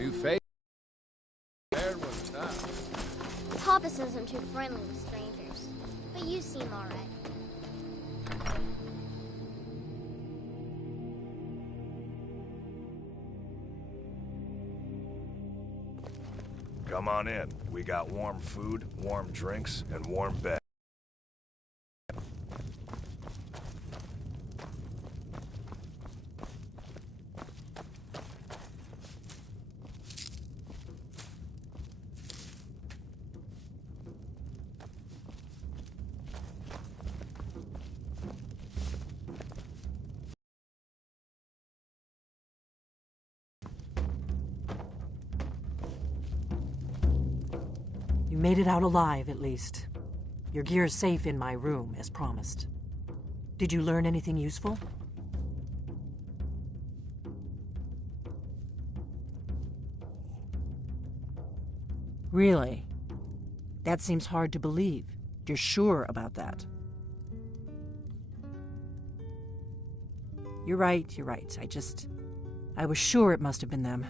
new face. There was not. Papa says I'm too friendly with strangers, but you seem alright. Come on in. We got warm food, warm drinks, and warm bed. You made it out alive, at least. Your gear's safe in my room, as promised. Did you learn anything useful? Really? That seems hard to believe. You're sure about that? You're right. I was sure it must have been them.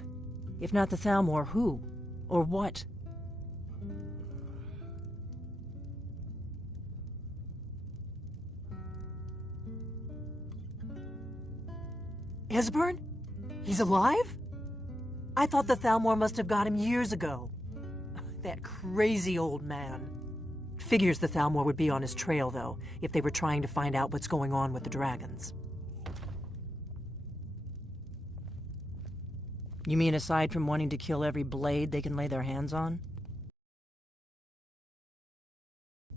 If not the Thalmor, who? Or what? Esbern? He's alive? I thought the Thalmor must have got him years ago. That crazy old man. Figures the Thalmor would be on his trail, though, if they were trying to find out what's going on with the dragons. You mean aside from wanting to kill every blade they can lay their hands on?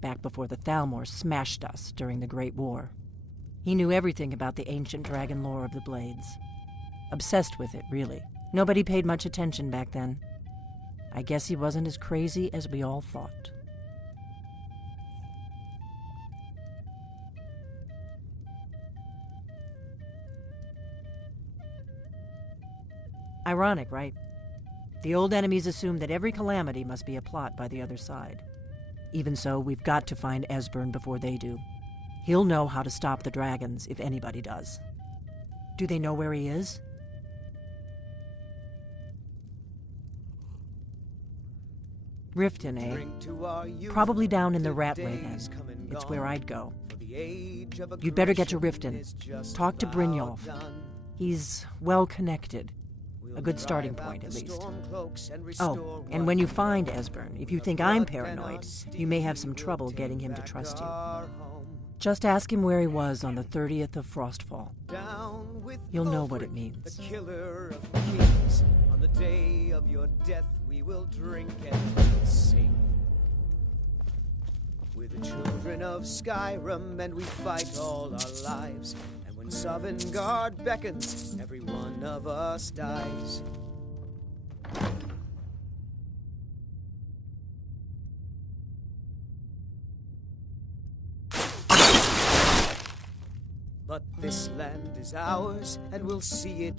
Back before the Thalmor smashed us during the Great War. He knew everything about the ancient dragon lore of the Blades. Obsessed with it, really. Nobody paid much attention back then. I guess he wasn't as crazy as we all thought. Ironic, right? The old enemies assumed that every calamity must be a plot by the other side. Even so, we've got to find Esbern before they do. He'll know how to stop the dragons, if anybody does. Do they know where he is? Riften, eh? Probably down in the Ratway, then. It's where I'd go. You'd better get to Riften. Talk to Brynjolf. He's well-connected. A good starting point, at least. Oh, and when you find Esbern, if you think I'm paranoid, you may have some trouble getting him to trust you. Just ask him where he was on the 30th of Frostfall. You'll know what it means. The killer of kings. On the day of your death, we will drink and sing. We're the children of Skyrim, and we fight all our lives. And when Sovngarde beckons, every one of us dies. But this land is ours, and we'll see it.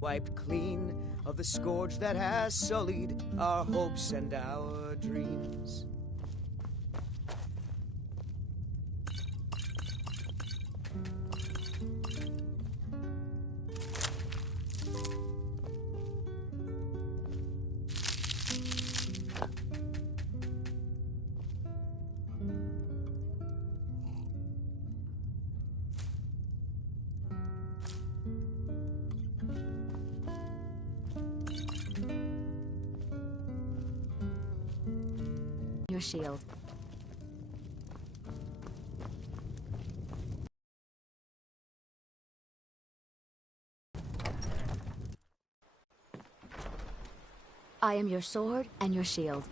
wiped clean of the scourge that has sullied our hopes and our dreams. Your shield. I am your sword and your shield.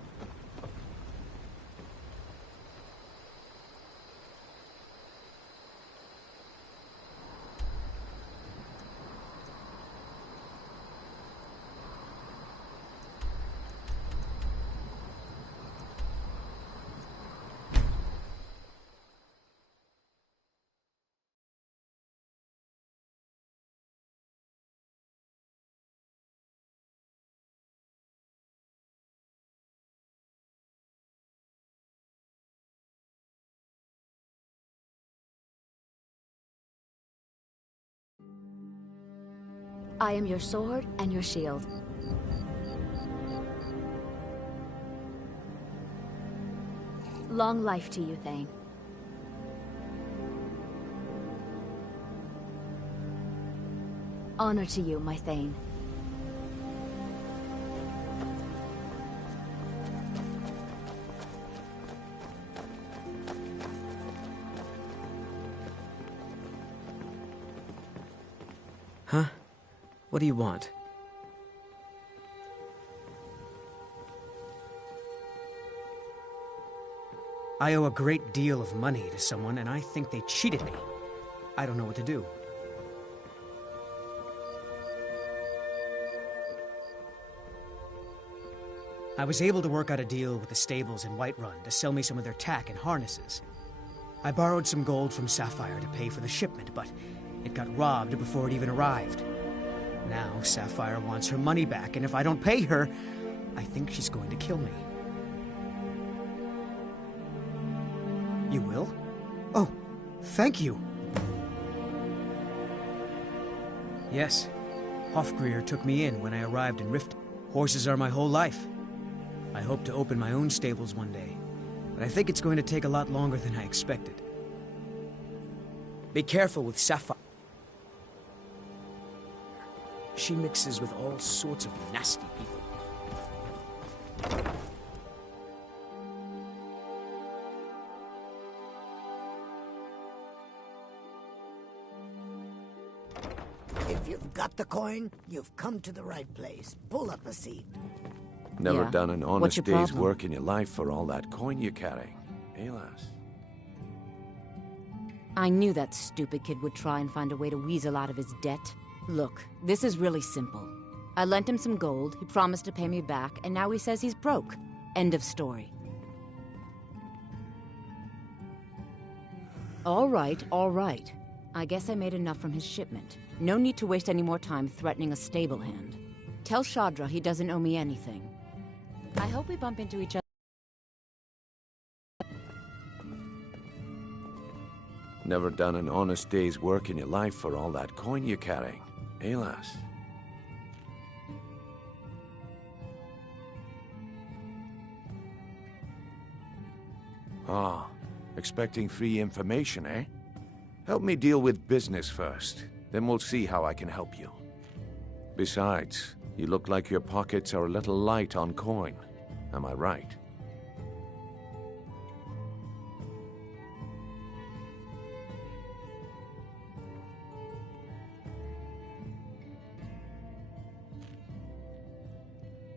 I am your sword and your shield. Long life to you, Thane. Honor to you, my Thane. Huh? What do you want? I owe a great deal of money to someone, and I think they cheated me. I don't know what to do. I was able to work out a deal with the stables in Whiterun to sell me some of their tack and harnesses. I borrowed some gold from Sapphire to pay for the shipment, but it got robbed before it even arrived. Now Sapphire wants her money back, and if I don't pay her, I think she's going to kill me. You will? Oh, thank you. Yes, Hofgrir took me in when I arrived in Rift. Horses are my whole life. I hope to open my own stables one day, but I think it's going to take a lot longer than I expected. Be careful with Sapphire. She mixes with all sorts of nasty people. If you've got the coin, you've come to the right place. Pull up a seat. Never Yeah. done an What's honest your day's problem? work in your life for all that coin you're carrying. Eh, lass? I knew that stupid kid would try and find a way to weasel out of his debt. Look, this is really simple. I lent him some gold, he promised to pay me back, and now he says he's broke. End of story. All right, all right. I guess I made enough from his shipment. No need to waste any more time threatening a stable hand. Tell Shadra he doesn't owe me anything. I hope we bump into each other. Never done an honest day's work in your life for all that coin you're carrying. Eh, lass? Ah, expecting free information, eh? Help me deal with business first, then we'll see how I can help you. Besides, you look like your pockets are a little light on coin. Am I right?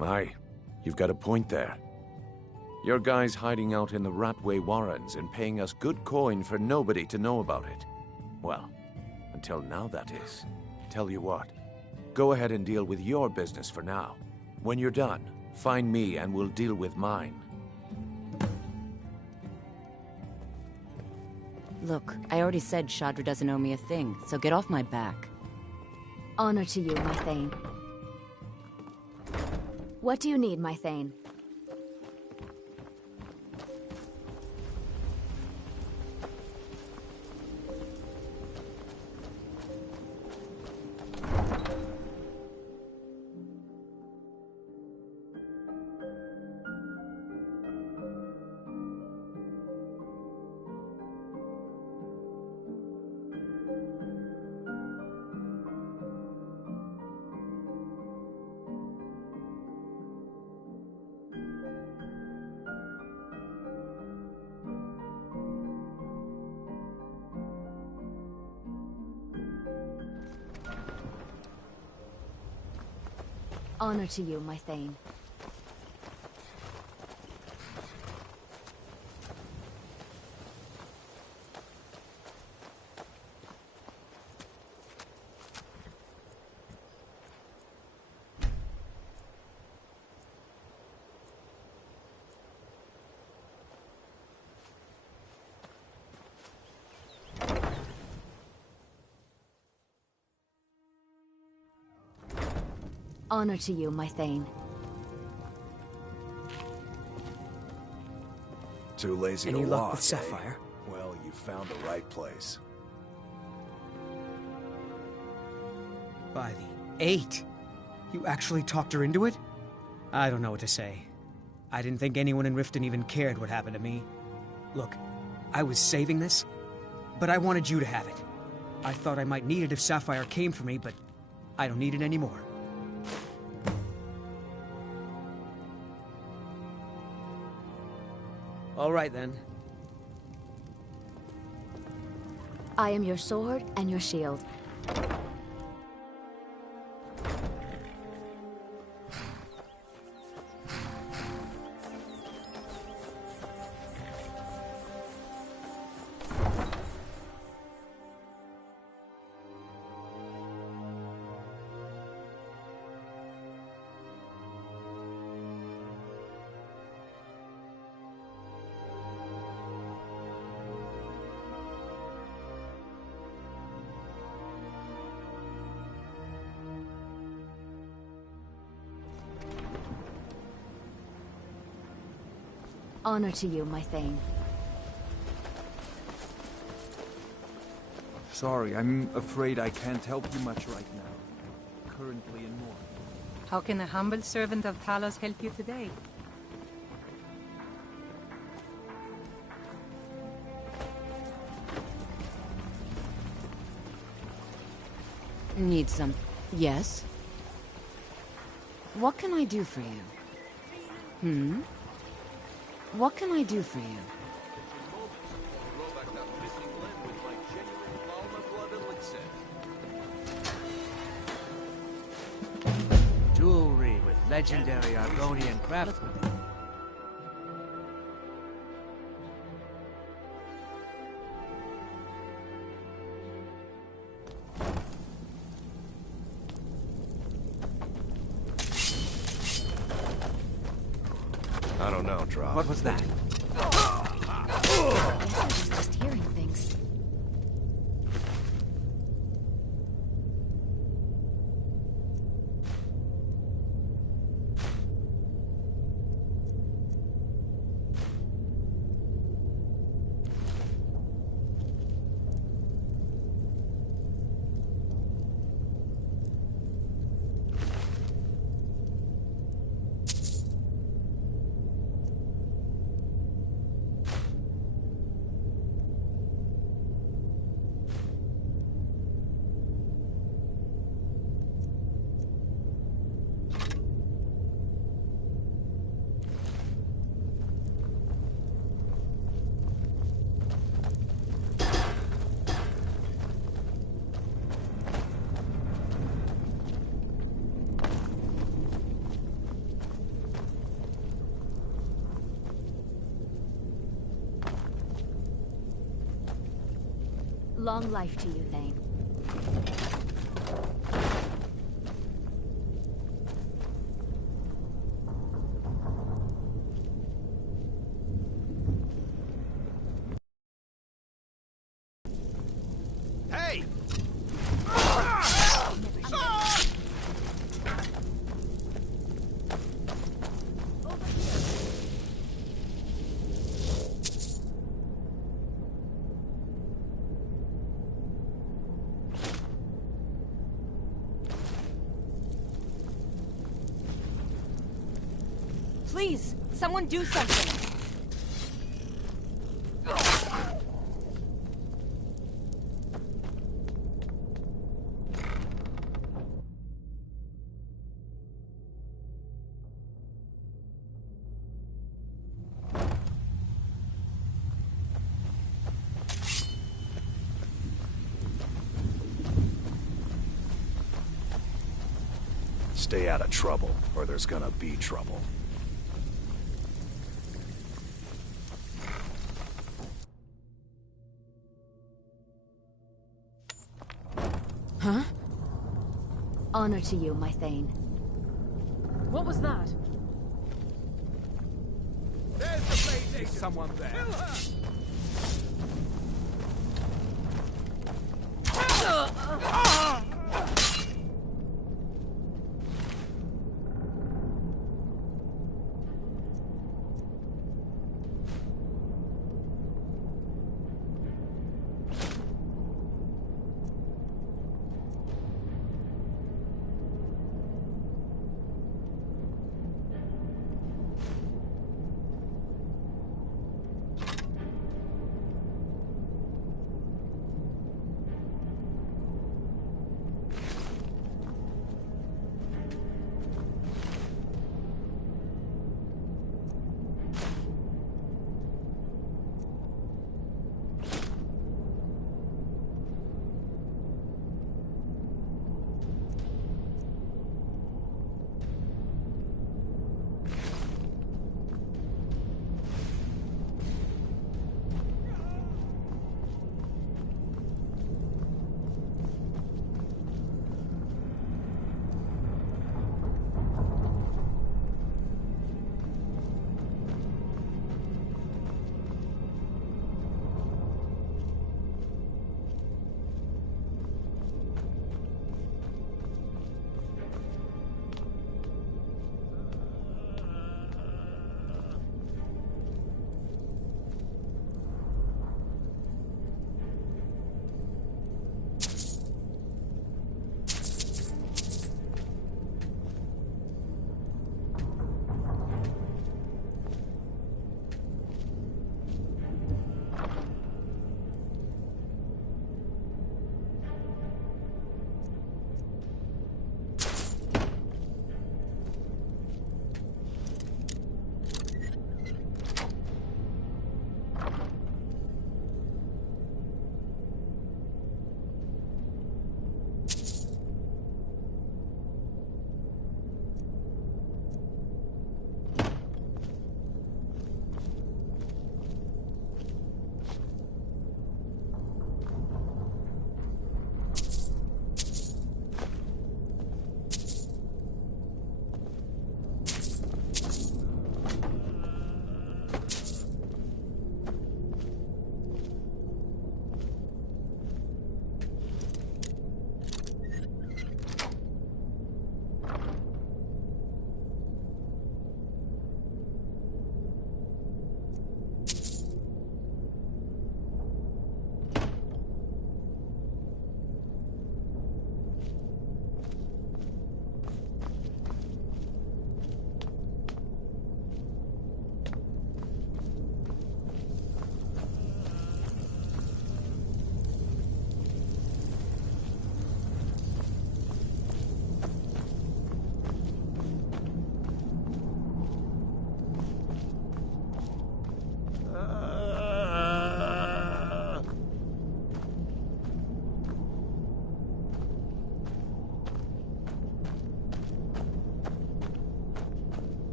Aye, you've got a point there. Your guy's hiding out in the Ratway Warrens and paying us good coin for nobody to know about it. Well, until now that is. Tell you what, go ahead and deal with your business for now. When you're done, find me and we'll deal with mine. Look, I already said Shadra doesn't owe me a thing, so get off my back. Honor to you, my Thane. What do you need, my Thane? Honor to you, my Thane. Honor to you, my Thane. Too lazy Any to luck walk, with Sapphire? Well, you found the right place. By the 8! You actually talked her into it? I don't know what to say. I didn't think anyone in Riften even cared what happened to me. Look, I was saving this, but I wanted you to have it. I thought I might need it if Sapphire came for me, but I don't need it anymore. All right, then. I am your sword and your shield. Honor to you, my Thane. Sorry, I'm afraid I can't help you much right now. Currently in mourning. How can a humble servant of Talos help you today? Need some... Yes? What can I do for you? What can I do for you? Jewelry with legendary Argonian craftsmanship. I don't know, Droth. What was that? I guess I was just hearing things. Long life to you, Thane. Hey! Please, someone do something. Stay out of trouble, or there's gonna be trouble. Huh? Honor to you, my Thane. What was that? There's the base agent. Someone there. Kill her!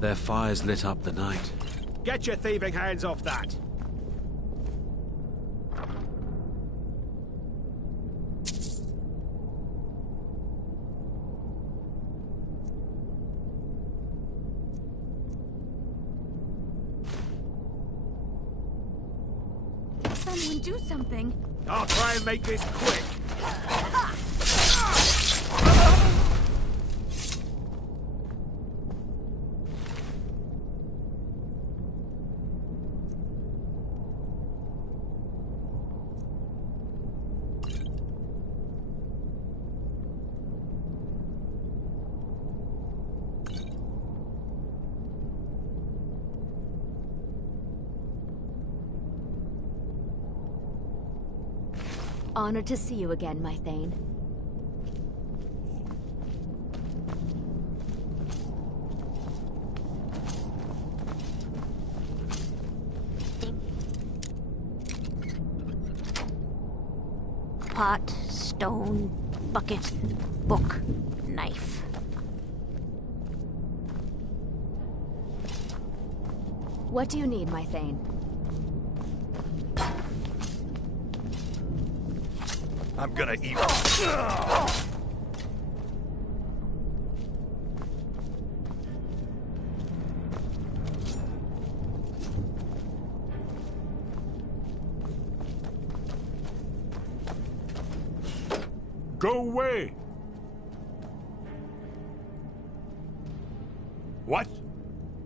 Their fires lit up the night. Get your thieving hands off that! do something. I'll try and make this quick. Honored to see you again, my Thane. Pot, stone, bucket, book, knife. What do you need, my Thane? I'm gonna eat. Go away! What?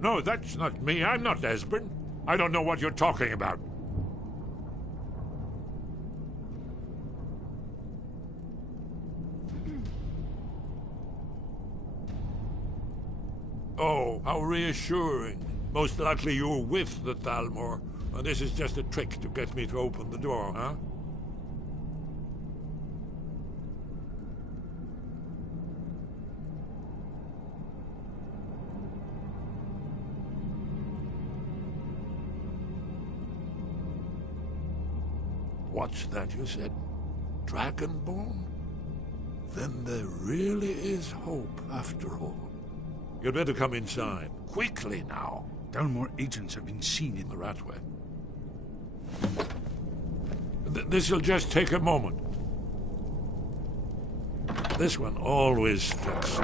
No, that's not me. I'm not Esbern. I don't know what you're talking about. Oh, how reassuring. Most likely you're with the Thalmor, and this is just a trick to get me to open the door, huh? What's that you said? Dragonborn? Then there really is hope, after all. You'd better come inside. Quickly now. Thalmor agents have been seen in the Ratway. This'll just take a moment. This one always sticks.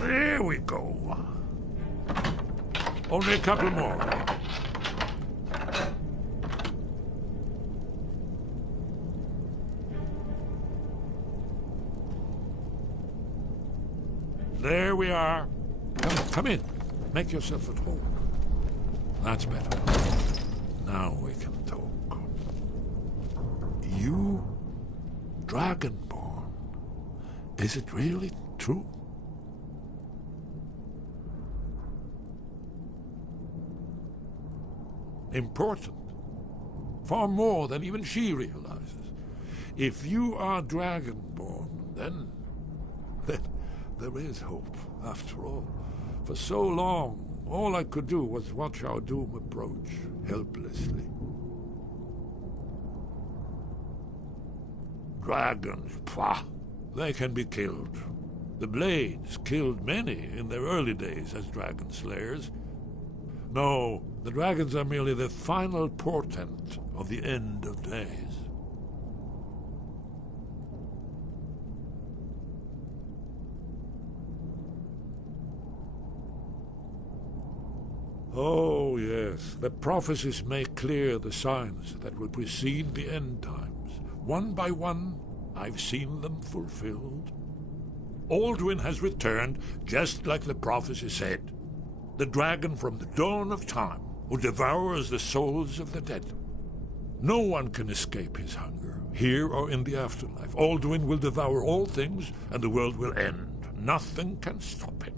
There we go. Only a couple more. There we are. Come in. Make yourself at home. That's better. Now we can talk. You, Dragonborn. Is it really true? Important. Far more than even she realizes. If you are Dragonborn, then there is hope, after all. For so long, all I could do was watch our doom approach, helplessly. Dragons, pah! They can be killed. The Blades killed many in their early days as dragon slayers. No, the dragons are merely the final portent of the end of days. Oh, yes. The prophecies make clear the signs that will precede the end times. One by one, I've seen them fulfilled. Alduin has returned, just like the prophecy said. The dragon from the dawn of time, who devours the souls of the dead. No one can escape his hunger, here or in the afterlife. Alduin will devour all things, and the world will end. Nothing can stop him.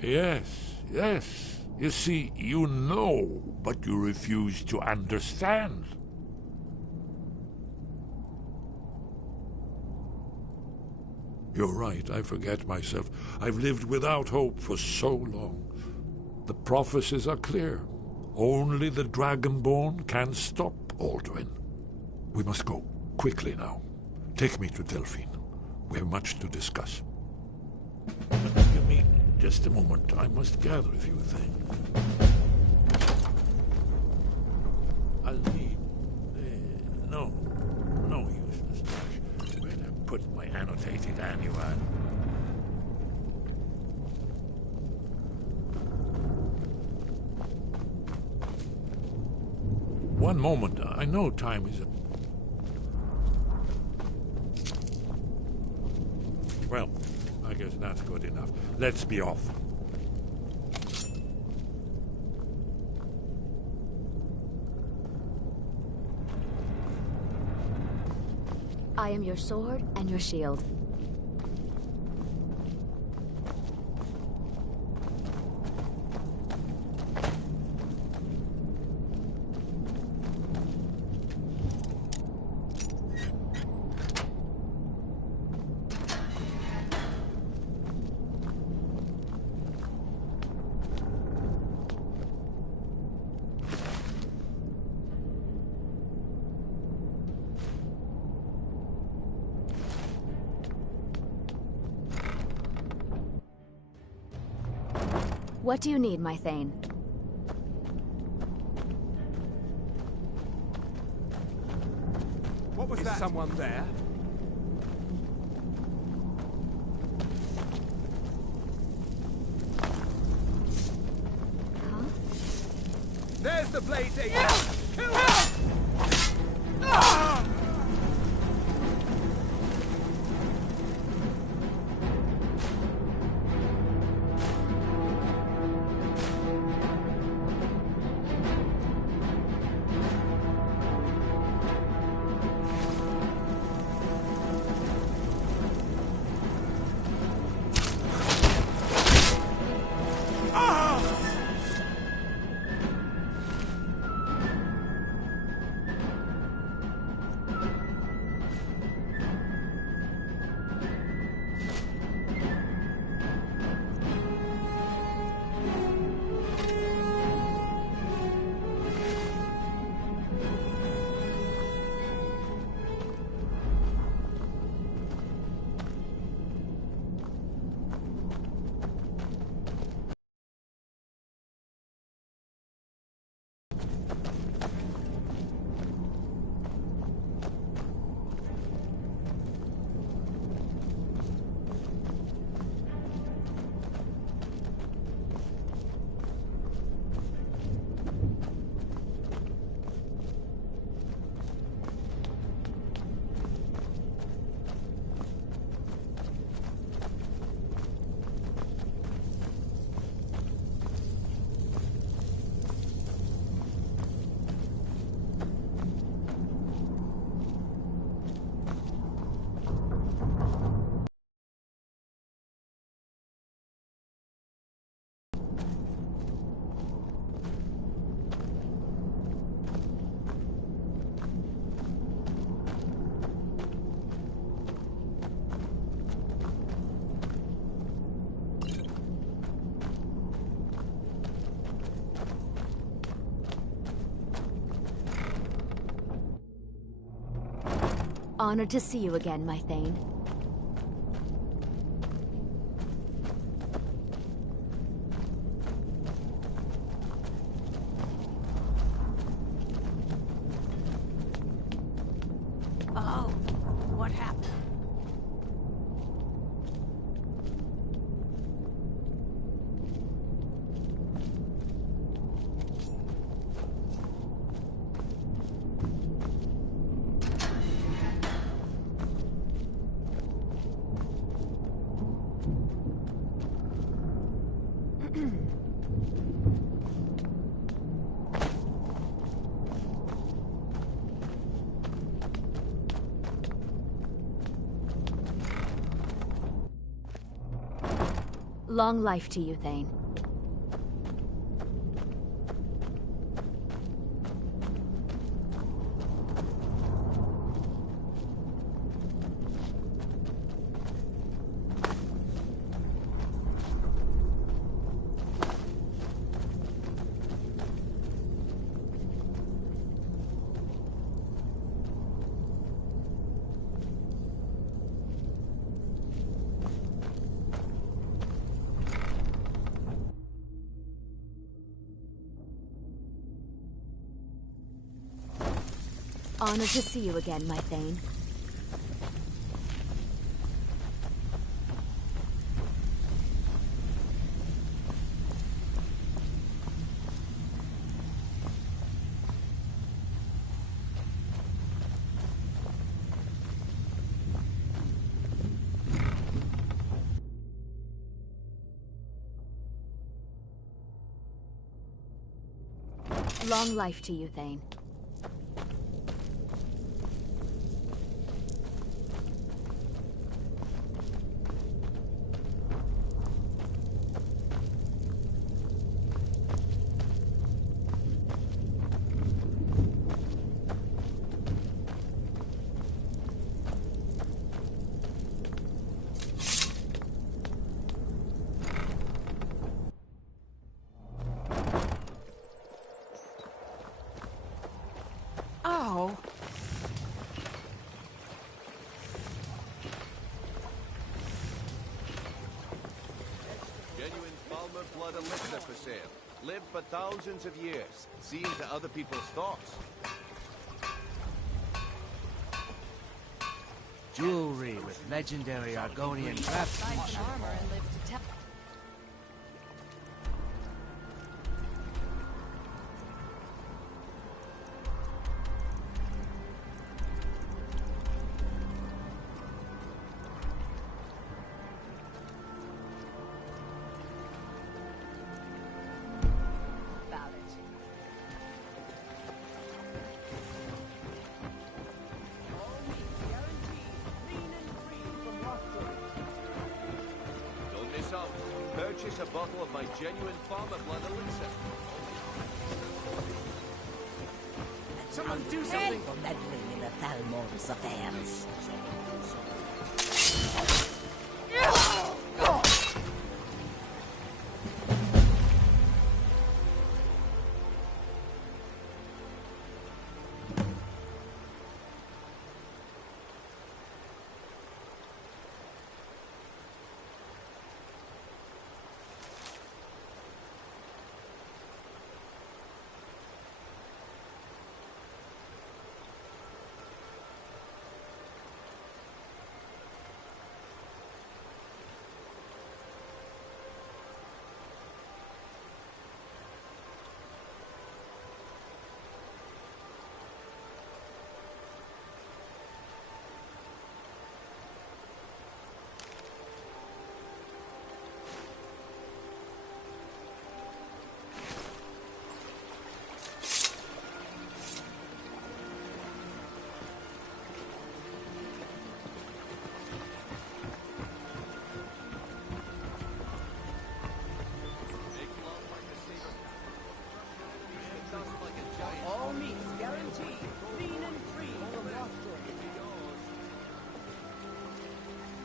Yes, yes. You see, you know, but you refuse to understand. You're right, I forget myself. I've lived without hope for so long. The prophecies are clear. Only the Dragonborn can stop Alduin. We must go, quickly now. Take me to Delphine. We have much to discuss. Give me just a moment. I must gather a few things. I'll need... no useless trash. Where'd I put my annotation? Overrated annual. One moment, I know time is... Well, I guess that's good enough. Let's be off. I am your sword and your shield. What do you need, my Thane? What was that? Someone there? Huh? There's the blaze agent! Kill him! Ah! Honored to see you again, my Thane. Oh, what happened? Long life to you, Thane. Honored to see you again, my Thane. Long life to you, Thane. Oh. Genuine Falmer blood elixir for sale. Lived for thousands of years. See into other people's thoughts. Jewelry with legendary Argonian craftsmanship. Purchase a bottle of my genuine farmer blood elixir. Someone do something for meddling in the Thalmor's affairs.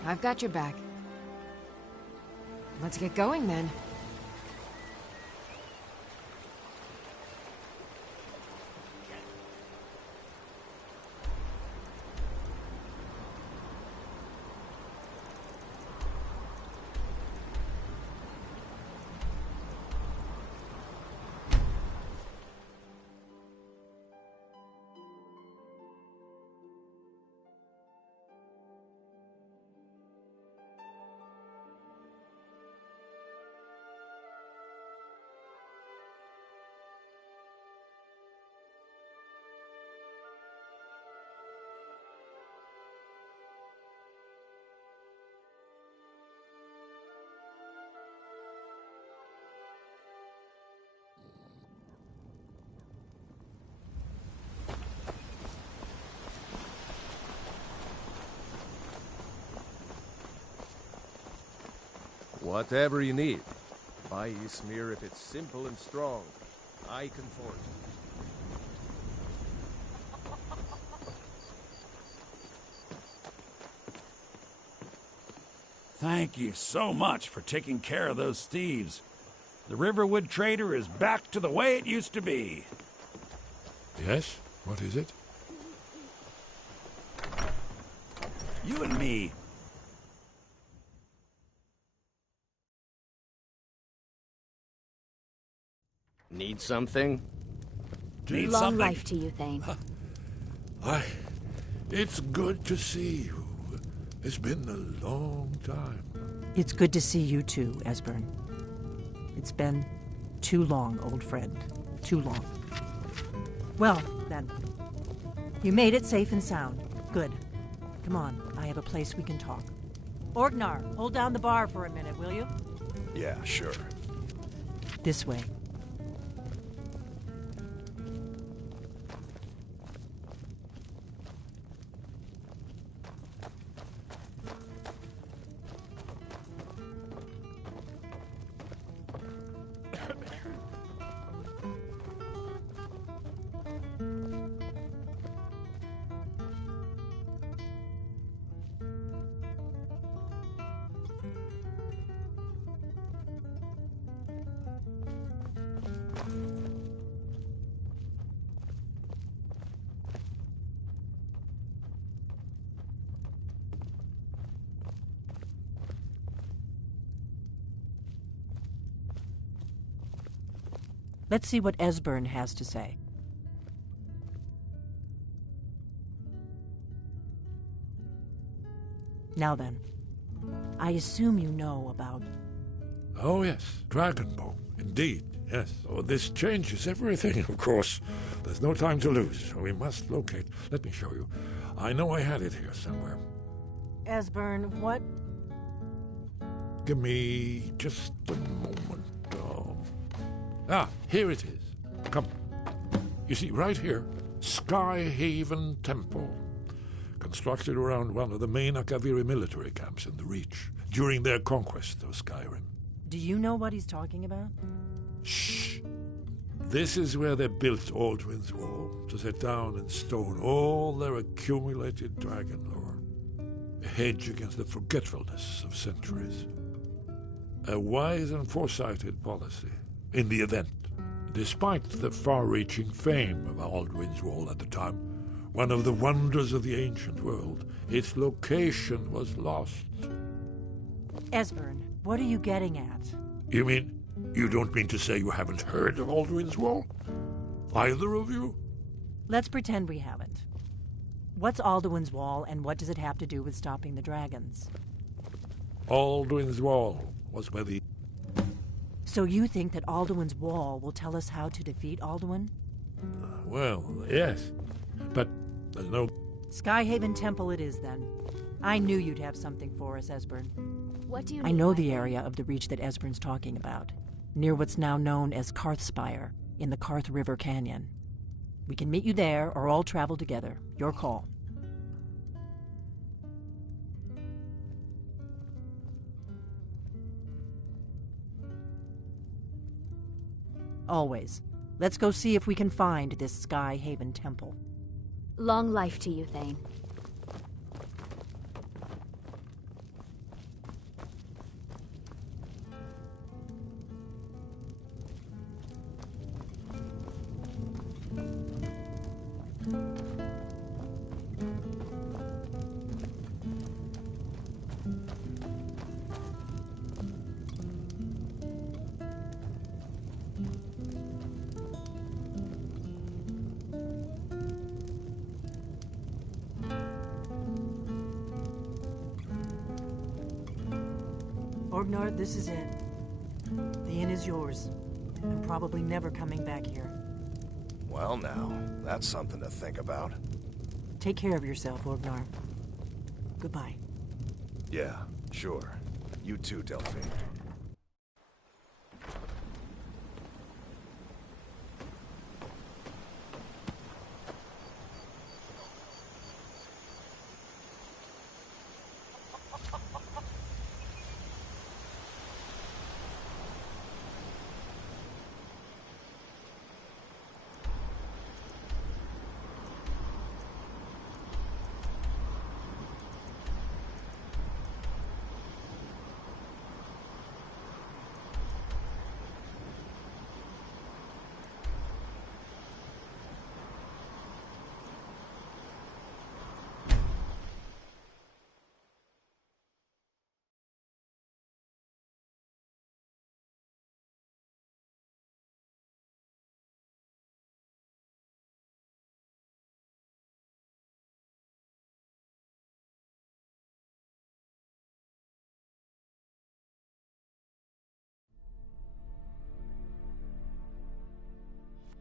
I've got your back. Let's get going then. Whatever you need. Buy Ysmir if it's simple and strong. I can forge it. Thank you so much for taking care of those thieves. The Riverwood Trader is back to the way it used to be. Yes? What is it? You and me. Need something? Need Long something? life to you, Thane. It's good to see you. It's been a long time. It's good to see you too, Esbern. It's been too long, old friend. Too long. Well, then. You made it safe and sound. Good. Come on, I have a place we can talk. Orgnar, hold down the bar for a minute, will you? Yeah, sure. This way. Let's see what Esbern has to say. Now then, I assume you know about... Oh yes, Dragonbow. Indeed, yes. Oh, this changes everything, of course. There's no time to lose. We must locate. Let me show you. I know I had it here somewhere. Esbern, what? Give me just a moment. Here it is. Come. You see, right here, Skyhaven Temple. Constructed around one of the main Akaviri military camps in the Reach during their conquest of Skyrim. Do you know what he's talking about? Shh! This is where they built Aldrin's Wall, to set down in stone all their accumulated dragon lore. A hedge against the forgetfulness of centuries. A wise and foresighted policy, in the event, despite the far-reaching fame of Aldrin's Wall at the time, one of the wonders of the ancient world, its location was lost. Esbern, what are you getting at? You mean, you don't mean to say you haven't heard of Aldrin's Wall? Either of you? Let's pretend we haven't. What's Alduin's Wall, and what does it have to do with stopping the dragons? Alduin's Wall was where the... So you think that Alduin's Wall will tell us how to defeat Alduin? Well, yes. But there's no... Skyhaven Temple it is, then. I knew you'd have something for us, Esbern. What do you I know the area of the Reach that Esbern's talking about, near what's now known as Karthspire, in the Karth River Canyon. We can meet you there, or all travel together. Your call. Always. Let's go see if we can find this Skyhaven Temple. Long life to you, Thane. Orgnar, this is it. The inn is yours. I'm probably never coming back here. Well now, that's something to think about. Take care of yourself, Orgnar. Goodbye. Yeah, sure. You too, Delphine.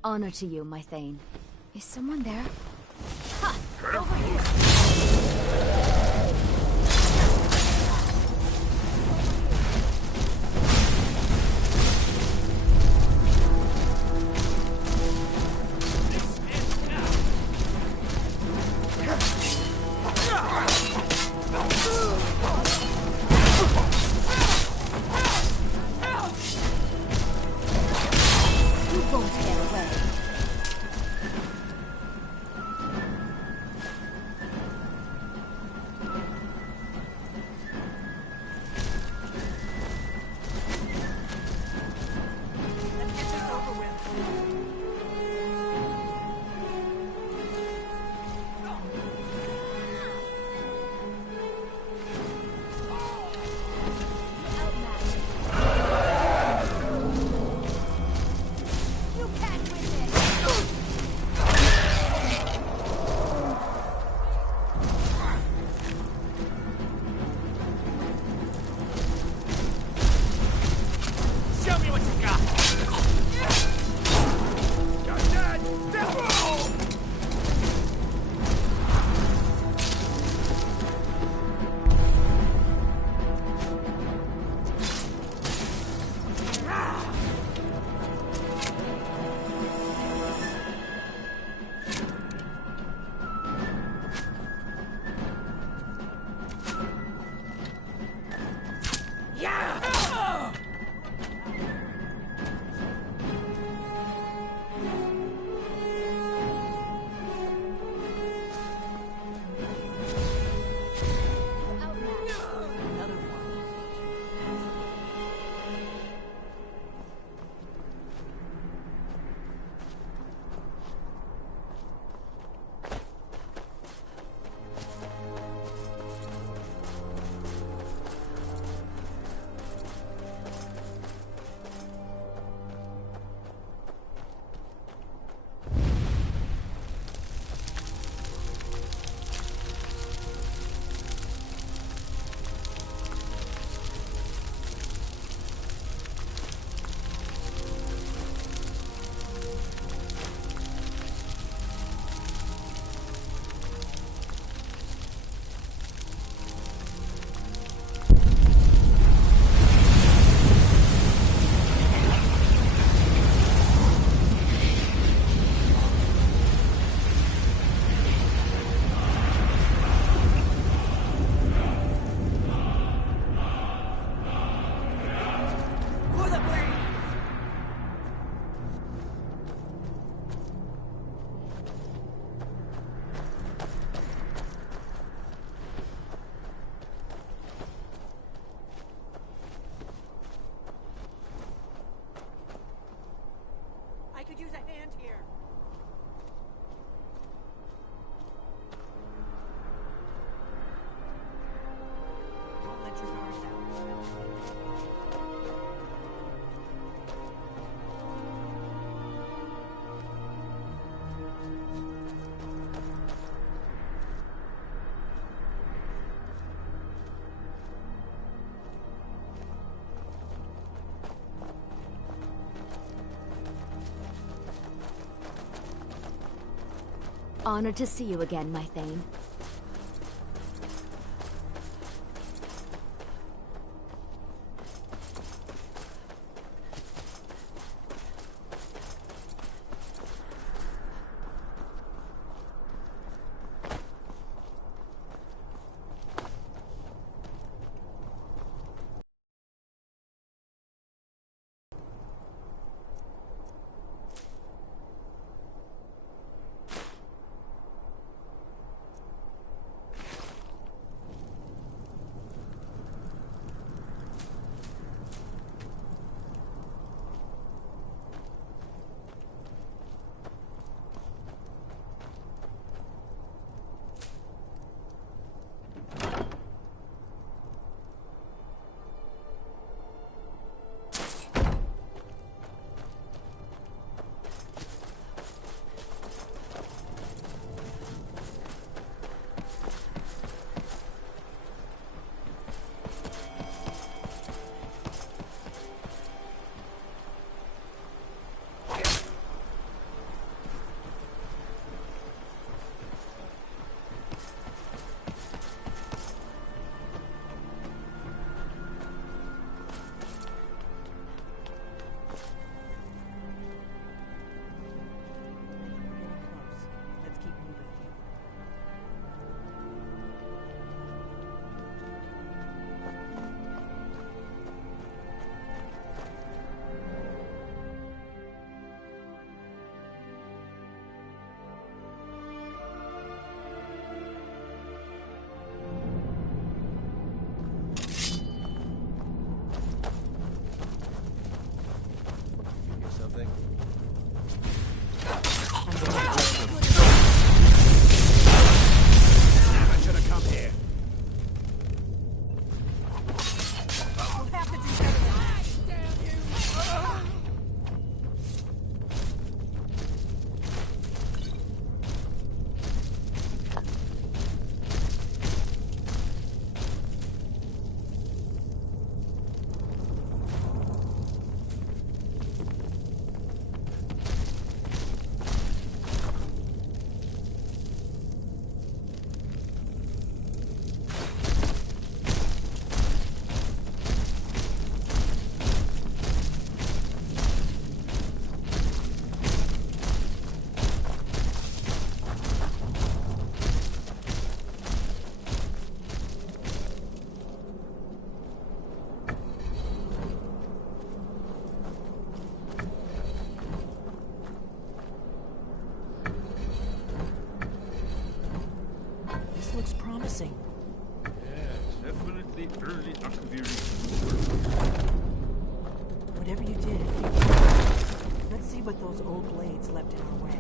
Honor to you, my Thane. Is someone there? Ha! Over here! a hand here. Don't let your guard down. Honored to see you again, my Thane. Looks promising. Yeah, definitely early Akaviri. Whatever you did, let's see what those old blades left in our way.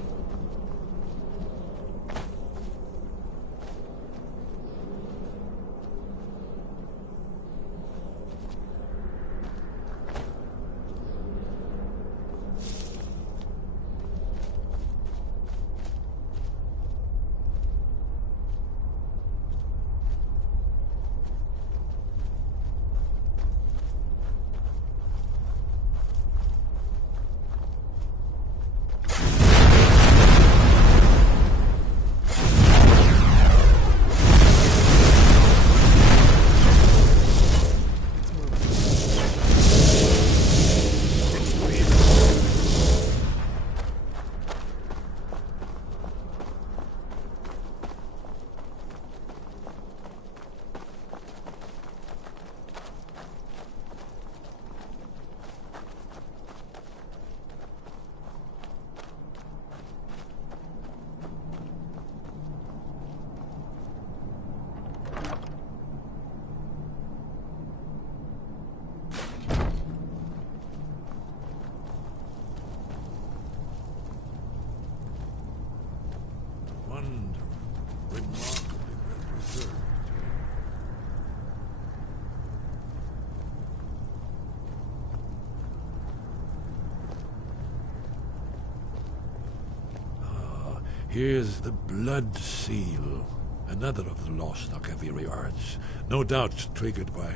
Here's the Blood Seal, another of the lost Akaviri arts, no doubt triggered by,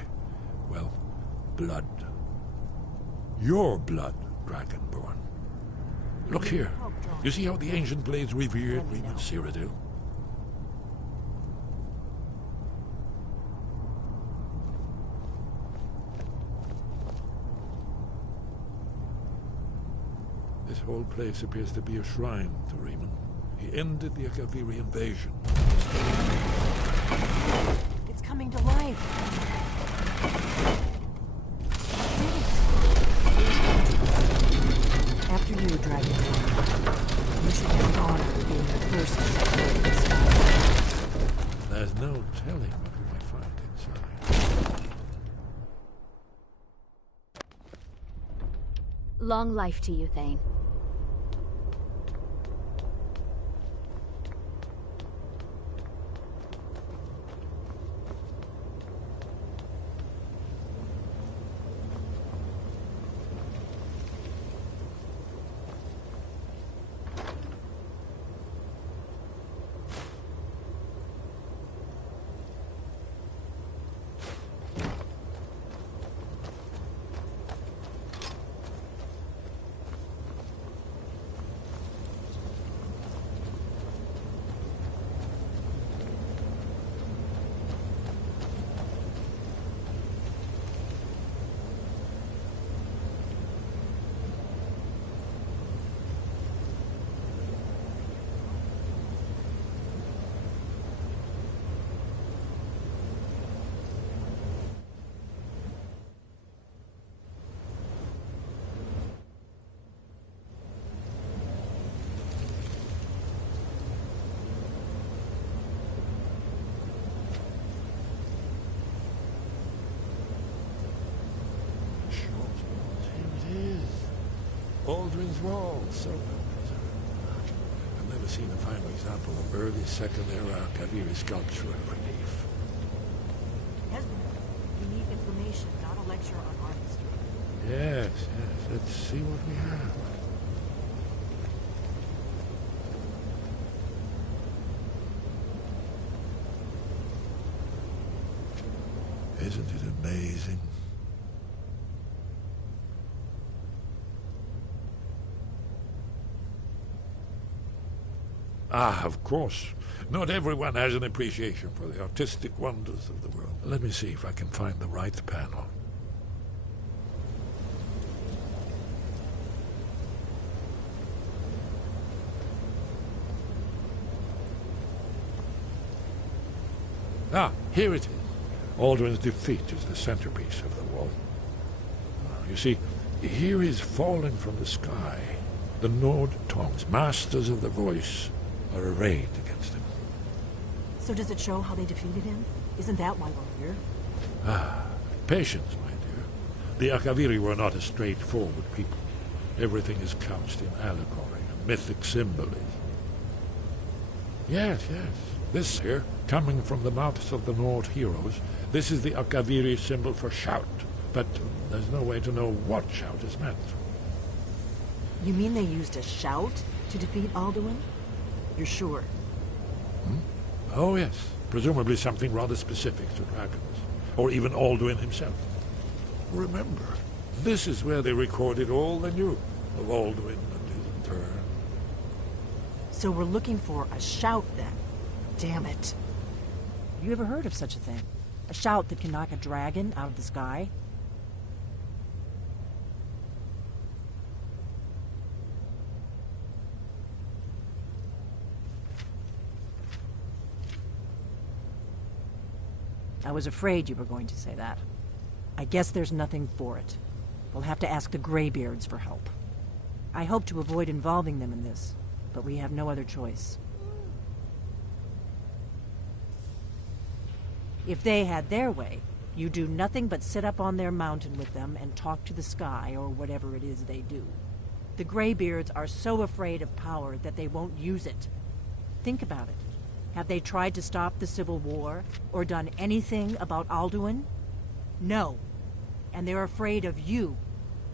well, blood. Your blood, Dragonborn. Look here. You see how the ancient blades revered me with Cyrodiil? This whole place appears to be a shrine to Riemann. He ended the Akaviri invasion. It's coming to life. After you, Dragonborn. You should have the honor of being the first to set foot in the sky. There's no telling what we might find inside. Long life to you, Thane. Aldrin's Wall, so I've never seen a finer example of early Second Era Akaviri sculptural relief. We need information, not a lecture on art history. Yes, let's see what we have. Isn't it amazing? Ah, of course. Not everyone has an appreciation for the artistic wonders of the world. Let me see if I can find the right panel. Ah, here it is. Aldrin's defeat is the centerpiece of the wall. You see, here is fallen from the sky. The Nord tongues, masters of the voice, are arrayed against him. So does it show how they defeated him? Isn't that why we're here? Ah, patience, my dear. The Akaviri were not a straightforward people. Everything is couched in allegory and mythic symbolism. Yes. This here, coming from the mouths of the Nord heroes, this is the Akaviri symbol for shout. But there's no way to know what shout is meant. You mean they used a shout to defeat Alduin? You're sure? Oh, yes. Presumably something rather specific to dragons. Or even Alduin himself. Remember, this is where they recorded all they knew of Alduin and his turn. So we're looking for a shout, then. Damn it. You ever heard of such a thing? A shout that can knock a dragon out of the sky? I was afraid you were going to say that. I guess there's nothing for it. We'll have to ask the Greybeards for help. I hope to avoid involving them in this, but we have no other choice. If they had their way, you do nothing but sit up on their mountain with them and talk to the sky or whatever it is they do. The Greybeards are so afraid of power that they won't use it. Think about it. Have they tried to stop the Civil War or done anything about Alduin? No. And they're afraid of you,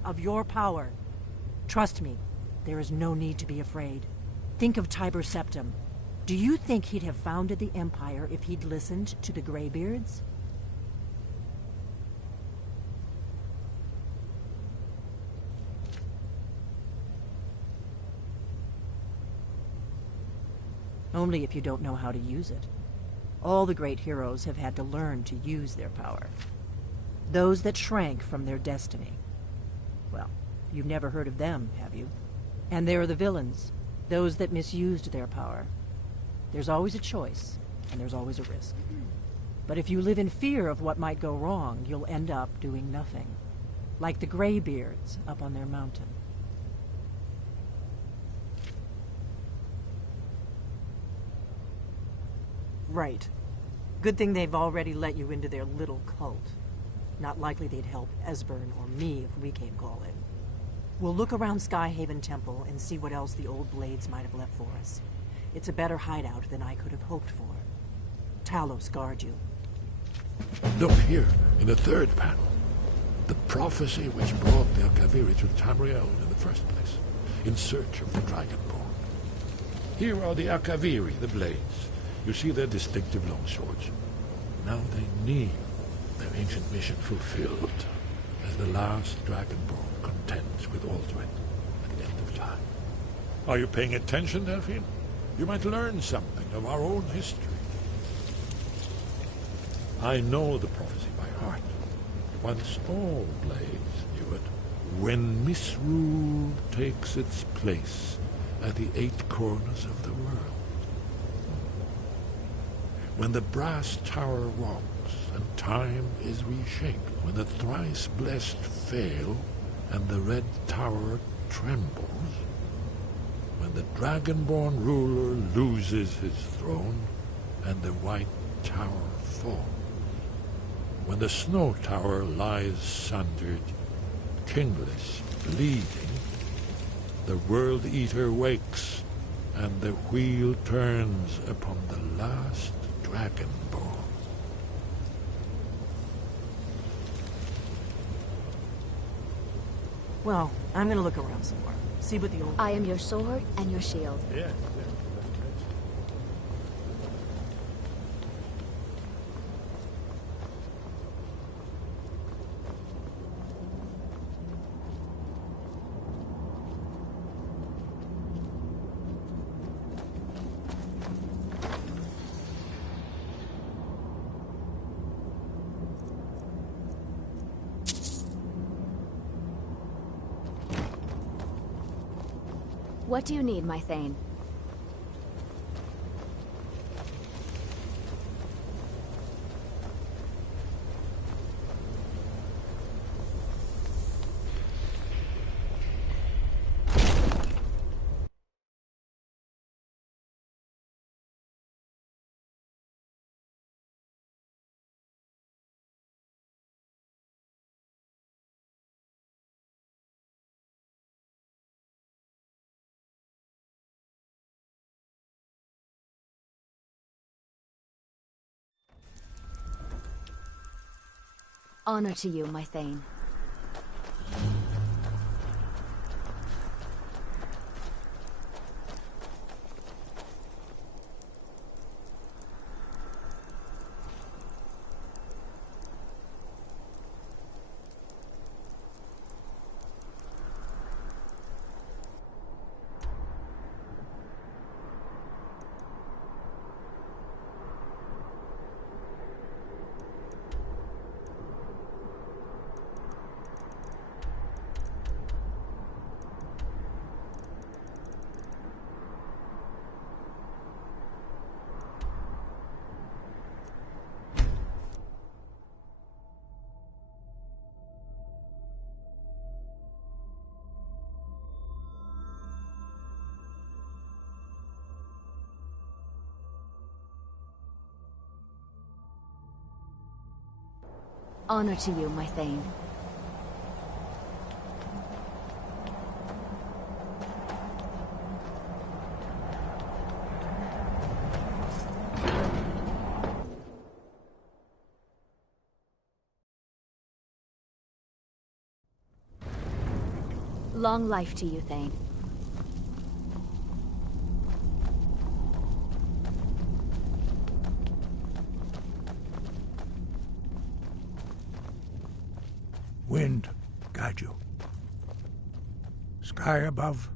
of your power. Trust me, there is no need to be afraid. Think of Tiber Septim. Do you think he'd have founded the Empire if he'd listened to the Greybeards? Only if you don't know how to use it. All the great heroes have had to learn to use their power. Those that shrank from their destiny. Well, you've never heard of them, have you? And there are the villains, those that misused their power. There's always a choice, and there's always a risk. But if you live in fear of what might go wrong, you'll end up doing nothing. Like the Greybeards up on their mountain. Right. Good thing they've already let you into their little cult. Not likely they'd help Esbern or me if we came calling. We'll look around Skyhaven Temple and see what else the old Blades might have left for us. It's a better hideout than I could have hoped for. Talos guard you. Look here, in the third panel. The prophecy which brought the Akaviri to Tamriel in the first place, in search of the Dragonborn. Here are the Akaviri, the Blades. You see their distinctive longswords. Now they need their ancient mission fulfilled, as the last Dragonborn contends with Alduin at the end of time. Are you paying attention, Delphine? You might learn something of our own history. I know the prophecy by heart. Once all Blades knew it. When misrule takes its place at the 8 corners of the world. When the brass tower rocks and time is reshaped. When the thrice blessed fail and the red tower trembles. When the Dragonborn ruler loses his throne and the white tower falls. When the snow tower lies sundered, kingless, bleeding, the World Eater wakes, and the wheel turns upon the last Dragonborn. Well, I'm gonna look around some more. See what the old... I am your sword and your shield. Yeah. What do you need, my Thane? Honor to you, my Thane. Honor to you, my Thane. Long life to you, Thane. Wind guide you. Sky above,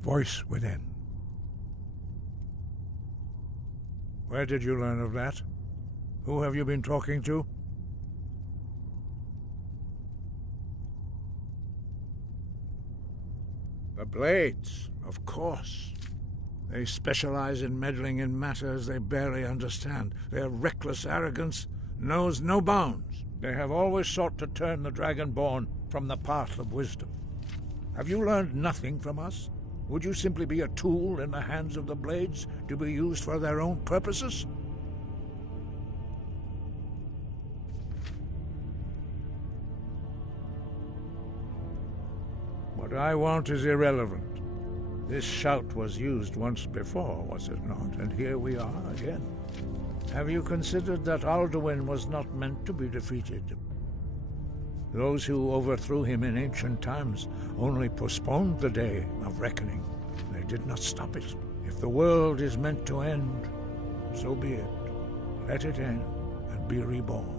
voice within. Where did you learn of that? Who have you been talking to? The Blades, of course. They specialize in meddling in matters they barely understand. Their reckless arrogance knows no bounds. They have always sought to turn the Dragonborn from the path of wisdom. Have you learned nothing from us? Would you simply be a tool in the hands of the Blades to be used for their own purposes? What I want is irrelevant. This shout was used once before, was it not? And here we are again. Have you considered that Alduin was not meant to be defeated? Those who overthrew him in ancient times only postponed the day of reckoning. They did not stop it. If the world is meant to end, so be it. Let it end and be reborn.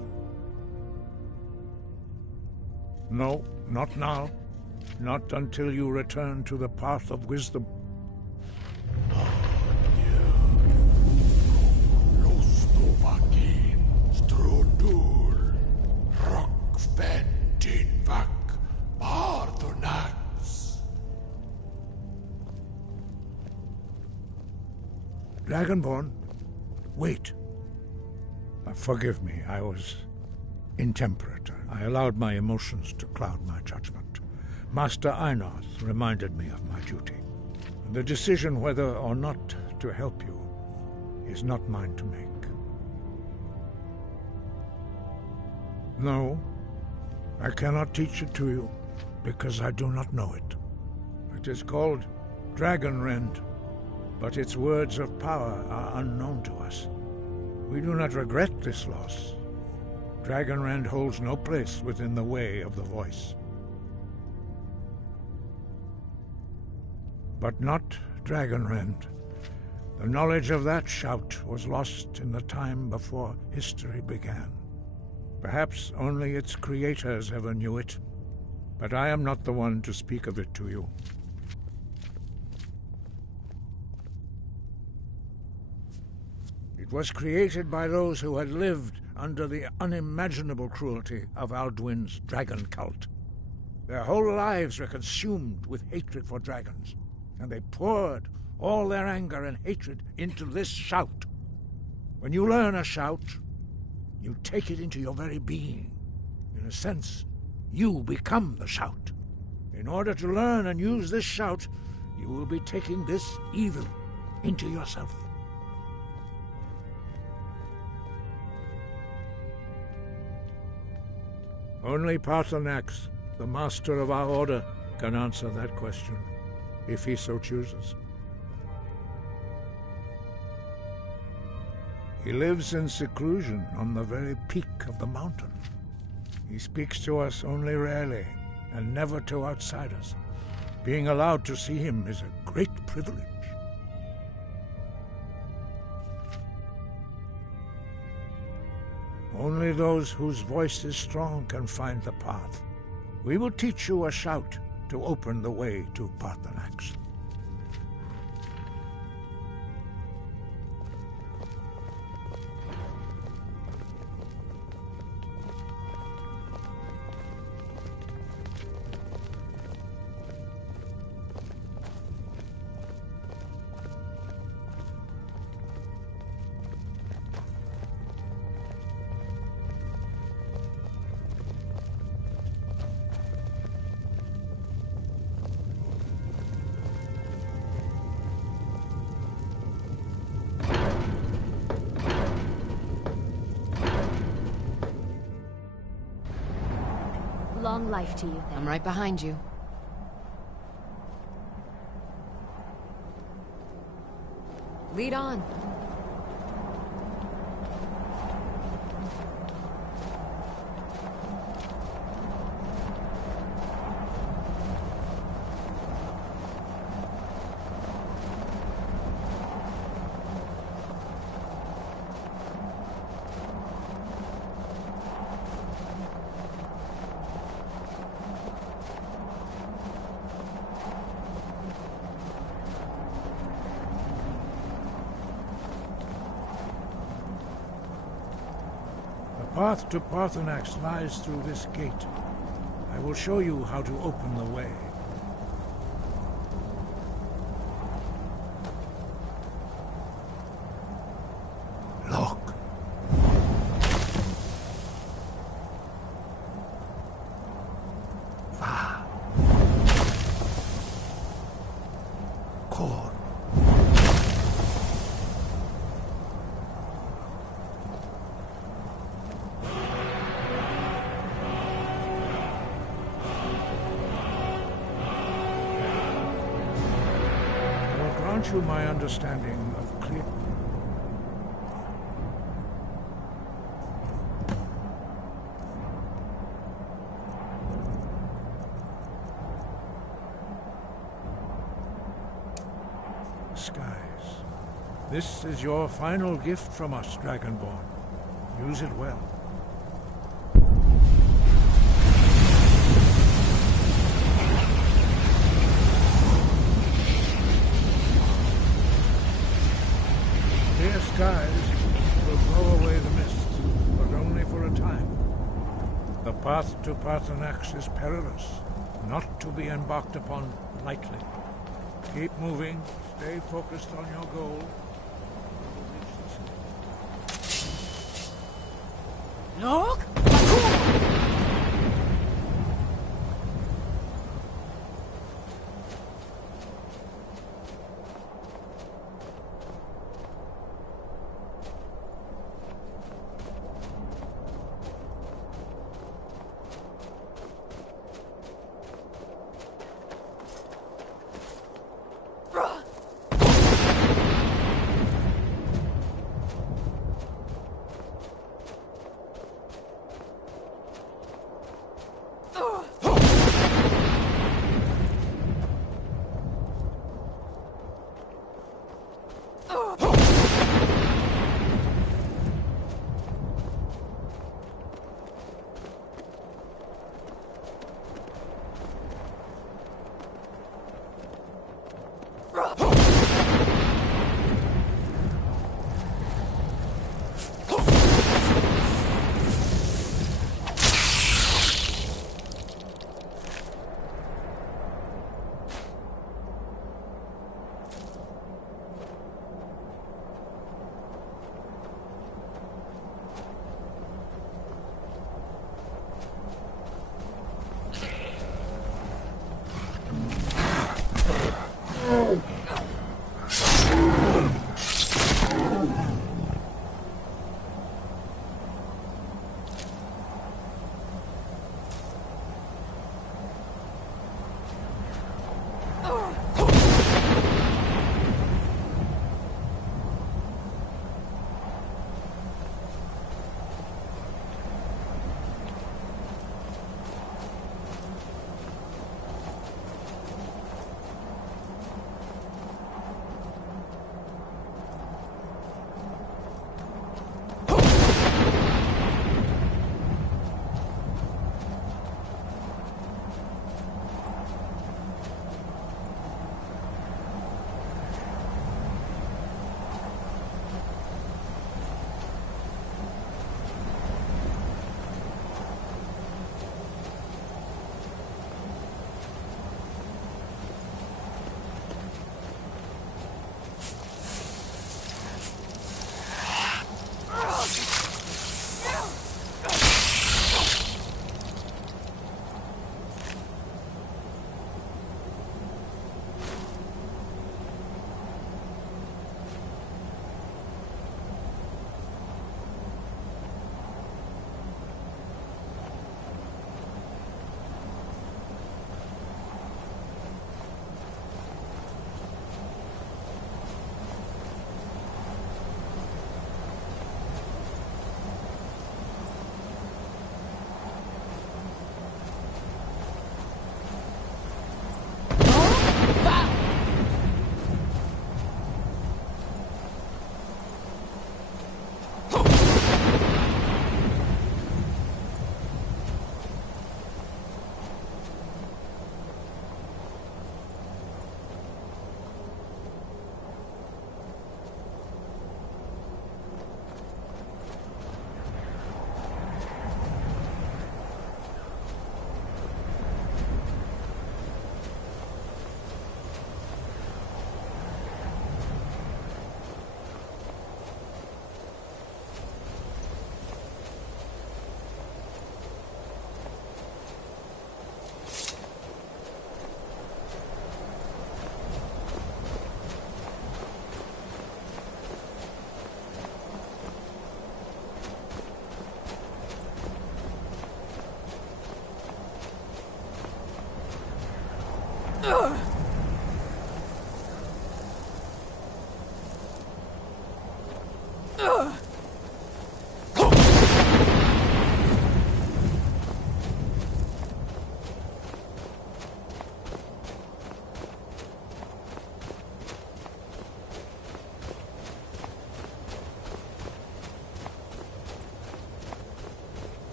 No, not now. Not until you return to the path of wisdom. Dragonborn, wait. Forgive me, I was intemperate. I allowed my emotions to cloud my judgment. Master Einarth reminded me of my duty. The decision whether or not to help you is not mine to make. No, I cannot teach it to you, because I do not know it. It is called Dragonrend, but its words of power are unknown to us. We do not regret this loss. Dragonrend holds no place within the way of the voice. But not Dragonrend. The knowledge of that shout was lost in the time before history began. Perhaps only its creators ever knew it, but I am not the one to speak of it to you. It was created by those who had lived under the unimaginable cruelty of Alduin's dragon cult. Their whole lives were consumed with hatred for dragons, and they poured all their anger and hatred into this shout. When you learn a shout, you take it into your very being. In a sense, you become the shout. In order to learn and use this shout, you will be taking this evil into yourself. Only Paarthurnax, the master of our order, can answer that question, if he so chooses. He lives in seclusion on the very peak of the mountain. He speaks to us only rarely, and never to outsiders. Being allowed to see him is a great privilege. Only those whose voice is strong can find the path. We will teach you a shout to open the way to Paarthurnax. Long life to you, then. I'm right behind you. Lead on. path to Parthenax lies through this gate. I will show you how to open the way. Look. Core. Grant you my understanding of clear. Skies. This is your final gift from us, Dragonborn. Use it well. Clear skies will blow away the mist, but only for a time. The path to Parthenax is perilous, not to be embarked upon lightly. Keep moving, stay focused on your goal. Look!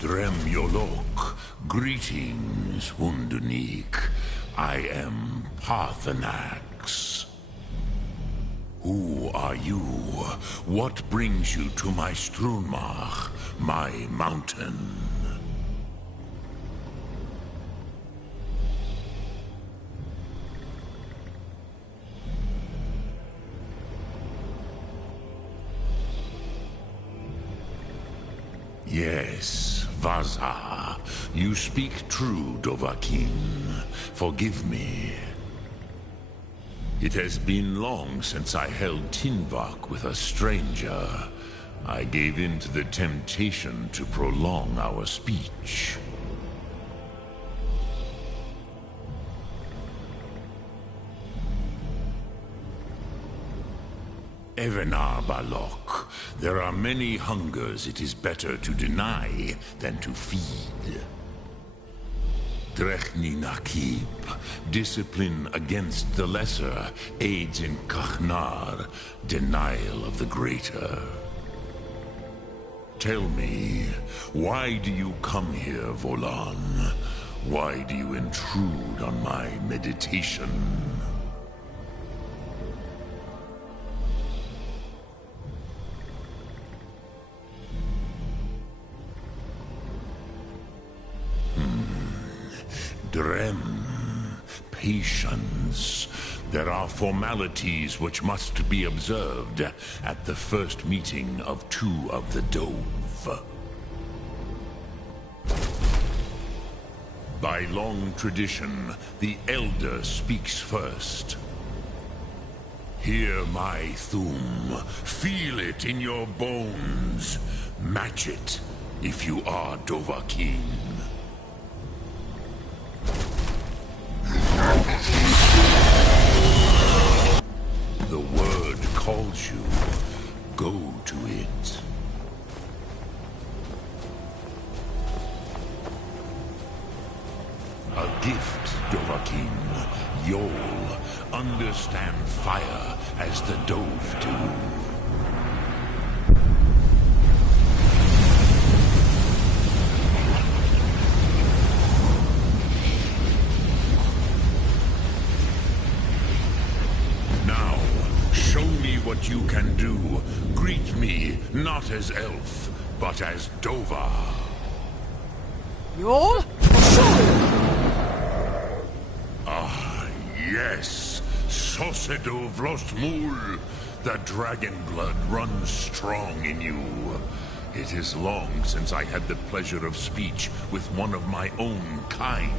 Dremyolok, greetings, Undunik. I am Parthenax. Who are you? What brings you to my Strunmach, my mountain? Yes, Vaza. You speak true, Dovahkiin. Forgive me. It has been long since I held Tinvak with a stranger. I gave in to the temptation to prolong our speech. Evenar Balok, there are many hungers it is better to deny than to feed. Drechni Nakib, discipline against the lesser aids in Kachnar, denial of the greater. Tell me, why do you come here, Volan? Why do you intrude on my meditation? Drem, patience. There are formalities which must be observed at the first meeting of two of the Dove. By long tradition, the Elder speaks first. Hear my Thum. Feel it in your bones. Match it if you are Dovahkiin. The word calls you. Go to it. A gift, Dovahkiin. Yol. Understand fire as the Dove do. What you can do. Greet me, not as elf, but as Dova. Yol? Ah, yes. Sosedo Vrostmul. The dragon blood runs strong in you. It is long since I had the pleasure of speech with one of my own kind.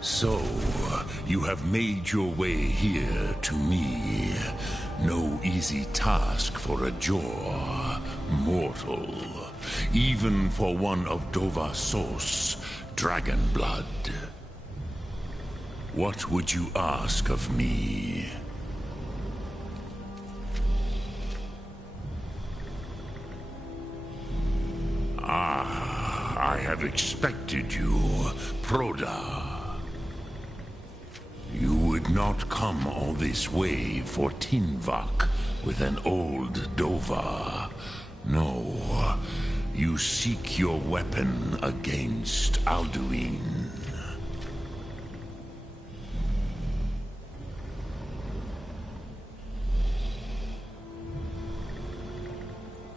So, you have made your way here to me. No easy task for a Jor, mortal. Even for one of Dova Sos, dragon blood. What would you ask of me? Ah, I have expected you, Proda. You would not come all this way for Tinvak with an old Dova. No, you seek your weapon against Alduin.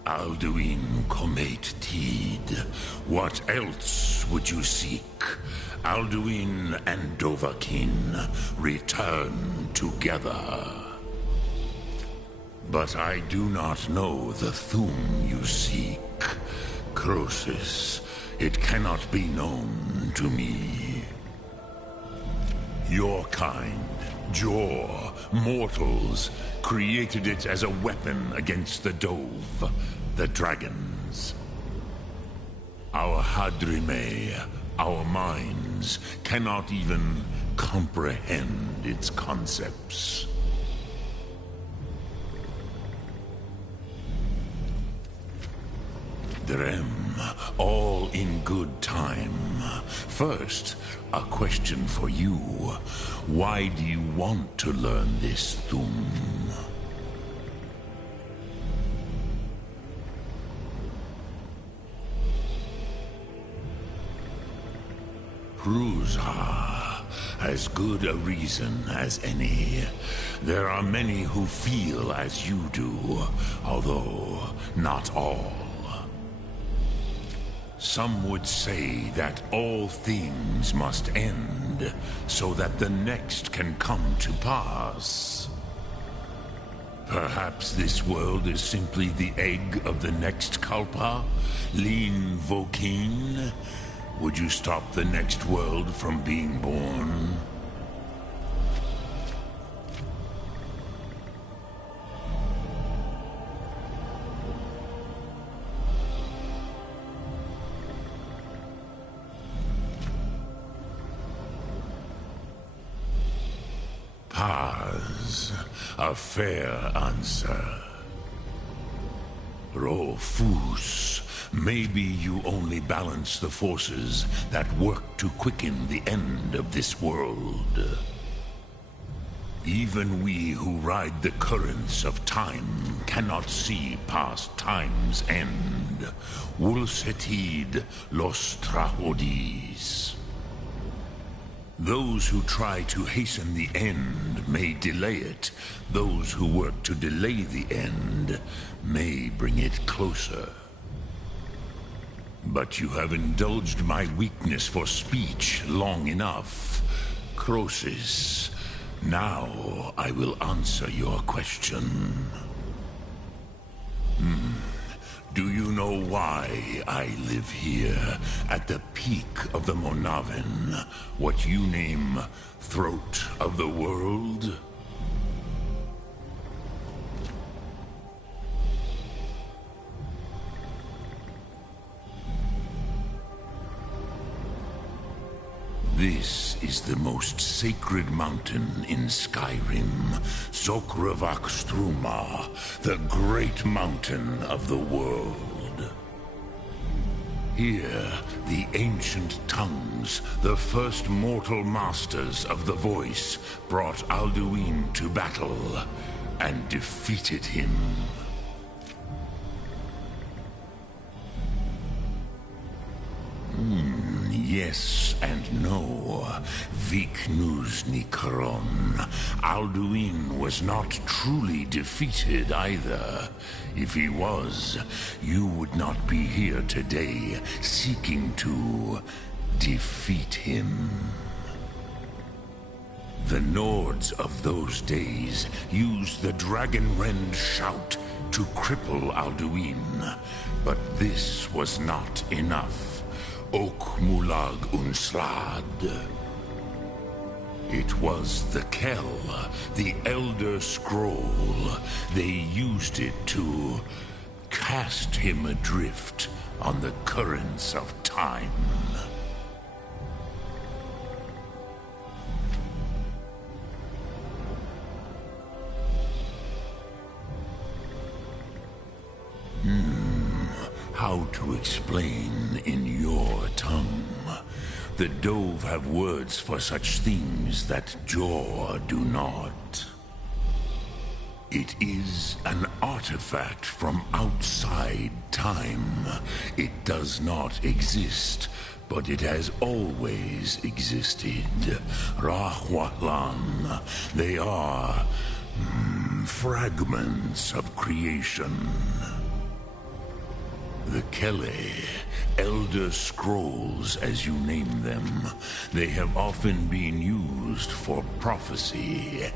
Alduin Comate Tid. What else would you seek? Alduin and Dovahkiin return together. But I do not know the Thum you seek. Croesus, it cannot be known to me. Your kind, Jor, mortals, created it as a weapon against the Dove, the dragons. Our Hadrime, our minds, cannot even comprehend its concepts. Drem, all in good time. First, a question for you. Why do you want to learn this Thum? Prusa, as good a reason as any. There are many who feel as you do, although not all. Some would say that all things must end, so that the next can come to pass. Perhaps this world is simply the egg of the next Kalpa, Lin Vokin. Would you stop the next world from being born? Paz, a fair answer. Rofus, maybe you only balance the forces that work to quicken the end of this world. Even we who ride the currents of time cannot see past time's end. Wulsetid los trahodis. Those who try to hasten the end may delay it. Those who work to delay the end may bring it closer. But you have indulged my weakness for speech long enough. Croesus, now I will answer your question. Do you know why I live here, at the peak of the Monavin, what you name Throat of the World? This is the most sacred mountain in Skyrim, Zokravak Struma, the great mountain of the world. Here, the ancient tongues, the first mortal masters of the voice, brought Alduin to battle and defeated him. Yes and no. Viknus Nikaron. Alduin was not truly defeated either. If he was, you would not be here today seeking to defeat him. The Nords of those days used the Dragonrend shout to cripple Alduin, but this was not enough. Ok Mulag Unslad. It was the Kell, the Elder Scroll. They used it to cast him adrift on the currents of time. How to explain in your tongue? The Dove have words for such things that Jor do not. It is an artifact from outside time. It does not exist, but it has always existed. Rahwalan. They are fragments of creation. The Kele, Elder Scrolls as you name them, they have often been used for prophecy.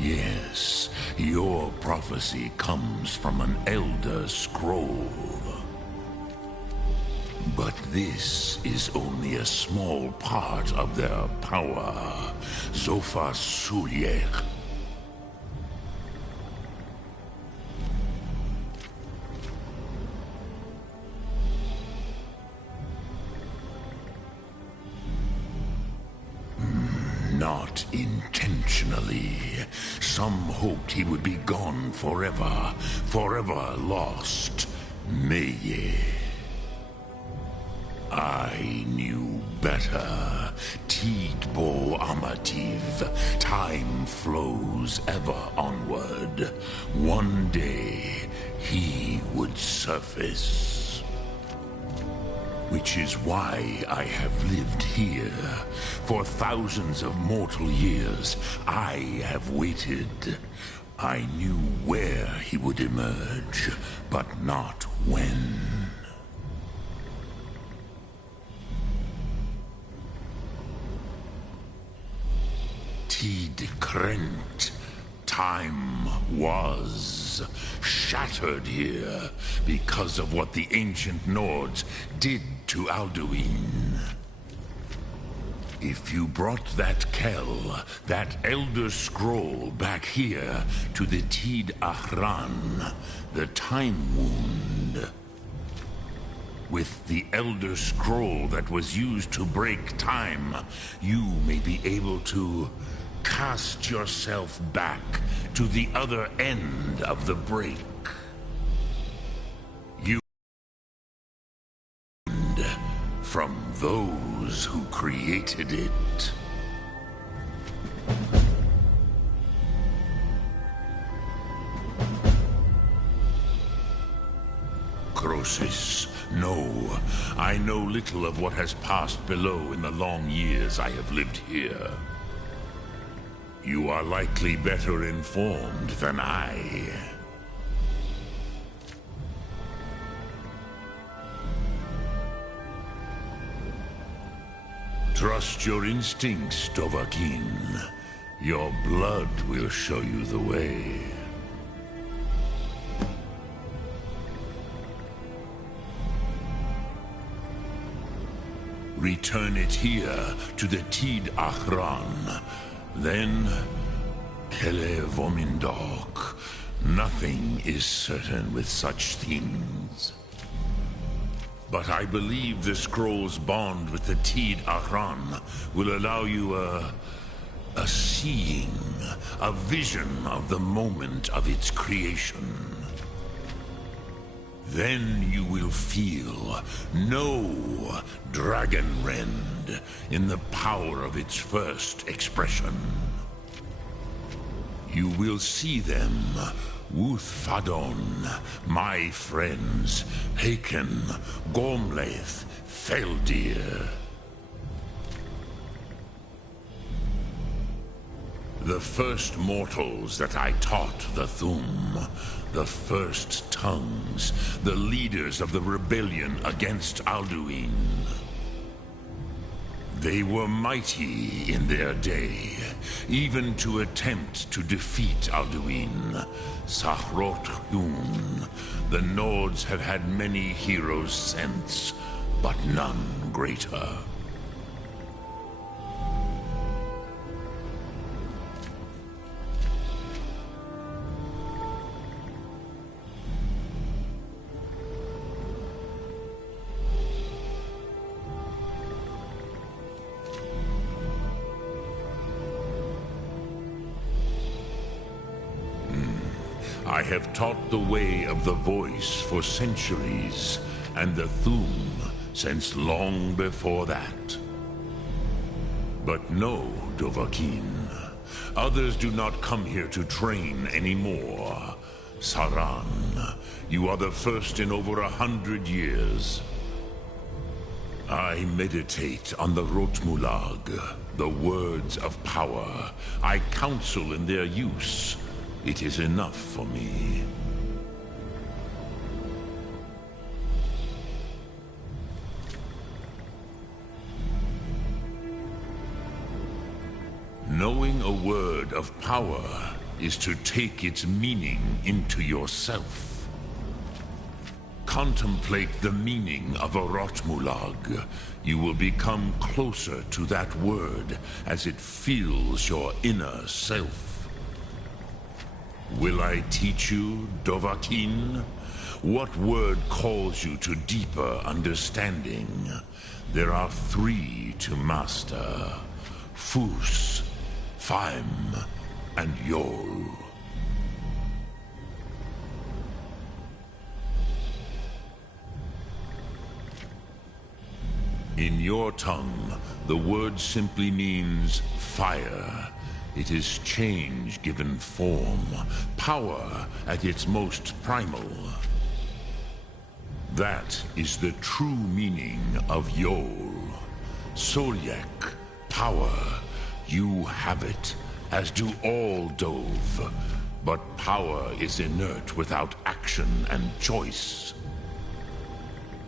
Yes, your prophecy comes from an Elder Scroll. But this is only a small part of their power. Zofa Suryek. Not intentionally. Some hoped he would be gone forever, forever lost. Meye. I knew better. Tidbo Amativ. Time flows ever onward. One day, he would surface. Which is why I have lived here. For thousands of mortal years, I have waited. I knew where he would emerge, but not when. Tid Krent. Time was shattered here because of what the ancient Nords did to Alduin. If you brought that Kell, that Elder Scroll back here to the Tid Ahran, the Time Wound, with the Elder Scroll that was used to break time, you may be able to cast yourself back to the other end of the break. You from those who created it. Croesus, no. I know little of what has passed below in the long years I have lived here. You are likely better informed than I. Trust your instincts, Dovahkiin. Your blood will show you the way. Return it here to the Tid Ahran. Then, Kele Vomindok. Nothing is certain with such things. But I believe the scroll's bond with the Tid Ahran will allow you a seeing, a vision of the moment of its creation. Then you will feel, know Dragonrend in the power of its first expression. You will see them, Wuthfadon, my friends, Haken, Gormlaith, Feldir. The first mortals that I taught the Thum, the first tongues, the leaders of the rebellion against Alduin. They were mighty in their day, even to attempt to defeat Alduin. Sahrot Hun, the Nords have had many heroes since, but none greater. I have taught the way of the voice for centuries, and the Thum since long before that. But no, Dovahkiin. Others do not come here to train anymore. Saran, you are the first in over 100 years. I meditate on the Rotmulag, the words of power. I counsel in their use. It is enough for me. Knowing a word of power is to take its meaning into yourself. Contemplate the meaning of a Rotmulag. You will become closer to that word as it fills your inner self. Will I teach you, Dovahkiin? What word calls you to deeper understanding? There are 3 to master: Fus, Faim, and Yol. In your tongue, the word simply means fire. It is change given form, power at its most primal. That is the true meaning of Yol. Solyek, power. You have it, as do all Dove. But power is inert without action and choice.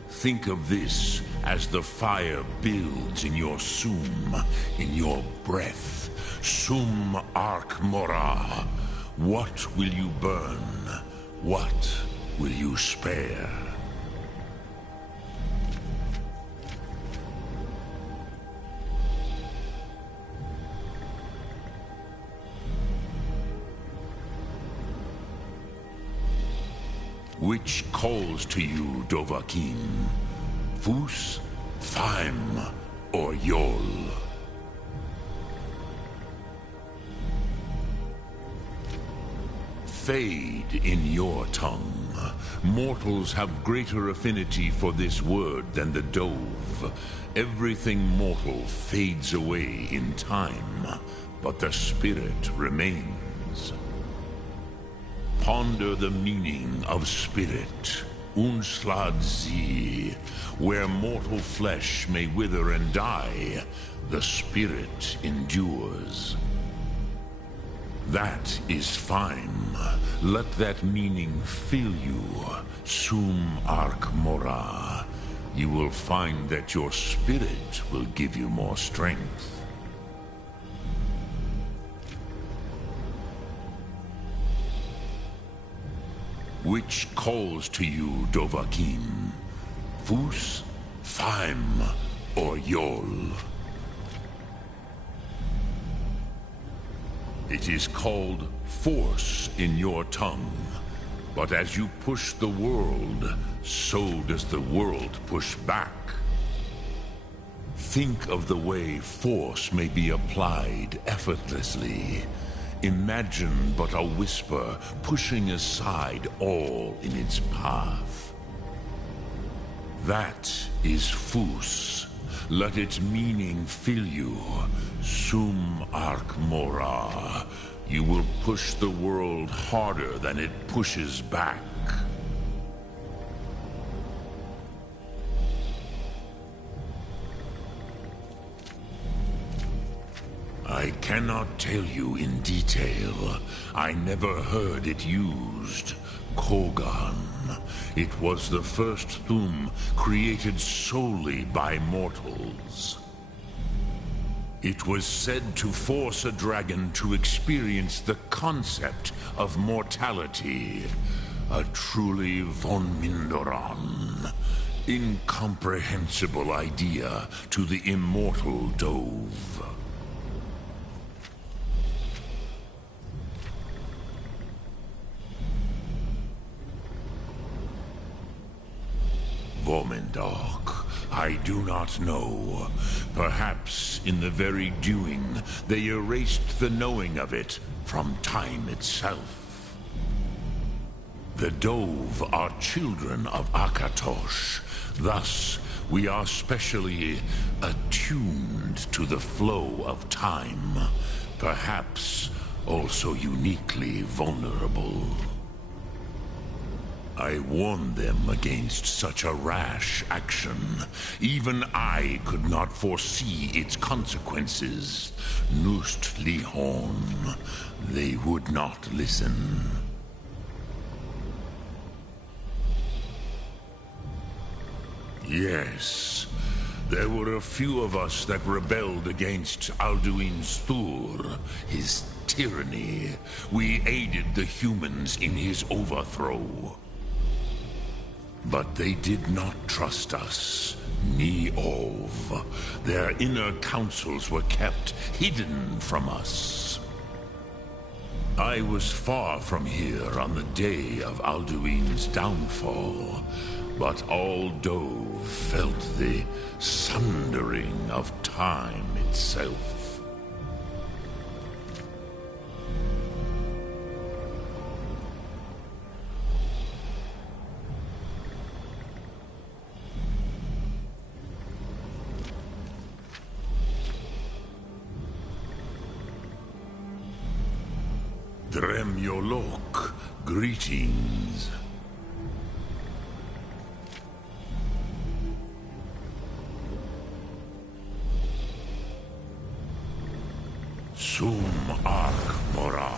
Think of this as the fire builds in your sum, in your breath. Sum Ark Mora. What will you burn? What will you spare? Which calls to you, Dovahkiin? Fus, Faim, or Yol? Fade in your tongue. Mortals have greater affinity for this word than the Dove. Everything mortal fades away in time, but the spirit remains. Ponder the meaning of spirit, Unslad Zi. Where mortal flesh may wither and die, the spirit endures. That is fine. Let that meaning fill you, Sum Ark Mora. You will find that your spirit will give you more strength. Which calls to you, Dovahkiin? Fus, Faim, or Yol? It is called force in your tongue. But as you push the world, so does the world push back. Think of the way force may be applied effortlessly. Imagine but a whisper pushing aside all in its path. That is Fus. Let its meaning fill you, Sum Ark Mora. You will push the world harder than it pushes back. I cannot tell you in detail. I never heard it used. Kogan. It was the first Thum created solely by mortals. It was said to force a dragon to experience the concept of mortality. A truly von Mindoran. Incomprehensible idea to the immortal Dove. Vomendok, I do not know. Perhaps in the very doing, they erased the knowing of it from time itself. The Dove are children of Akatosh. Thus, we are specially attuned to the flow of time. Perhaps also uniquely vulnerable. I warned them against such a rash action. Even I could not foresee its consequences. Nust Lihon. They would not listen. Yes. There were a few of us that rebelled against Alduin's Thur, his tyranny. We aided the humans in his overthrow. But they did not trust us, ni Ov. Their inner councils were kept hidden from us. I was far from here on the day of Alduin's downfall, but all Dove felt the sundering of time itself. Dremyolok, greetings. Sum Ark Mora.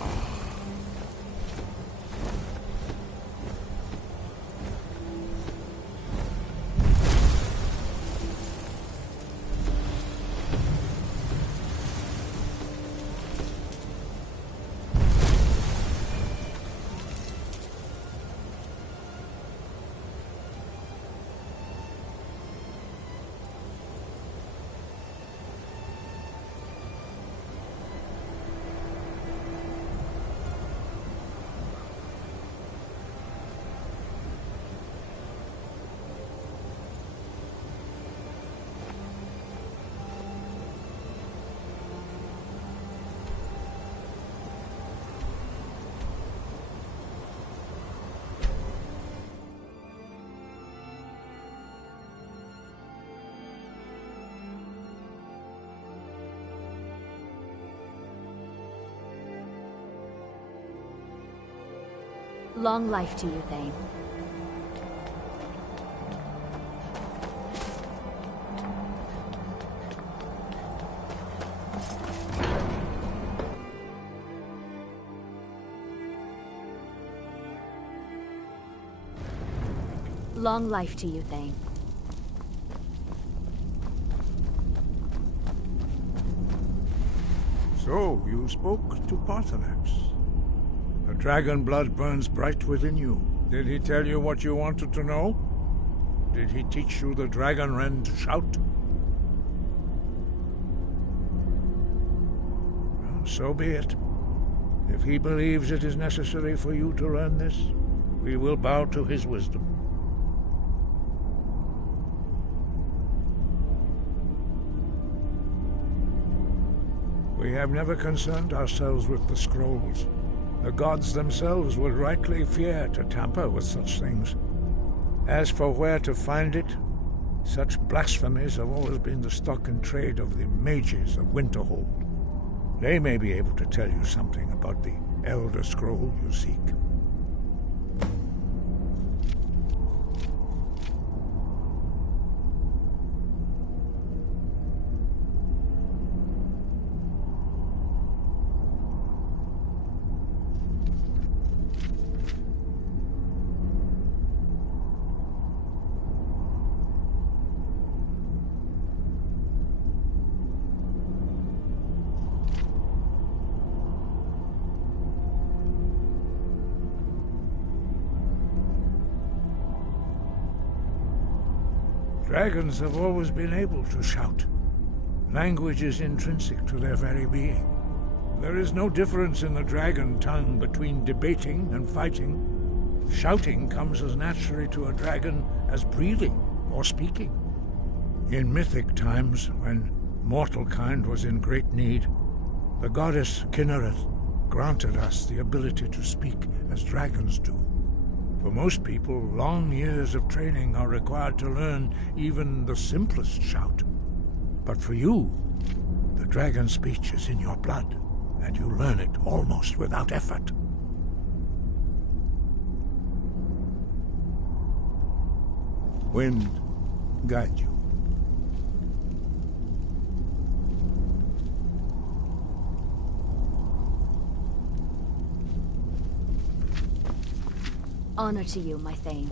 Long life to you, Thane. Long life to you, Thane. So, you spoke to Paarthurnax. The dragon blood burns bright within you. Did he tell you what you wanted to know? Did he teach you the dragon rend shout? Well, so be it. If he believes it is necessary for you to learn this, we will bow to his wisdom. We have never concerned ourselves with the scrolls. The gods themselves would rightly fear to tamper with such things. As for where to find it, such blasphemies have always been the stock and trade of the mages of Winterhold. They may be able to tell you something about the Elder Scroll you seek. Dragons have always been able to shout. Language is intrinsic to their very being. There is no difference in the dragon tongue between debating and fighting. Shouting comes as naturally to a dragon as breathing or speaking. In mythic times, when mortal kind was in great need, the goddess Kinnereth granted us the ability to speak as dragons do. For most people, long years of training are required to learn even the simplest shout. But for you, the dragon speech is in your blood, and you learn it almost without effort. Wind, guide you. Honor to you, my Thane.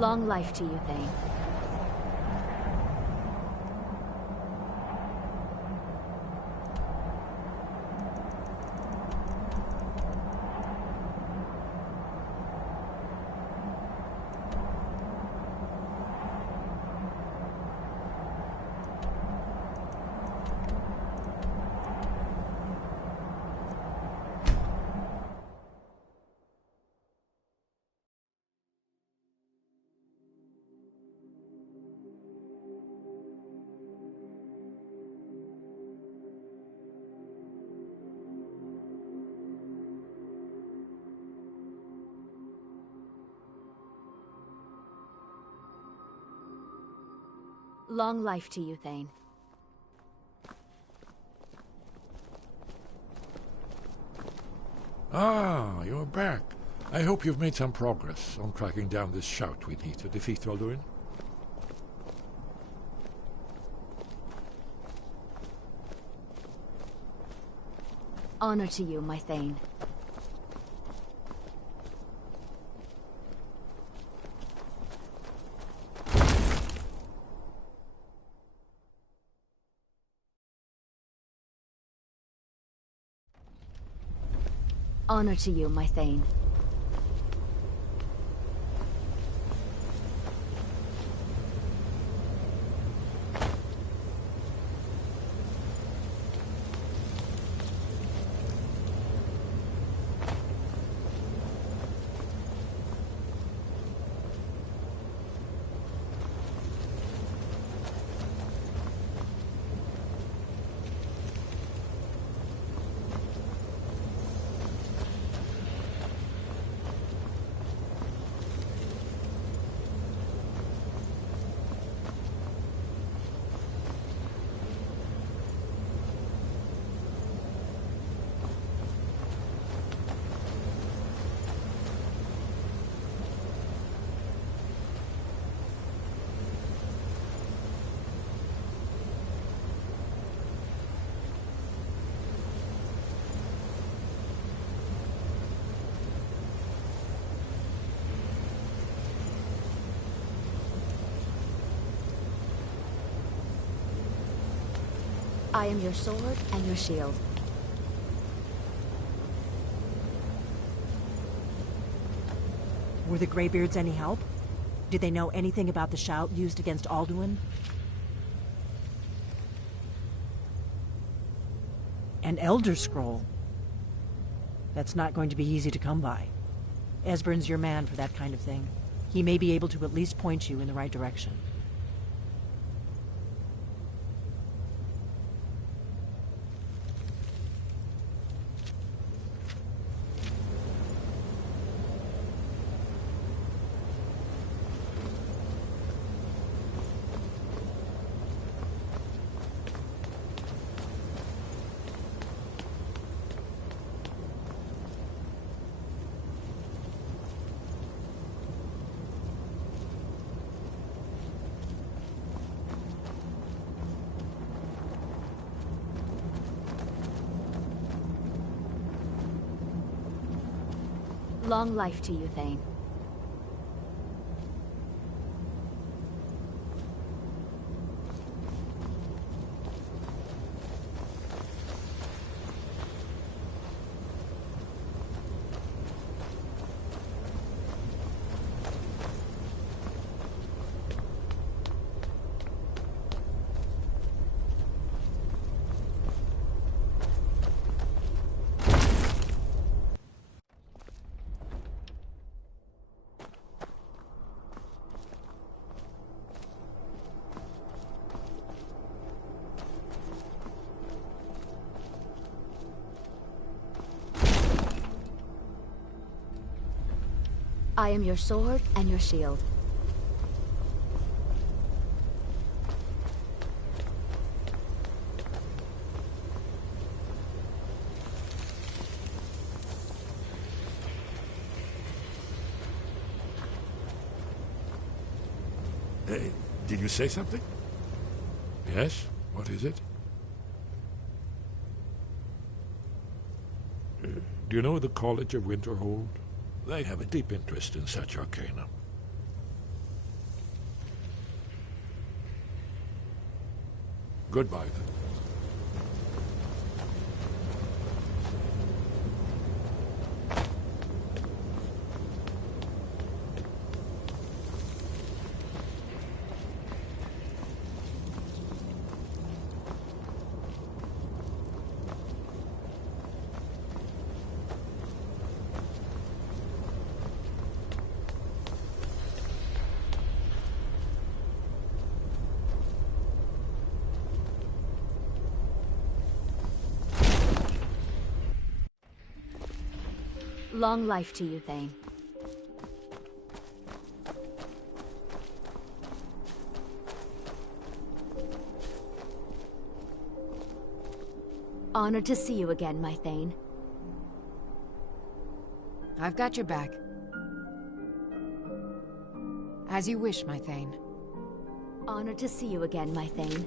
Long life to you, Thane. Long life to you, Thane. Ah, you're back. I hope you've made some progress on tracking down this shout we need to defeat Alduin. Honor to you, my Thane. Honor to you, my Thane. I am your sword and your shield. Were the Greybeards any help? Did they know anything about the shout used against Alduin? An Elder Scroll. That's not going to be easy to come by. Esbern's your man for that kind of thing. He may be able to at least point you in the right direction. Long life to you, Thane. I am your sword and your shield. Hey, did you say something? Yes? What is it? Do you know the College of Winterhold? They have a deep interest in such arcana. Goodbye, then. Long life to you, Thane. Honored to see you again, my Thane. I've got your back. As you wish, my Thane. Honored to see you again, my Thane.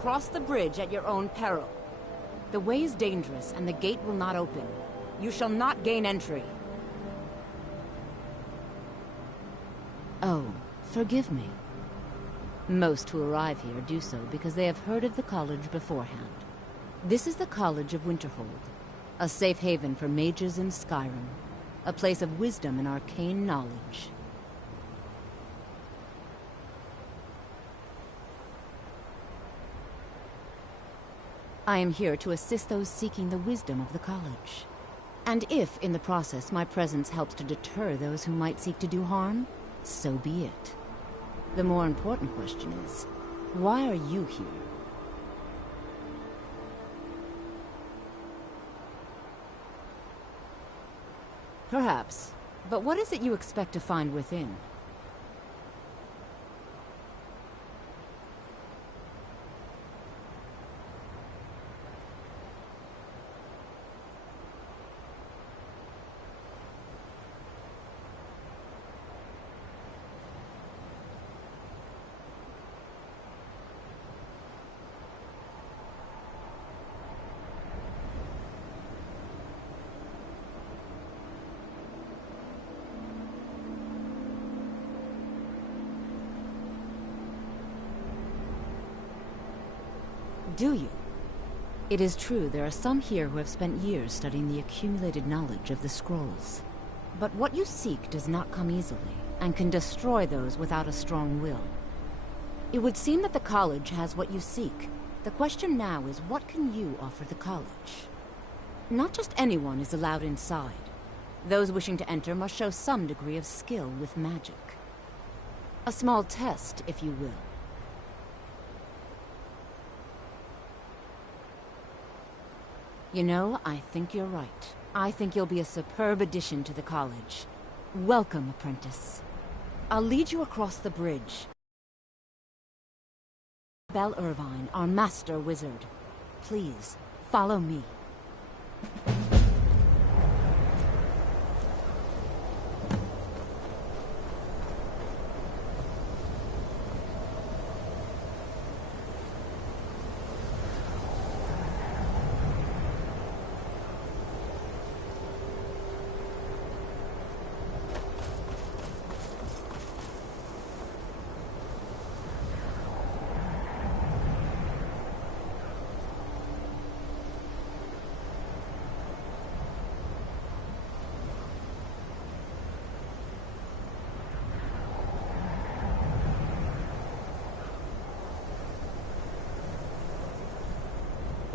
Cross the bridge at your own peril. The way is dangerous, and the gate will not open. You shall not gain entry. Oh, forgive me. Most who arrive here do so because they have heard of the college beforehand. This is the College of Winterhold, a safe haven for mages in Skyrim, a place of wisdom and arcane knowledge. I am here to assist those seeking the wisdom of the college. And if, in the process, my presence helps to deter those who might seek to do harm, so be it. The more important question is, why are you here? Perhaps. But what is it you expect to find within? Do you? It is true there are some here who have spent years studying the accumulated knowledge of the scrolls. But what you seek does not come easily, and can destroy those without a strong will. It would seem that the college has what you seek. The question now is, what can you offer the college? Not just anyone is allowed inside. Those wishing to enter must show some degree of skill with magic. A small test, if you will. You know, I think you're right. I think you'll be a superb addition to the college. Welcome, apprentice. I'll lead you across the bridge. Bell Irvine, our master wizard. Please, follow me.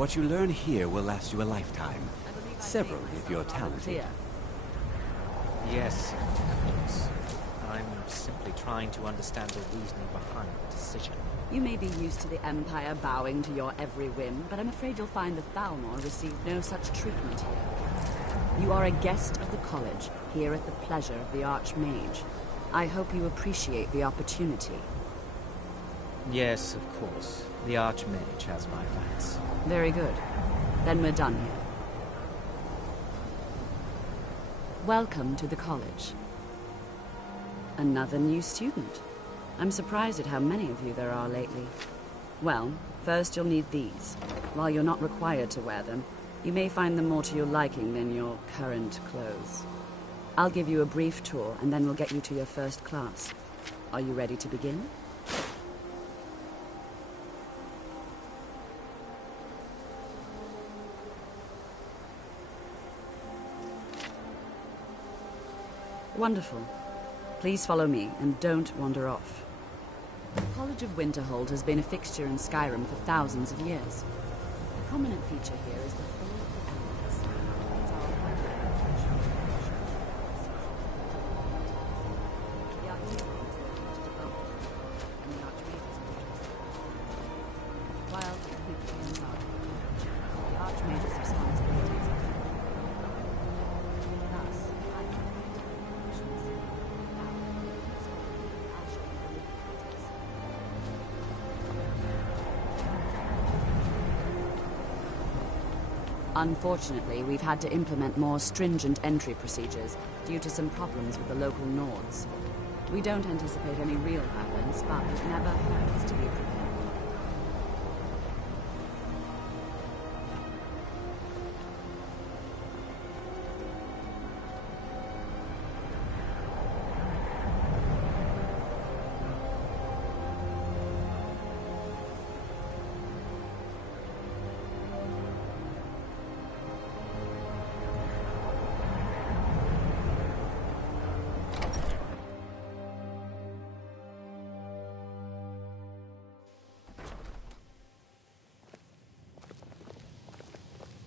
What you learn here will last you a lifetime. Several if you're talented. Yes, of course. I'm simply trying to understand the reasoning behind the decision. You may be used to the Empire bowing to your every whim, but I'm afraid you'll find the Thalmor received no such treatment here. You are a guest of the college, here at the pleasure of the Archmage. I hope you appreciate the opportunity. Yes, of course. The Archmage has my thanks. Very good. Then we're done here. Welcome to the college. Another new student. I'm surprised at how many of you there are lately. Well, first you'll need these. While you're not required to wear them, you may find them more to your liking than your current clothes. I'll give you a brief tour, and then we'll get you to your first class. Are you ready to begin? Wonderful. Please follow me, and don't wander off. The College of Winterhold has been a fixture in Skyrim for thousands of years. A prominent feature here is the Hall of the Elements. It's our the Archmage is located above the hall, and the Archmage's quarters. While technically in charge of the college, the Archmage's responsibilities are thus, I have Unfortunately, we've had to implement more stringent entry procedures due to some problems with the local Nords. We don't anticipate any real violence, but it never hurts to be prepared.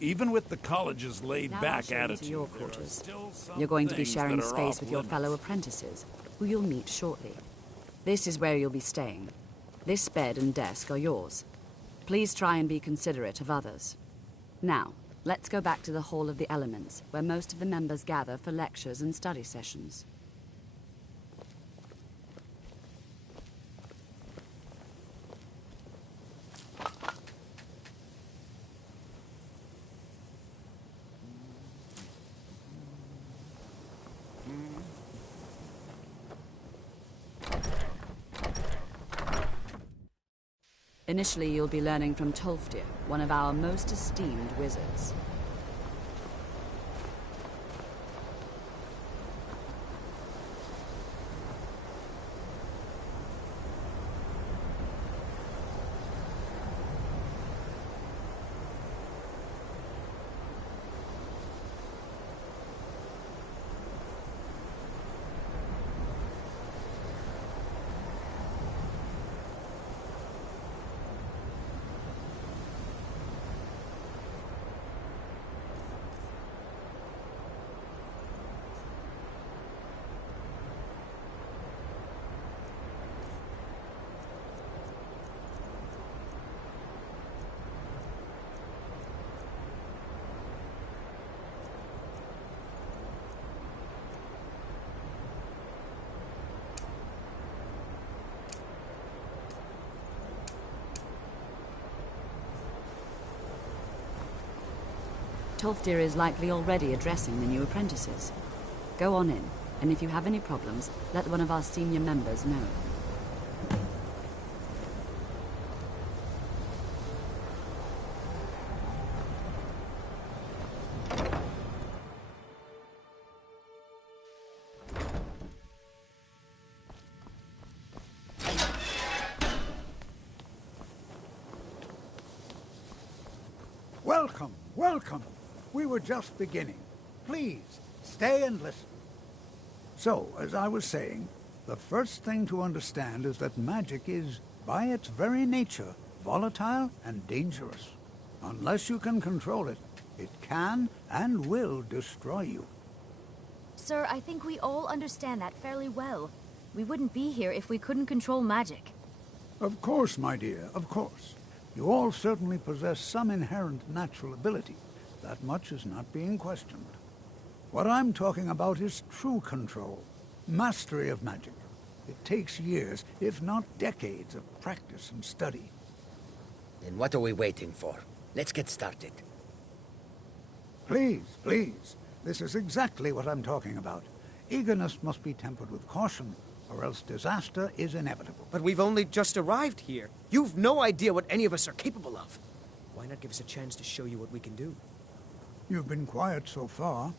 Even with the college's laid-back Now I'll show you to attitude, your there are quarters. still some You're going to be things sharing that are space off with your limits. fellow apprentices, who you'll meet shortly. This is where you'll be staying. This bed and desk are yours. Please try and be considerate of others. Now, let's go back to the Hall of the Elements, where most of the members gather for lectures and study sessions. Initially, you'll be learning from Tolfdir, one of our most esteemed wizards. Tolfdir is likely already addressing the new apprentices. Go on in, and if you have any problems, let one of our senior members know. Welcome, welcome. We were just beginning. Please, stay and listen. So, as I was saying, the first thing to understand is that magic is, by its very nature, volatile and dangerous. Unless you can control it, it can and will destroy you. Sir, I think we all understand that fairly well. We wouldn't be here if we couldn't control magic. Of course, my dear, of course. You all certainly possess some inherent natural ability. That much is not being questioned. What I'm talking about is true control, mastery of magic. It takes years, if not decades, of practice and study. Then what are we waiting for? Let's get started. Please, please. This is exactly what I'm talking about. Eagerness must be tempered with caution, or else disaster is inevitable. But we've only just arrived here. You've no idea what any of us are capable of. Why not give us a chance to show you what we can do? You've been quiet so far.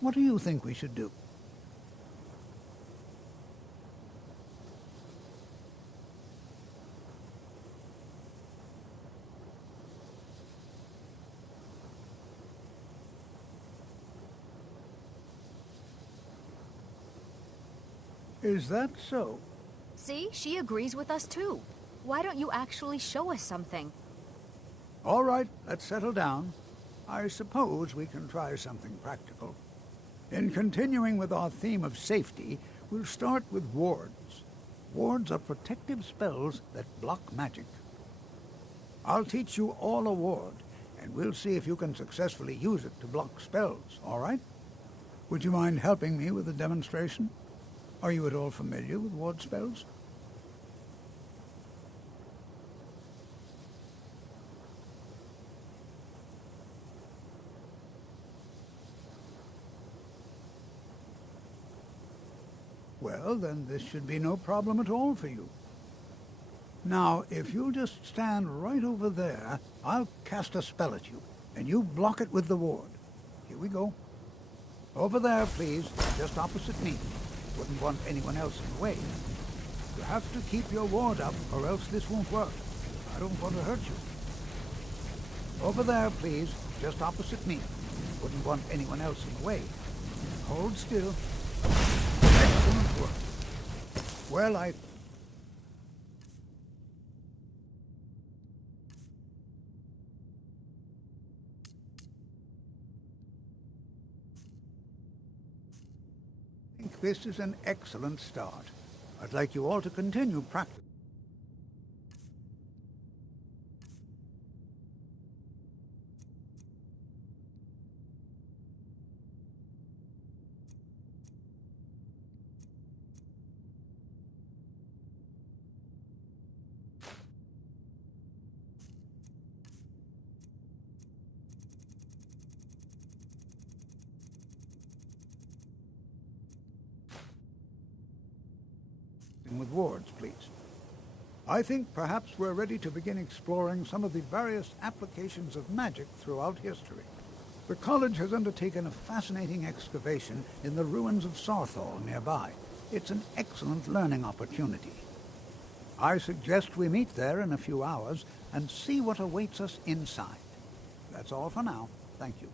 What do you think we should do? Is that so? See, she agrees with us too. Why don't you actually show us something? All right, let's settle down. I suppose we can try something practical. In continuing with our theme of safety, we'll start with wards. Wards are protective spells that block magic. I'll teach you all a ward, and we'll see if you can successfully use it to block spells, all right? Would you mind helping me with the demonstration? Are you at all familiar with ward spells? Well, then this should be no problem at all for you. Now, if you'll just stand right over there, I'll cast a spell at you, and you block it with the ward. Here we go. Over there, please, just opposite me. Wouldn't want anyone else in the way. You have to keep your ward up, or else this won't work. I don't want to hurt you. Over there, please, just opposite me. Wouldn't want anyone else in the way. Hold still. Excellent work. Well, I think this is an excellent start. I'd like you all to continue practice. With wards, please. I think perhaps we're ready to begin exploring some of the various applications of magic throughout history. The college has undertaken a fascinating excavation in the ruins of Sarthal nearby. It's an excellent learning opportunity. I suggest we meet there in a few hours and see what awaits us inside. That's all for now. Thank you.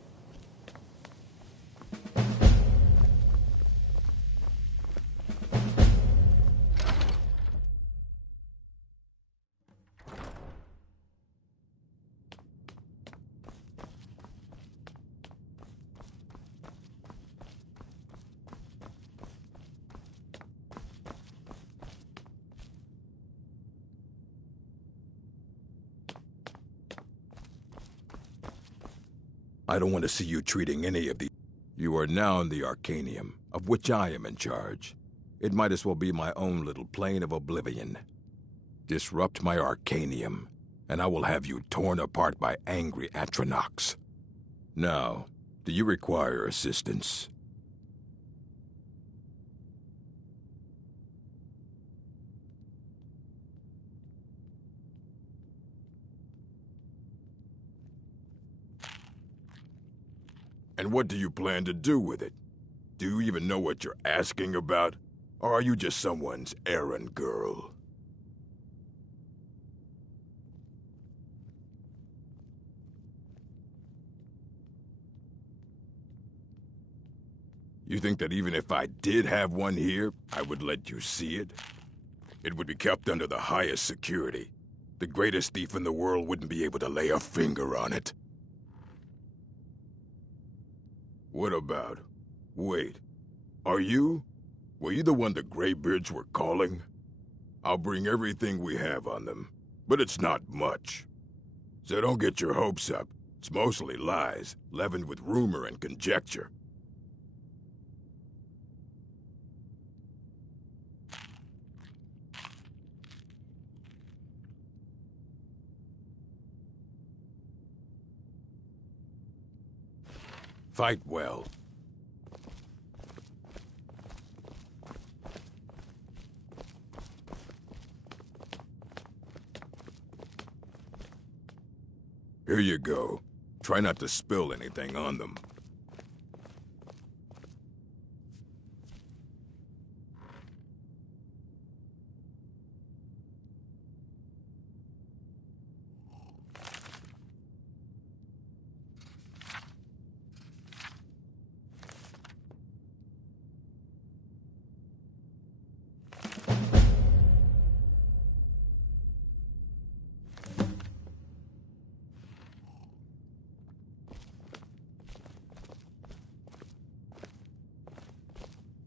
I don't want to see you treating any of the... You are now in the Arcanium, of which I am in charge. It might as well be my own little plane of oblivion. Disrupt my Arcanium, and I will have you torn apart by angry Atronachs. Now, do you require assistance? And what do you plan to do with it? Do you even know what you're asking about? Or are you just someone's errand girl? You think that even if I did have one here, I would let you see it? It would be kept under the highest security. The greatest thief in the world wouldn't be able to lay a finger on it. What about? Wait. Were you the one the Greybeards were calling? I'll bring everything we have on them, but it's not much. So don't get your hopes up. It's mostly lies, leavened with rumor and conjecture. Fight well. Here you go. Try not to spill anything on them.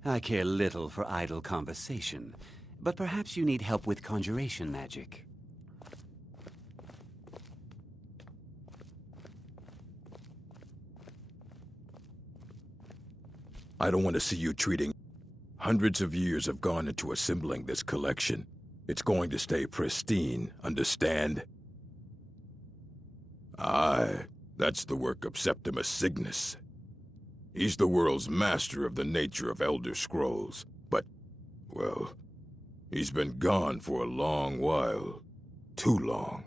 I care little for idle conversation, but perhaps you need help with conjuration magic. I don't want to see you treating... Hundreds of years have gone into assembling this collection. It's going to stay pristine, understand? Aye, that's the work of Septimus Cygnus. He's the world's master of the nature of Elder Scrolls, but, well, he's been gone for a long while. Too long.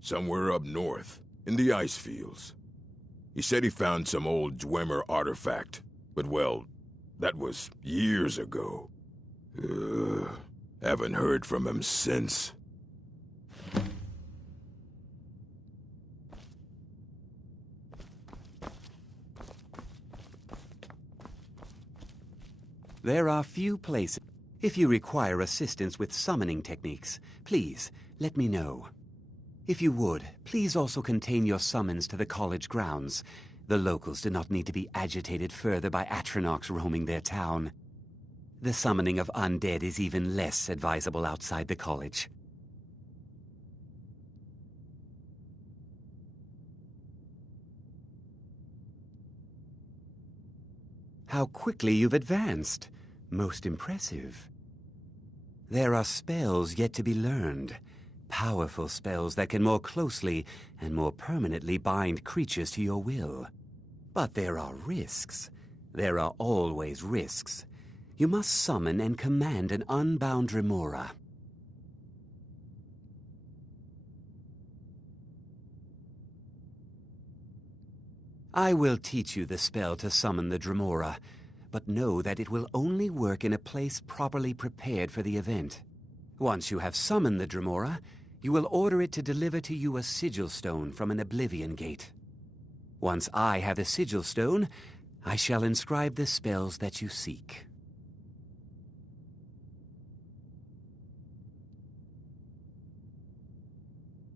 Somewhere up north, in the ice fields. He said he found some old Dwemer artifact, but well, that was years ago. Haven't heard from him since. There are few places. If you require assistance with summoning techniques, please let me know. If you would, please also contain your summons to the college grounds. The locals do not need to be agitated further by Atronachs roaming their town. The summoning of undead is even less advisable outside the college. How quickly you've advanced. Most impressive. There are spells yet to be learned. Powerful spells that can more closely and more permanently bind creatures to your will. But there are risks. There are always risks. You must summon and command an unbound remora. I will teach you the spell to summon the Dremora, but know that it will only work in a place properly prepared for the event. Once you have summoned the Dremora, you will order it to deliver to you a sigil stone from an Oblivion Gate. Once I have the sigil stone, I shall inscribe the spells that you seek.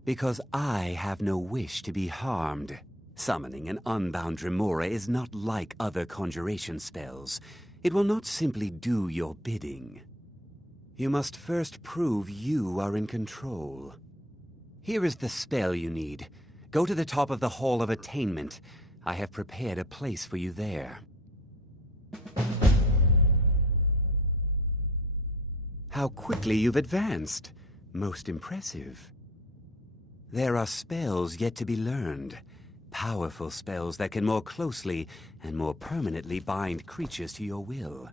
Because I have no wish to be harmed. Summoning an unbound Dremora is not like other conjuration spells. It will not simply do your bidding. You must first prove you are in control. Here is the spell you need. Go to the top of the Hall of Attainment. I have prepared a place for you there. How quickly you've advanced. Most impressive. There are spells yet to be learned. Powerful spells that can more closely and more permanently bind creatures to your will.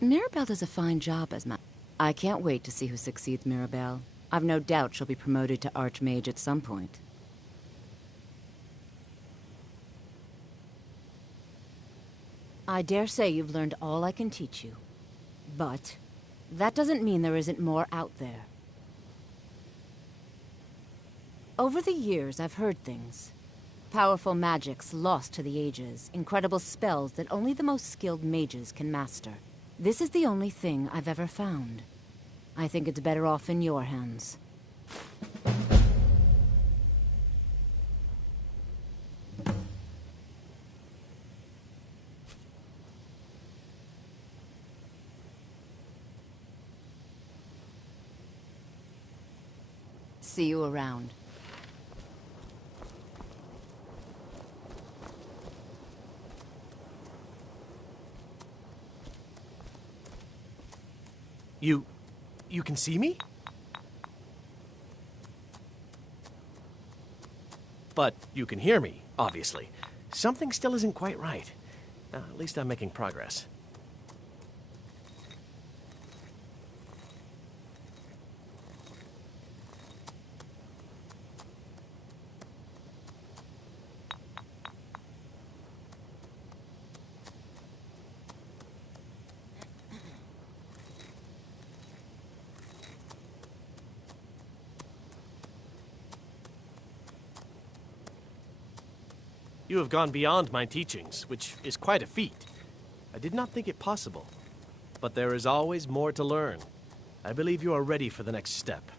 Mirabelle does a fine job as I can't wait to see who succeeds Mirabelle. I've no doubt she'll be promoted to Archmage at some point. I dare say you've learned all I can teach you. But that doesn't mean there isn't more out there. Over the years, I've heard things. Powerful magics lost to the ages, incredible spells that only the most skilled mages can master. This is the only thing I've ever found. I think it's better off in your hands. See you around. You can see me? But you can hear me, obviously. Something still isn't quite right. At least I'm making progress. You have gone beyond my teachings, which is quite a feat. I did not think it possible. But there is always more to learn. I believe you are ready for the next step.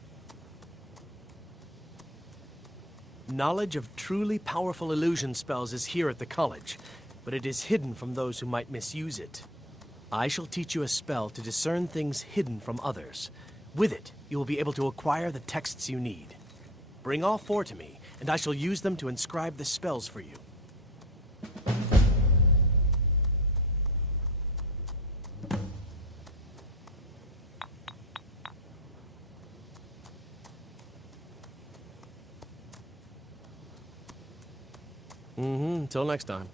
Knowledge of truly powerful illusion spells is here at the college, but it is hidden from those who might misuse it. I shall teach you a spell to discern things hidden from others. With it, you will be able to acquire the texts you need. Bring all 4 to me, and I shall use them to inscribe the spells for you. Until next time.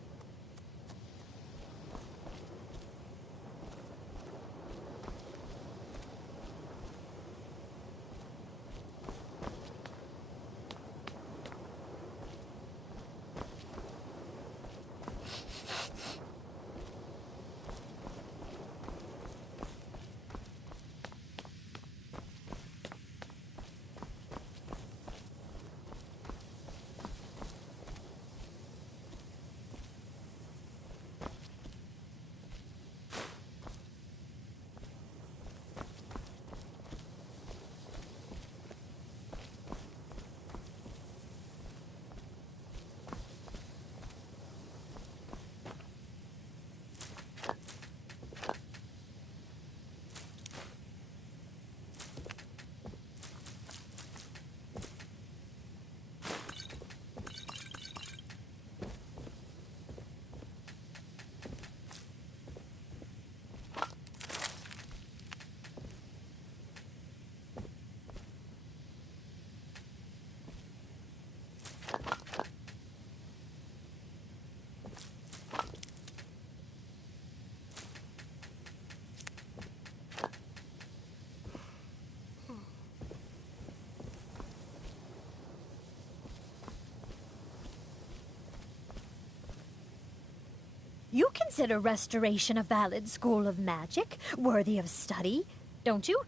You consider restoration a valid school of magic, worthy of study, don't you?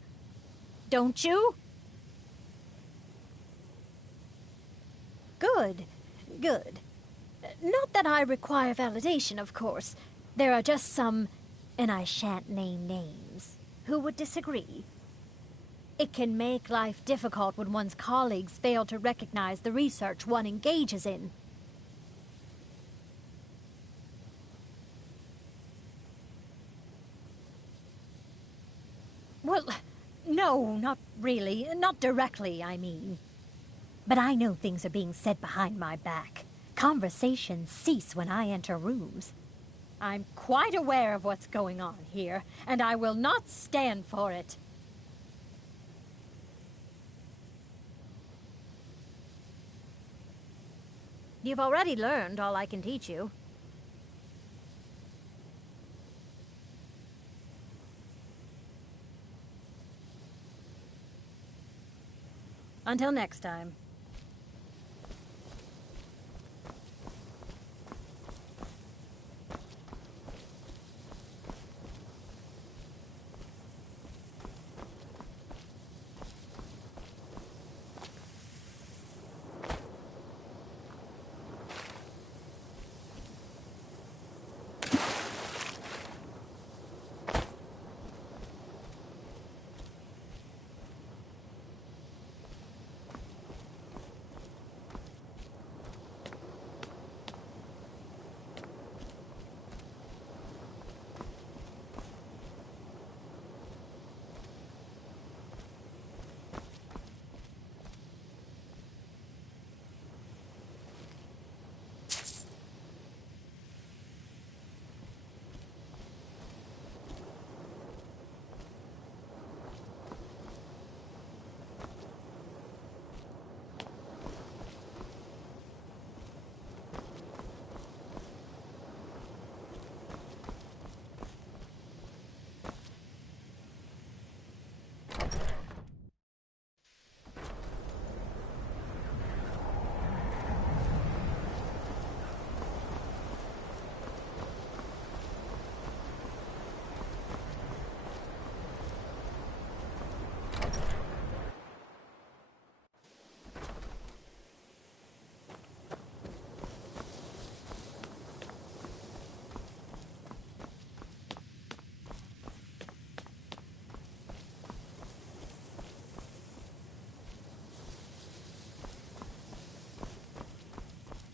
Don't you? Good, good. Not that I require validation, of course. There are just some, and I shan't name names, who would disagree. It can make life difficult when one's colleagues fail to recognize the research one engages in. Well, no, not really. Not directly, I mean. But I know things are being said behind my back. Conversations cease when I enter rooms. I'm quite aware of what's going on here, and I will not stand for it. You've already learned all I can teach you. Until next time.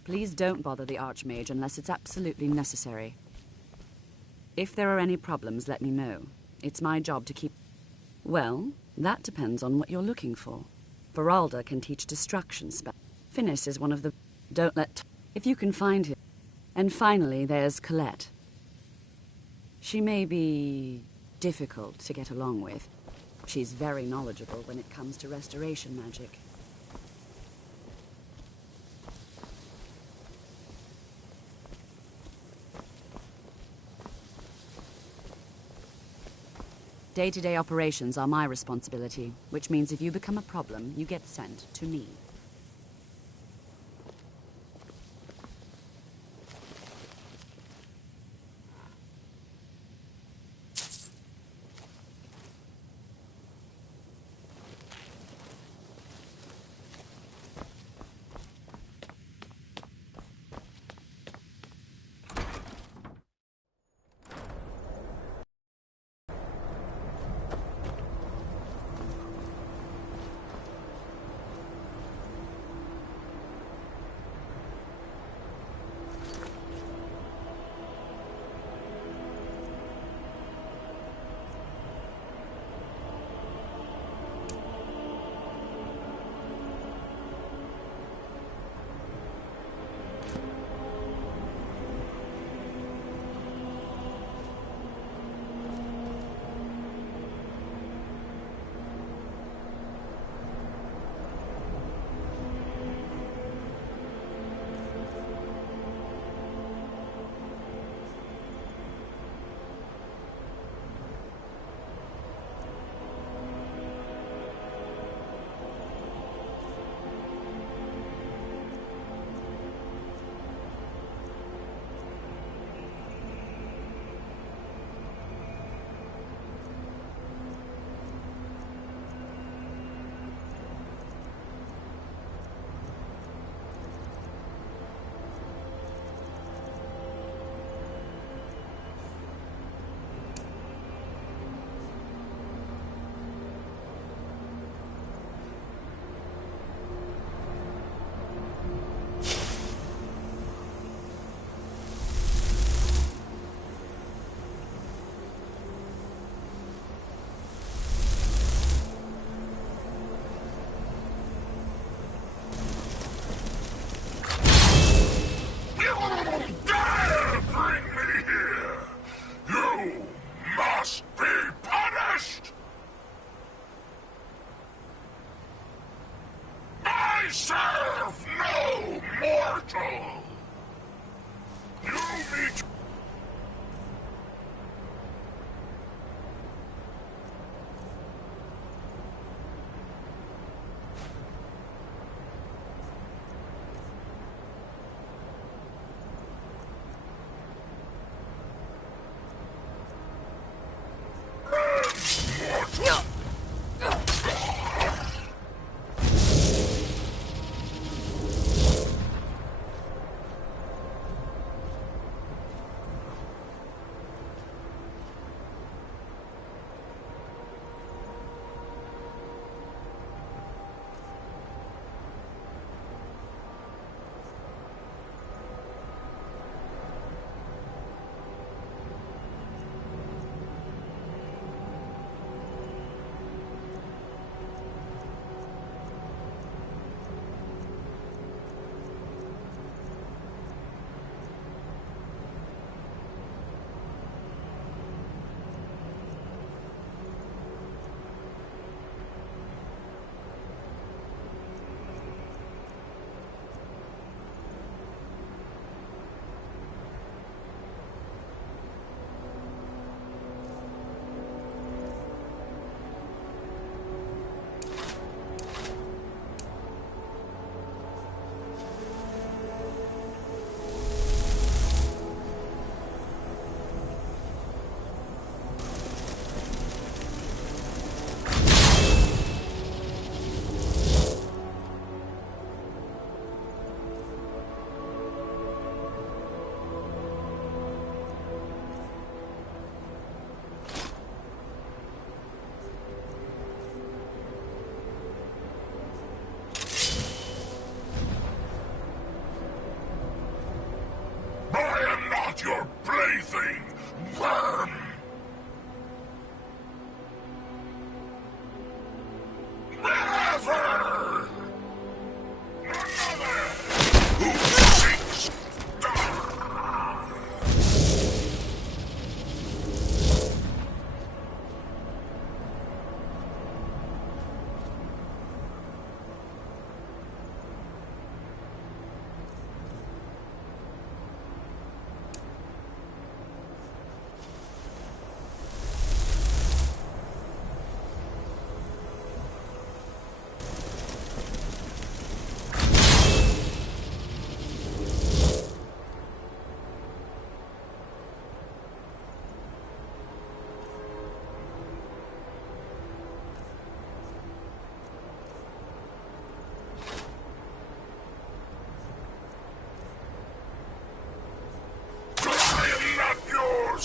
Please don't bother the Archmage unless it's absolutely necessary. If there are any problems, let me know. It's my job to keep... Well, that depends on what you're looking for. Feralda can teach distraction spell. Finis is one of the... Don't let... If you can find him. And finally, there's Colette. She may be difficult to get along with. She's very knowledgeable when it comes to restoration magic. Day-to-day operations are my responsibility, which means if you become a problem, you get sent to me. plaything, worm! Never! Another who seeks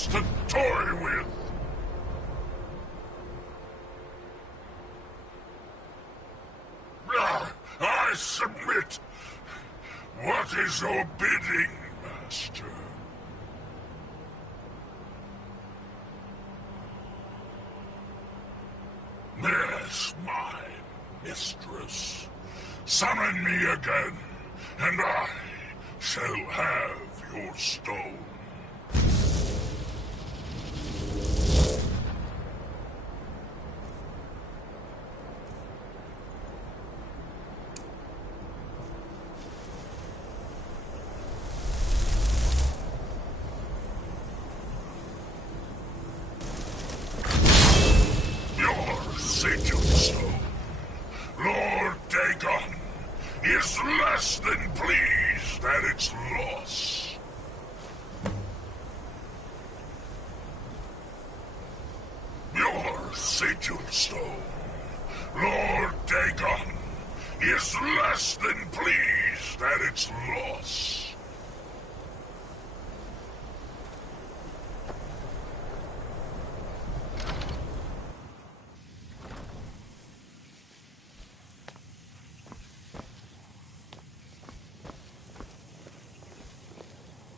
to toy with. I submit. What is your bidding, Master? Yes, my mistress. Summon me again, and I shall have your stone. Less than pleased at its loss. Your sigil stone, Lord Dagon, is less than pleased at its loss.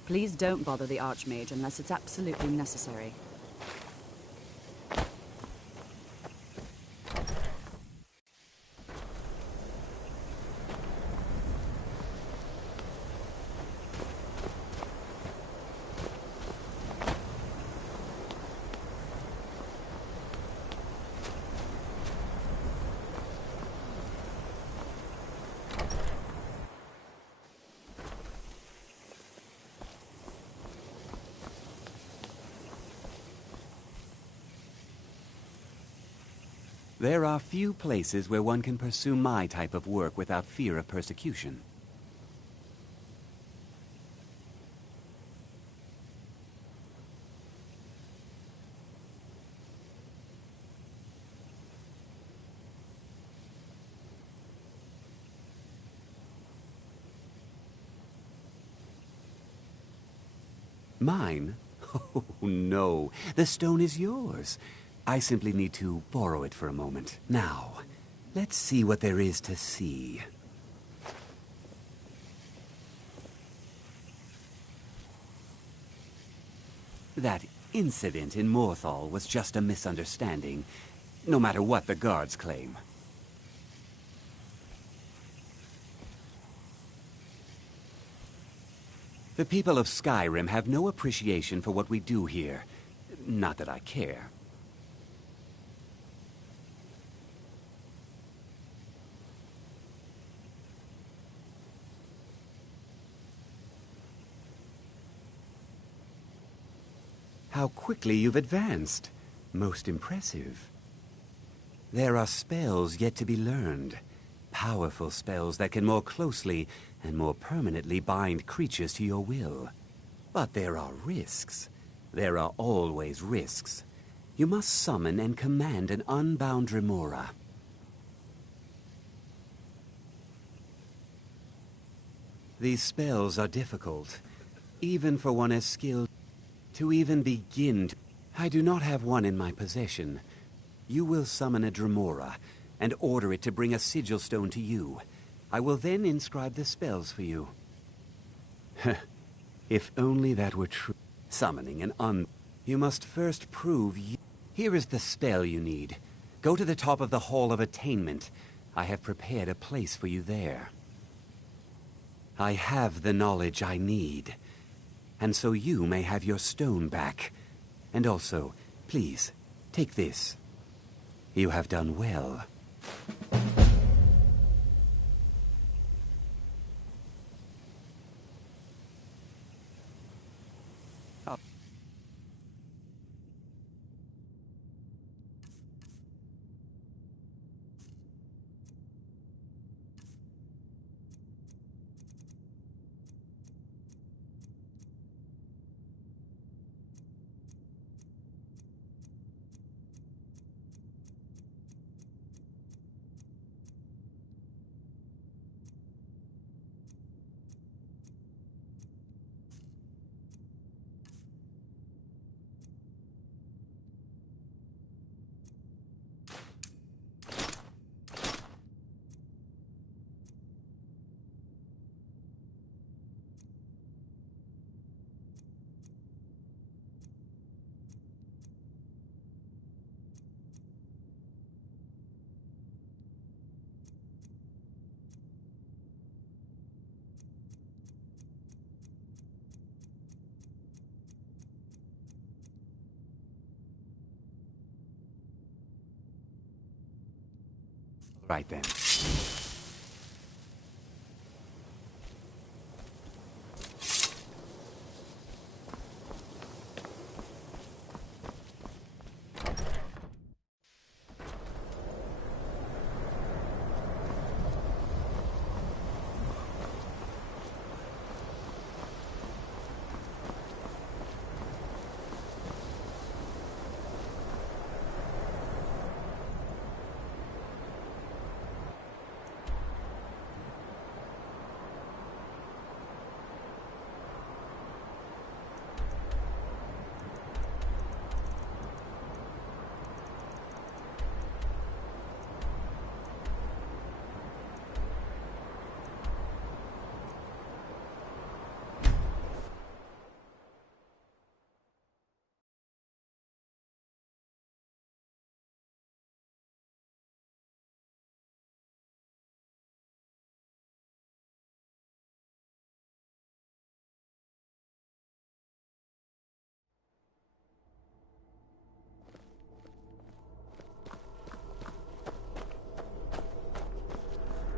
Please don't bother the Archmage unless it's absolutely necessary. There are few places where one can pursue my type of work without fear of persecution. Mine? Oh, no. The stone is yours. I simply need to borrow it for a moment. Now, let's see what there is to see. That incident in Morthal was just a misunderstanding, no matter what the guards claim. The people of Skyrim have no appreciation for what we do here. Not that I care. How quickly you've advanced. Most impressive. There are spells yet to be learned. Powerful spells that can more closely and more permanently bind creatures to your will. But there are risks. There are always risks. You must summon and command an unbound Remora. These spells are difficult, even for one as skilled. To even begin, I do not have one in my possession. You will summon a Dremora, and order it to bring a sigil stone to you. I will then inscribe the spells for you. If only that were true. summoning an You must first prove you... Here is the spell you need. Go to the top of the Hall of Attainment. I have prepared a place for you there. I have the knowledge I need, and so you may have your stone back. And also, please, take this. You have done well. Right then.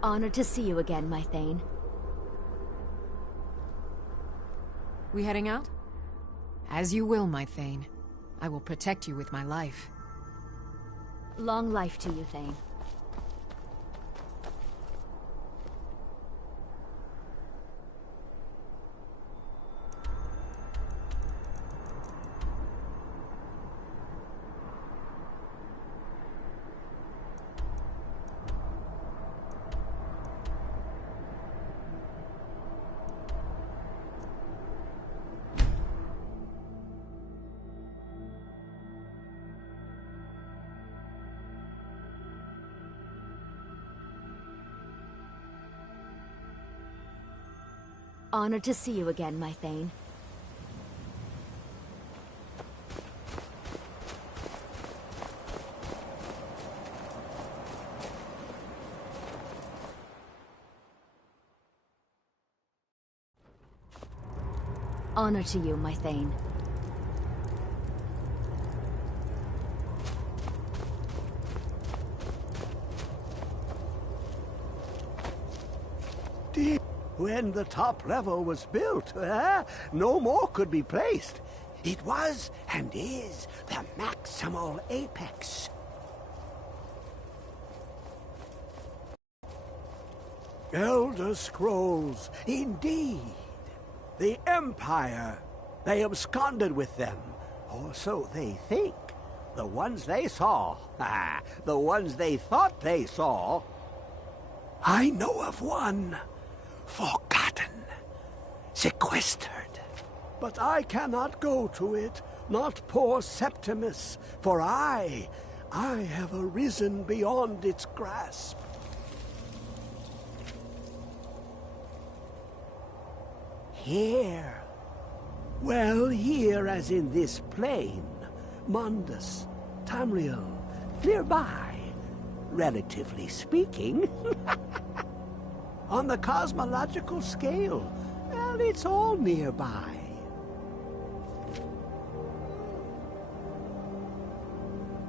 Honored to see you again, my Thane. We heading out? As you will, my Thane. I will protect you with my life. Long life to you, Thane. Honored to see you again, my Thane. Honor to you, my Thane. When the top level was built, no more could be placed. It was, and is, the maximal apex. Elder Scrolls, indeed. The Empire. They absconded with them, or so they think. The ones they saw, the ones they thought they saw. I know of one. Forgotten. Sequestered. But I cannot go to it, not poor Septimus, for I have arisen beyond its grasp. Here, Well, here as in this plain, Mundus, Tamriel, nearby, relatively speaking. On the cosmological scale, well, it's all nearby.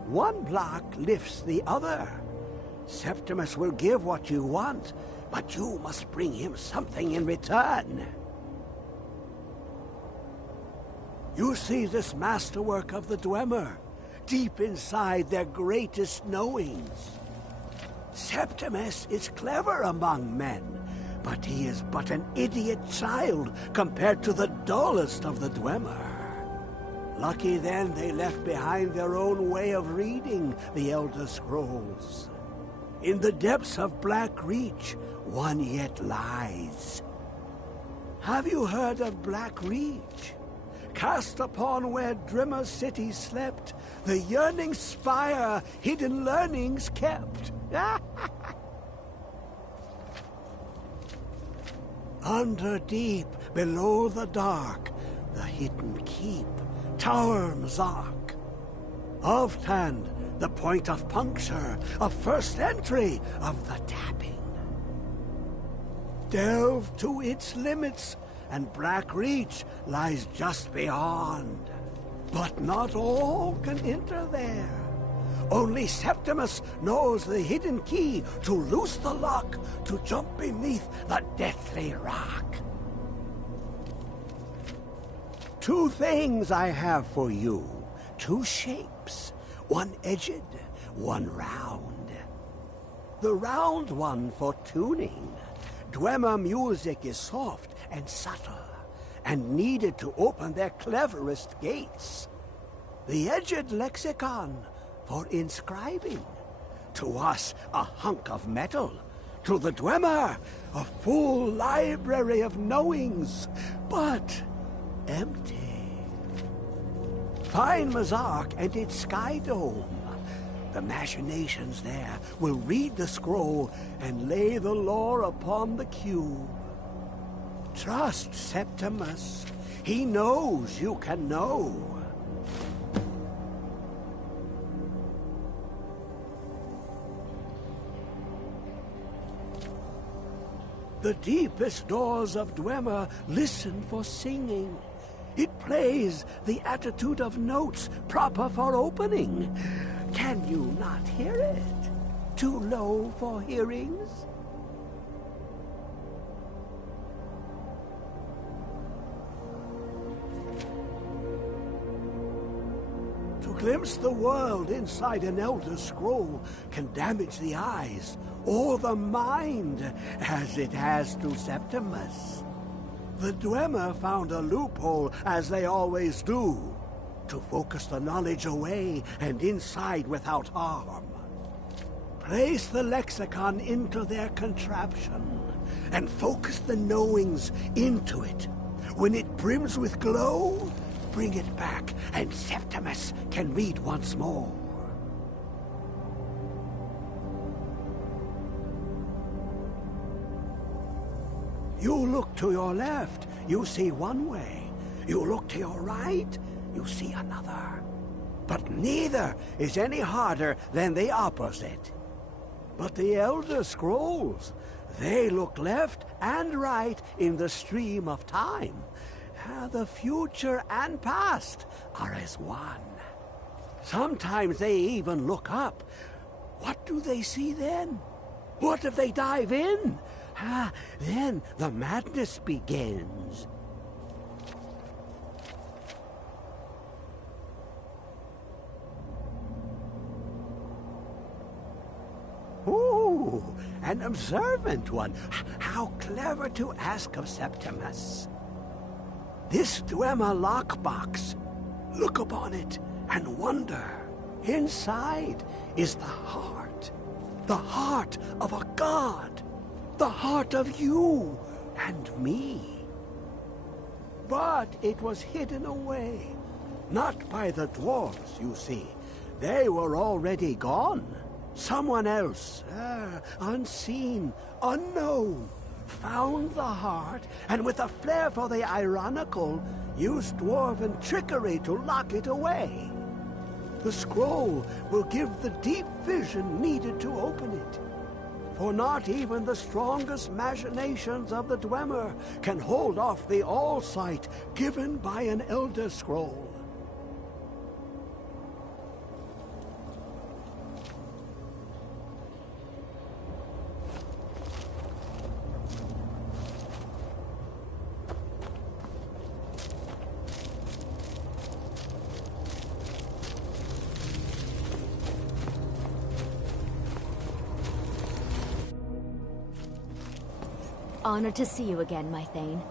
One block lifts the other. Septimus will give what you want, but you must bring him something in return. You see this masterwork of the Dwemer, deep inside their greatest knowings. Septimus is clever among men, but he is but an idiot child compared to the dullest of the Dwemer. Lucky then they left behind their own way of reading the Elder Scrolls. In the depths of Black Reach, one yet lies. Have you heard of Black Reach? Cast upon where Drimmer City slept, the yearning spire hidden learnings kept. Under deep, below the dark, the hidden keep, Tower Mzark. Oftand, the point of puncture, of first entry of the tapping. Delve to its limits, and Black Reach lies just beyond. But not all can enter there. Only Septimus knows the hidden key to loose the lock, to jump beneath the deathly rock. 2 things I have for you. 2 shapes. One edged, one round. The round one for tuning. Dwemer music is soft and subtle, and needed to open their cleverest gates. The edged lexicon for inscribing. To us, a hunk of metal. To the Dwemer, a full library of knowings, but empty. Find Mzark and its sky dome. The machinations there will read the scroll and lay the lore upon the cube. Trust Septimus. He knows you can know. The deepest doors of Dwemer listen for singing. It plays the attitude of notes proper for opening. Can you not hear it? Too low for hearings? To glimpse the world inside an Elder Scroll can damage the eyes or the mind, as it has to Septimus. The Dwemer found a loophole, as they always do, to focus the knowledge away and inside without harm. Place the lexicon into their contraption, and focus the knowings into it. When it brims with glow, bring it back, and Septimus can read once more. You look to your left, you see one way. You look to your right, you see another. But neither is any harder than the opposite. But the Elder Scrolls, they look left and right in the stream of time. The future and past are as one. Sometimes they even look up. What do they see then? What if they dive in? Then the madness begins. Ooh, an observant one. How clever to ask of Septimus. This Dwemer lockbox. Look upon it and wonder. Inside is the heart of a god. The heart of you and me. But it was hidden away. Not by the dwarves, you see. They were already gone. Someone else, unseen, unknown, found the heart, and with a flair for the ironical, used dwarven trickery to lock it away. The scroll will give the deep vision needed to open it. For not even the strongest machinations of the Dwemer can hold off the all-sight given by an Elder Scroll. Honored to see you again, my Thane.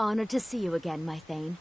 Honored to see you again, my Thane.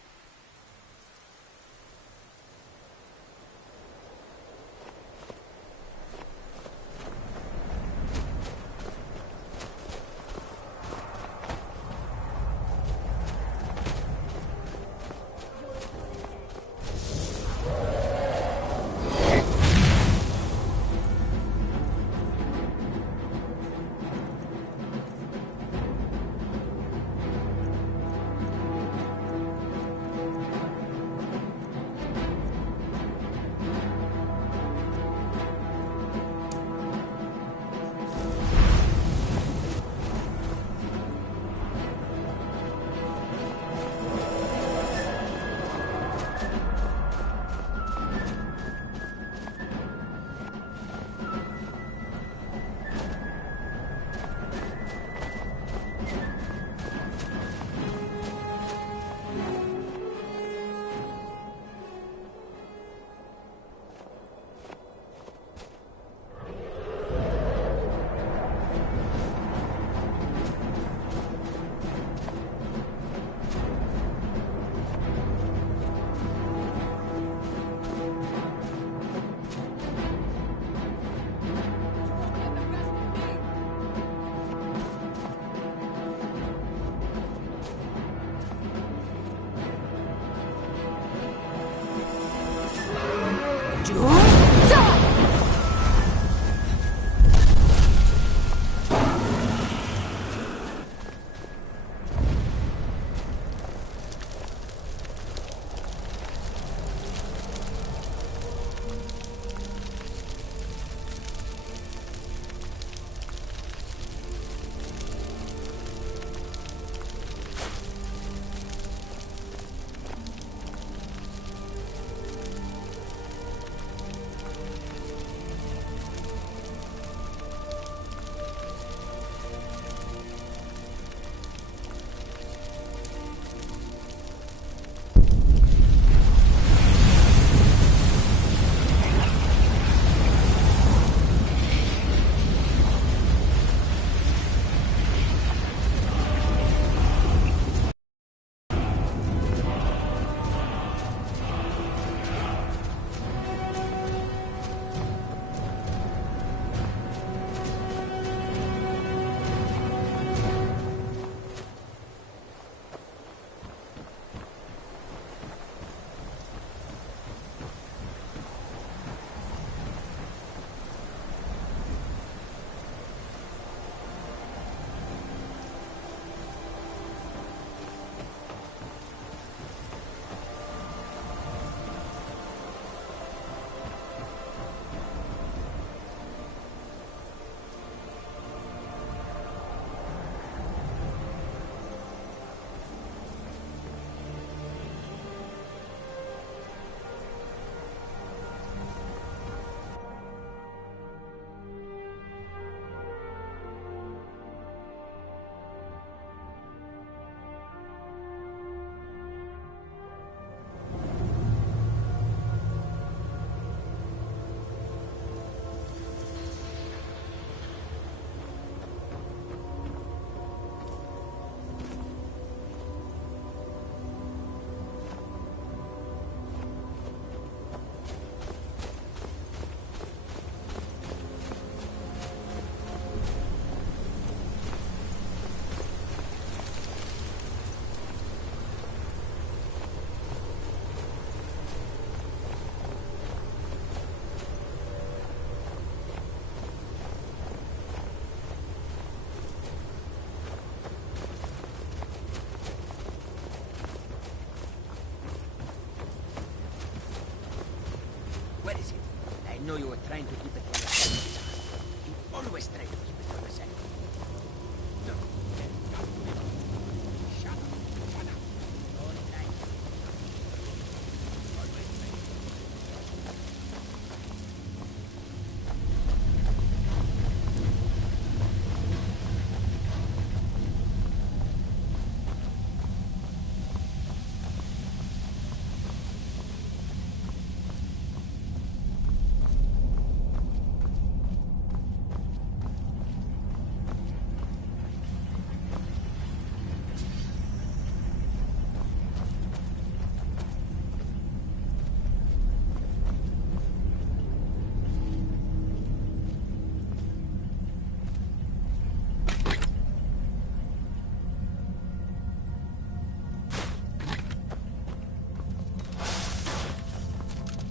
trying to keep it for yourself. You always try to keep it for yourself. Shut up. Shut up. All right. Always try.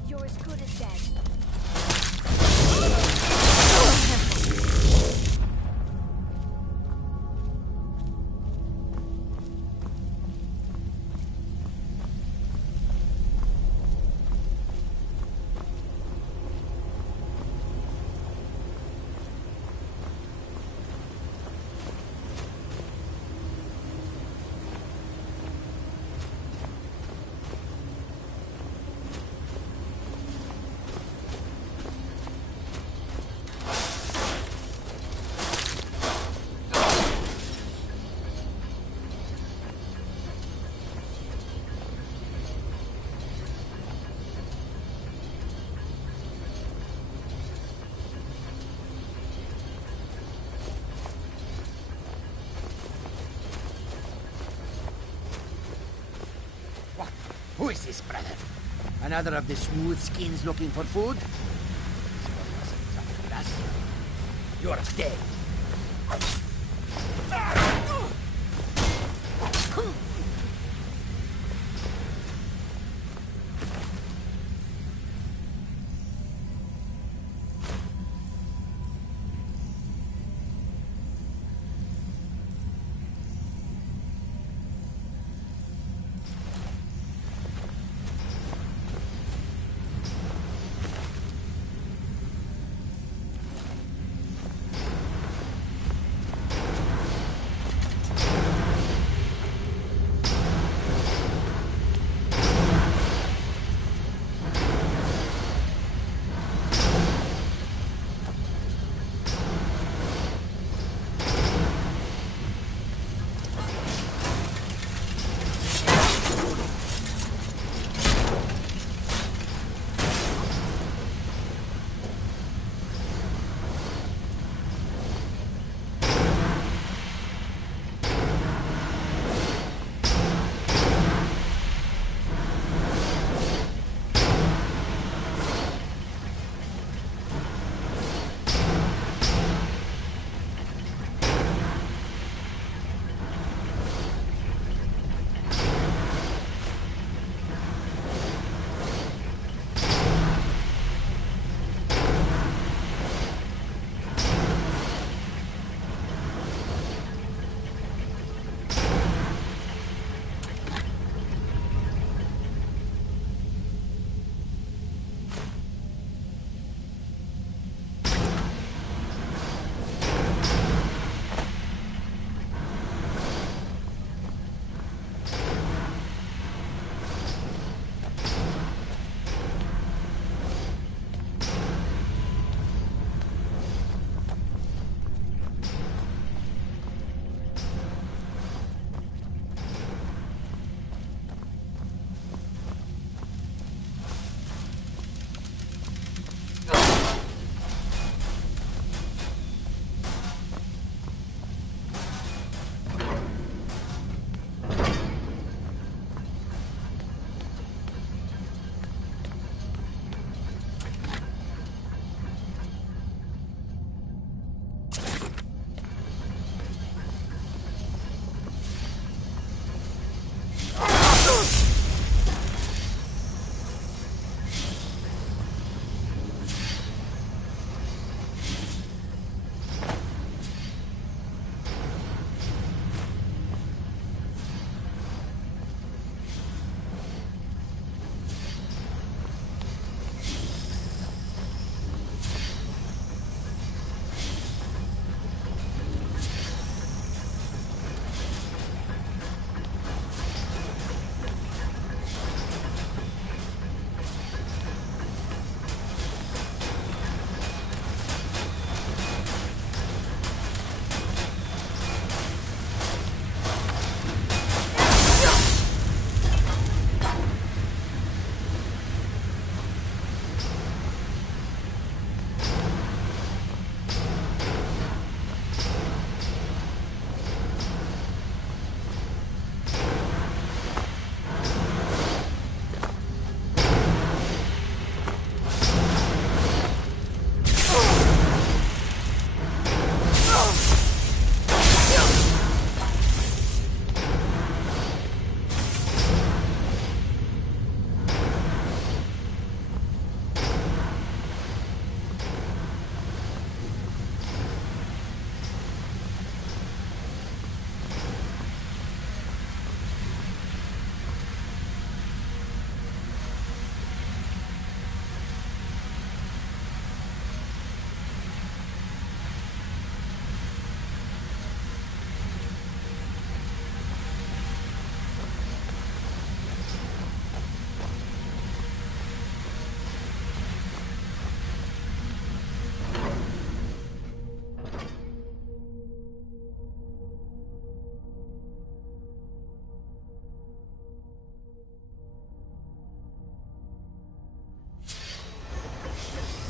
You're as good as dead. Who is this, brother? Another of the smooth skins looking for food? This one wasn't trouble with us. You're dead.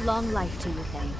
Long life to you, Thane.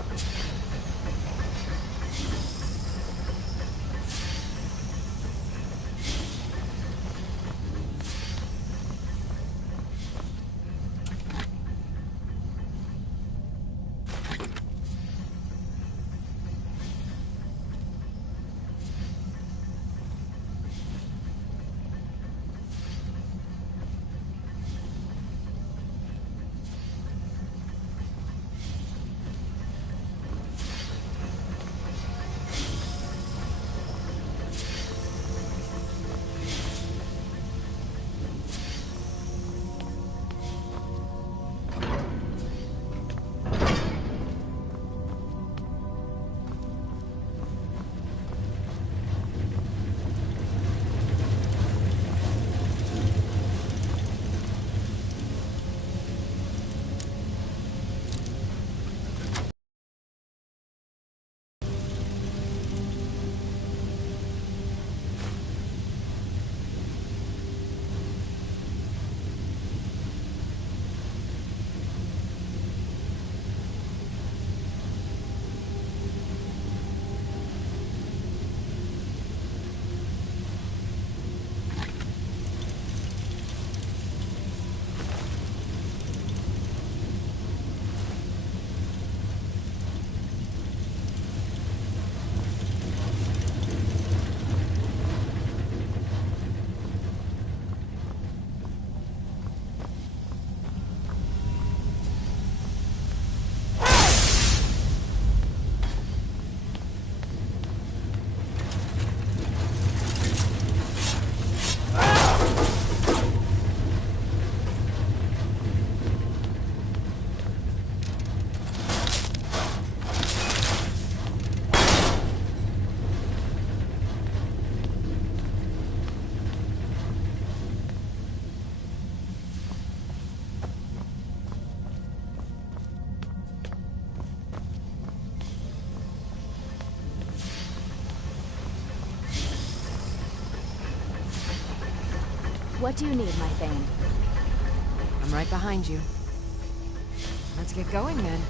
What do you need, my Thane? I'm right behind you. Let's get going then.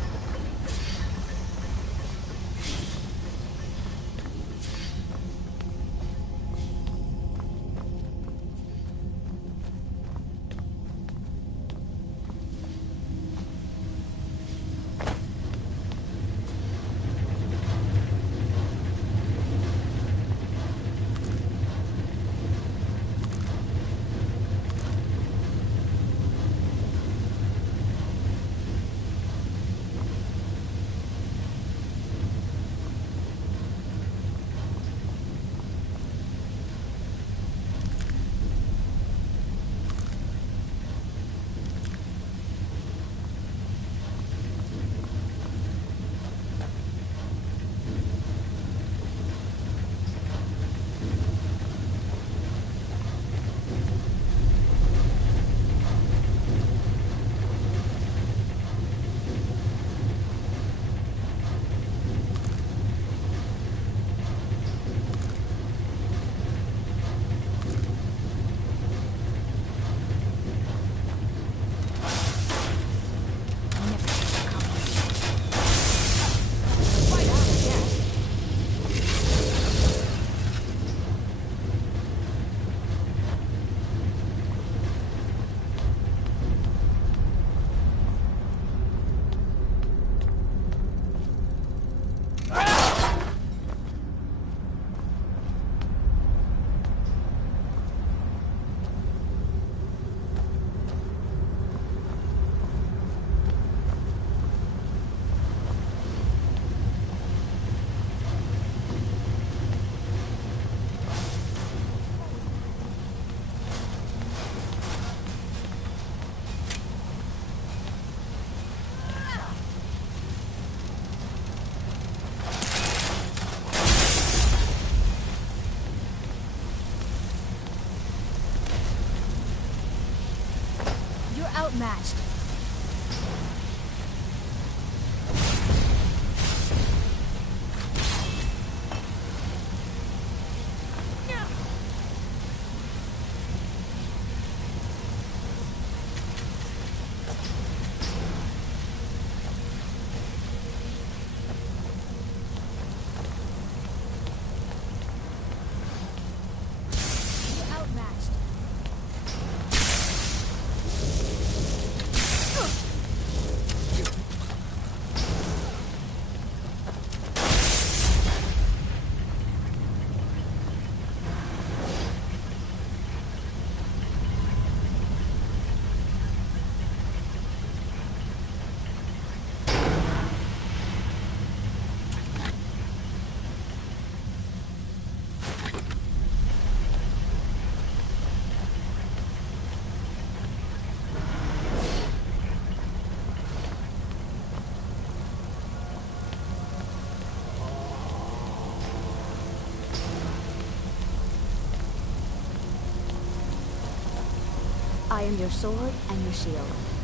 Outmatched. I am your sword and your shield.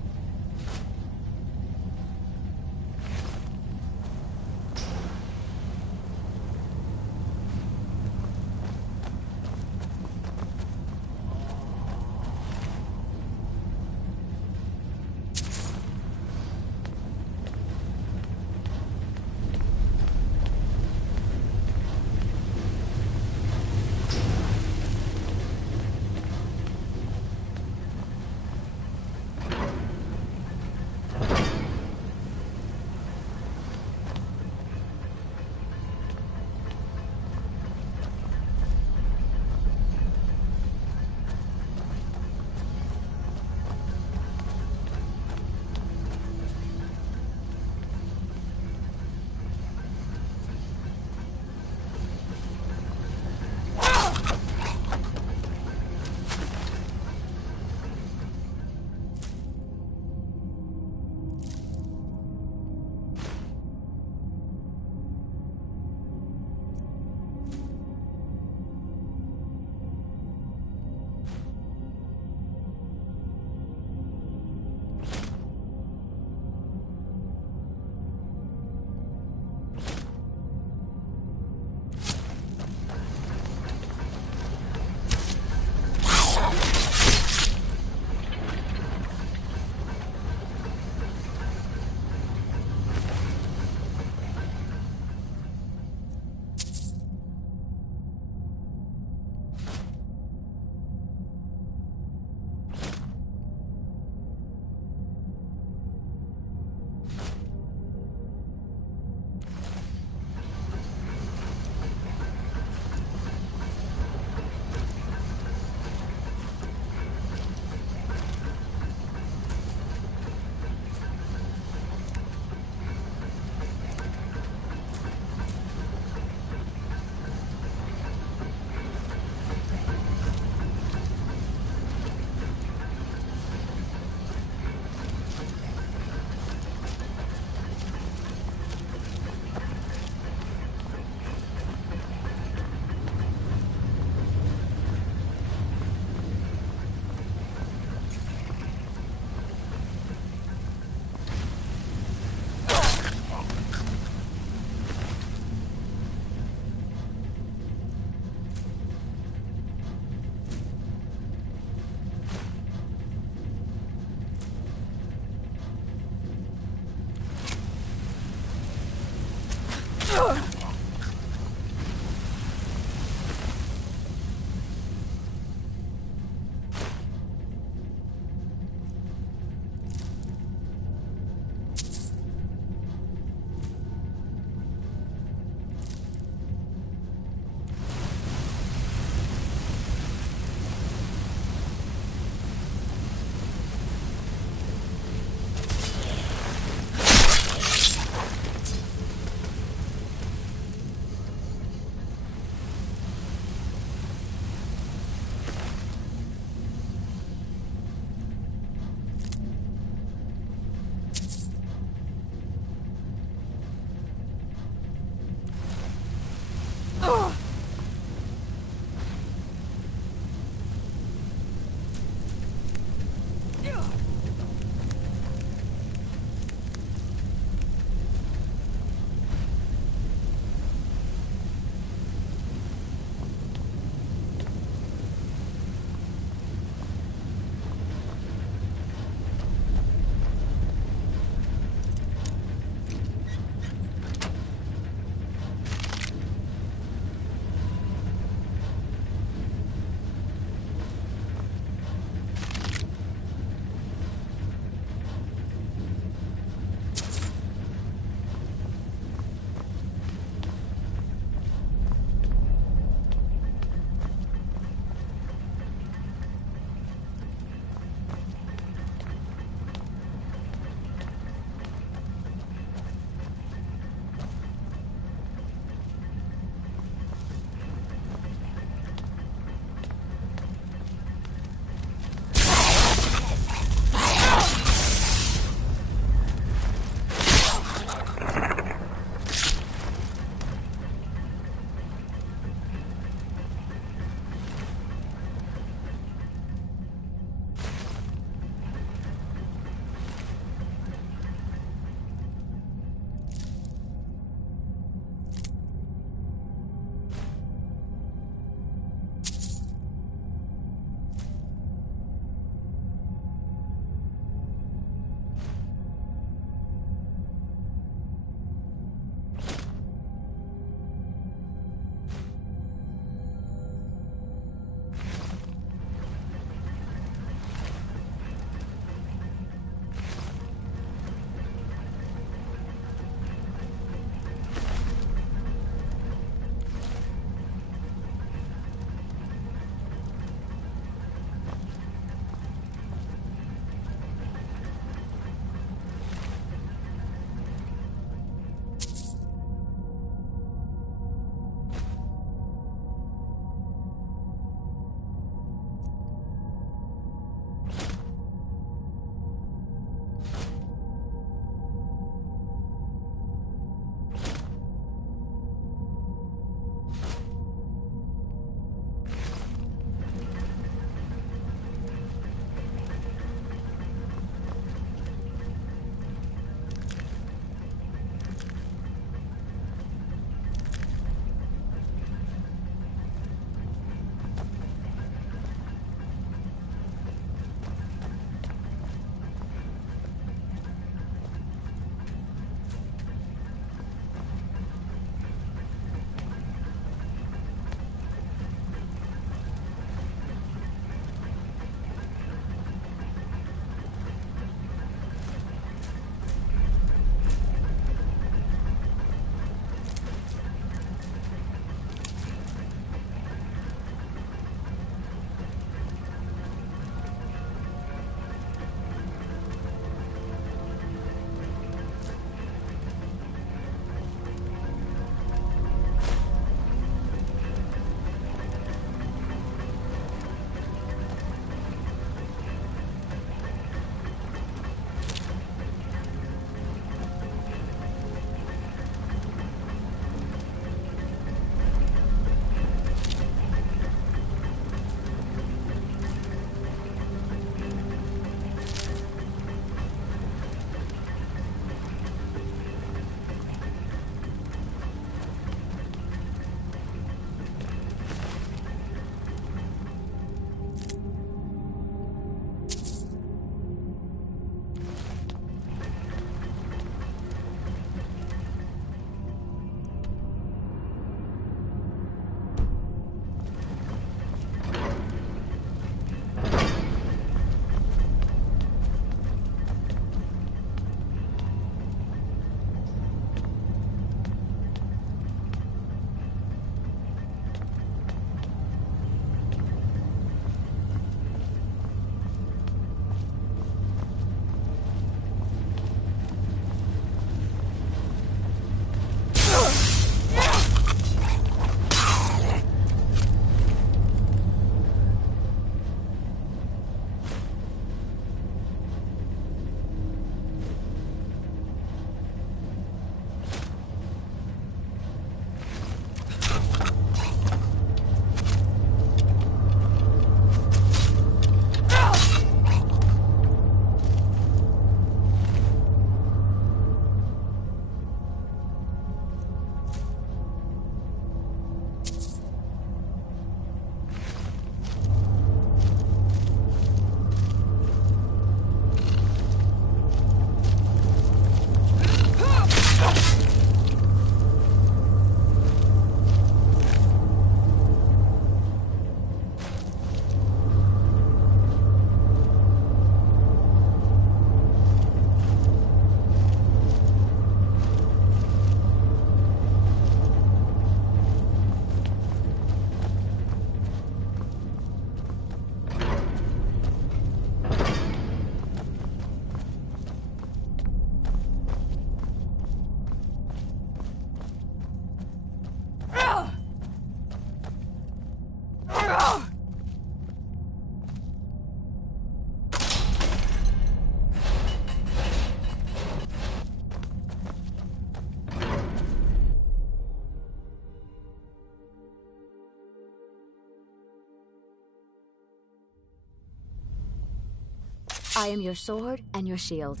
I am your sword and your shield.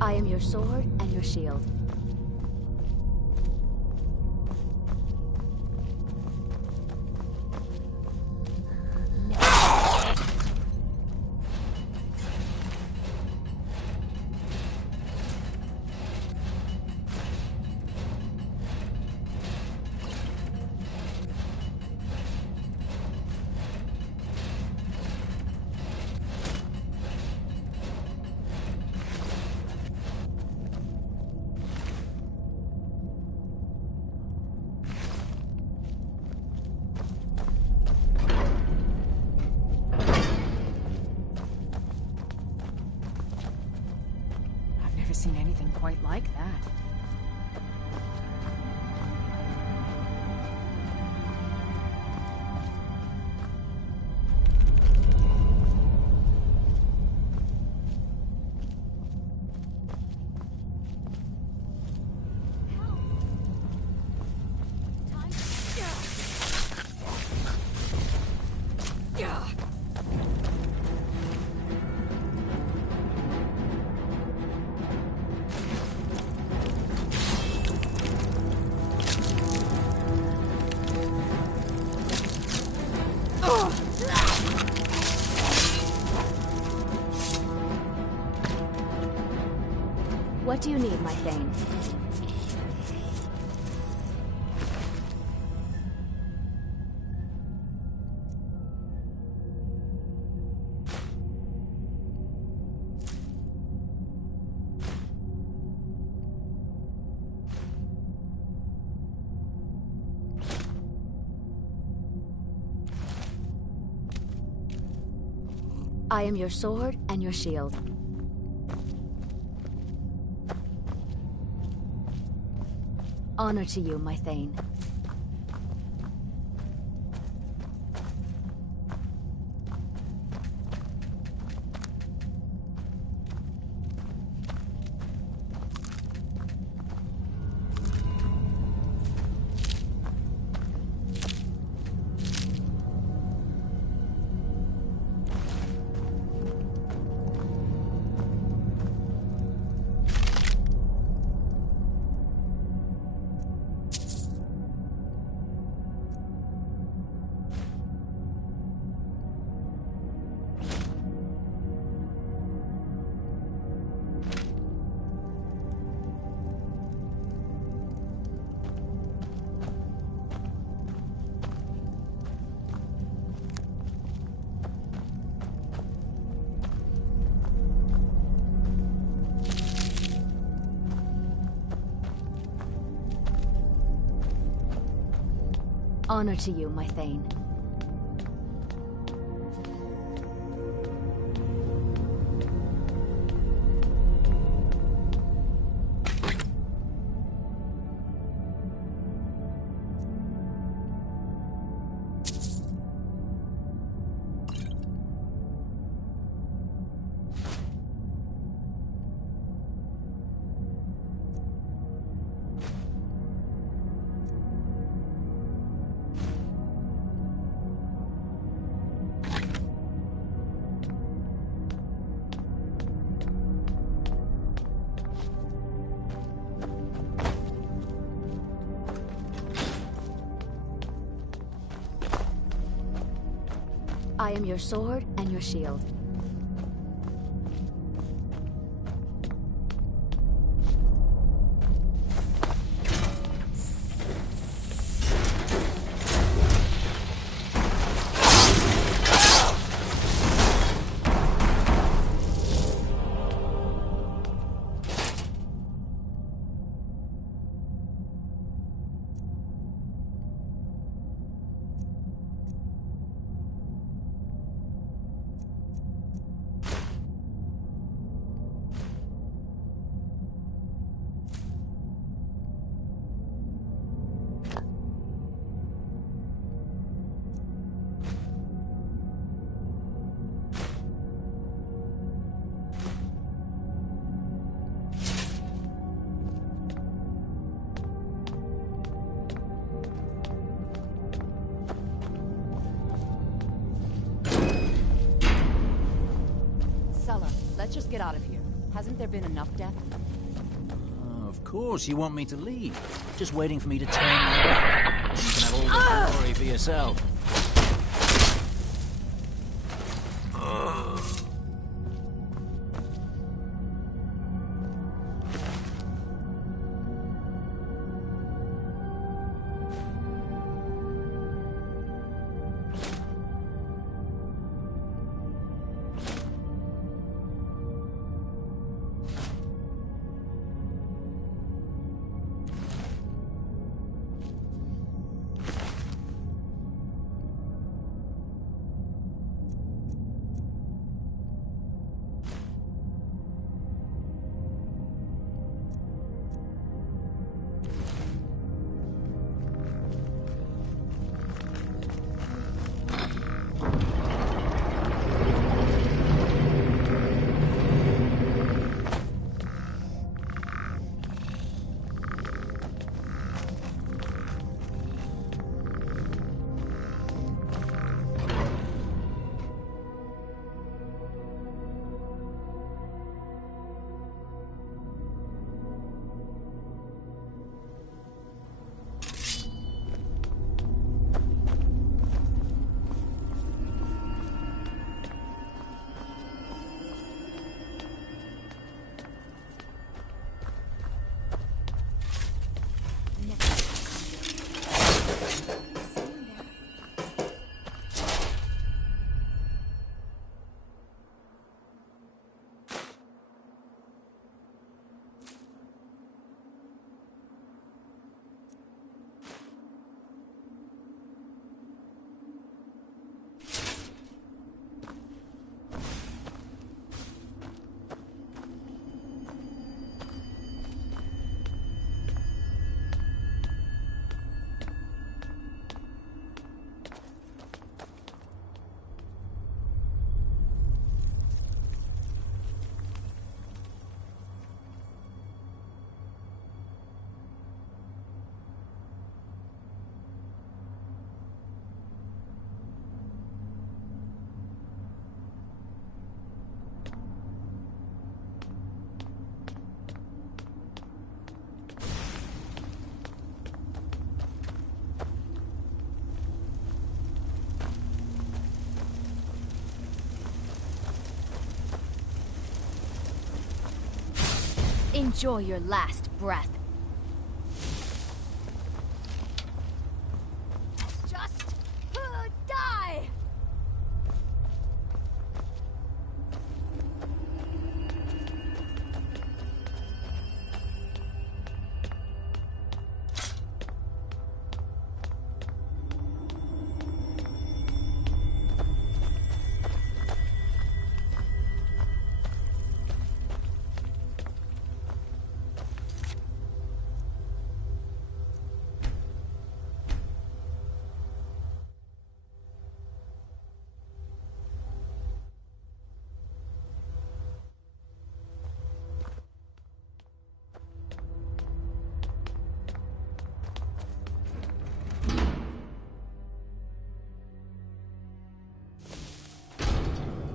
I am your sword and your shield. Never seen anything quite like that. What do you need, my Thane? I am your sword and your shield. Honor to you, my Thane. Honor to you, my Thane. I am your sword and your shield. Fella, let's just get out of here. Hasn't there been enough death? Of course you want me to leave. Just waiting for me to turn my back. You can have all the glory for yourself. Enjoy your last breath. Just die!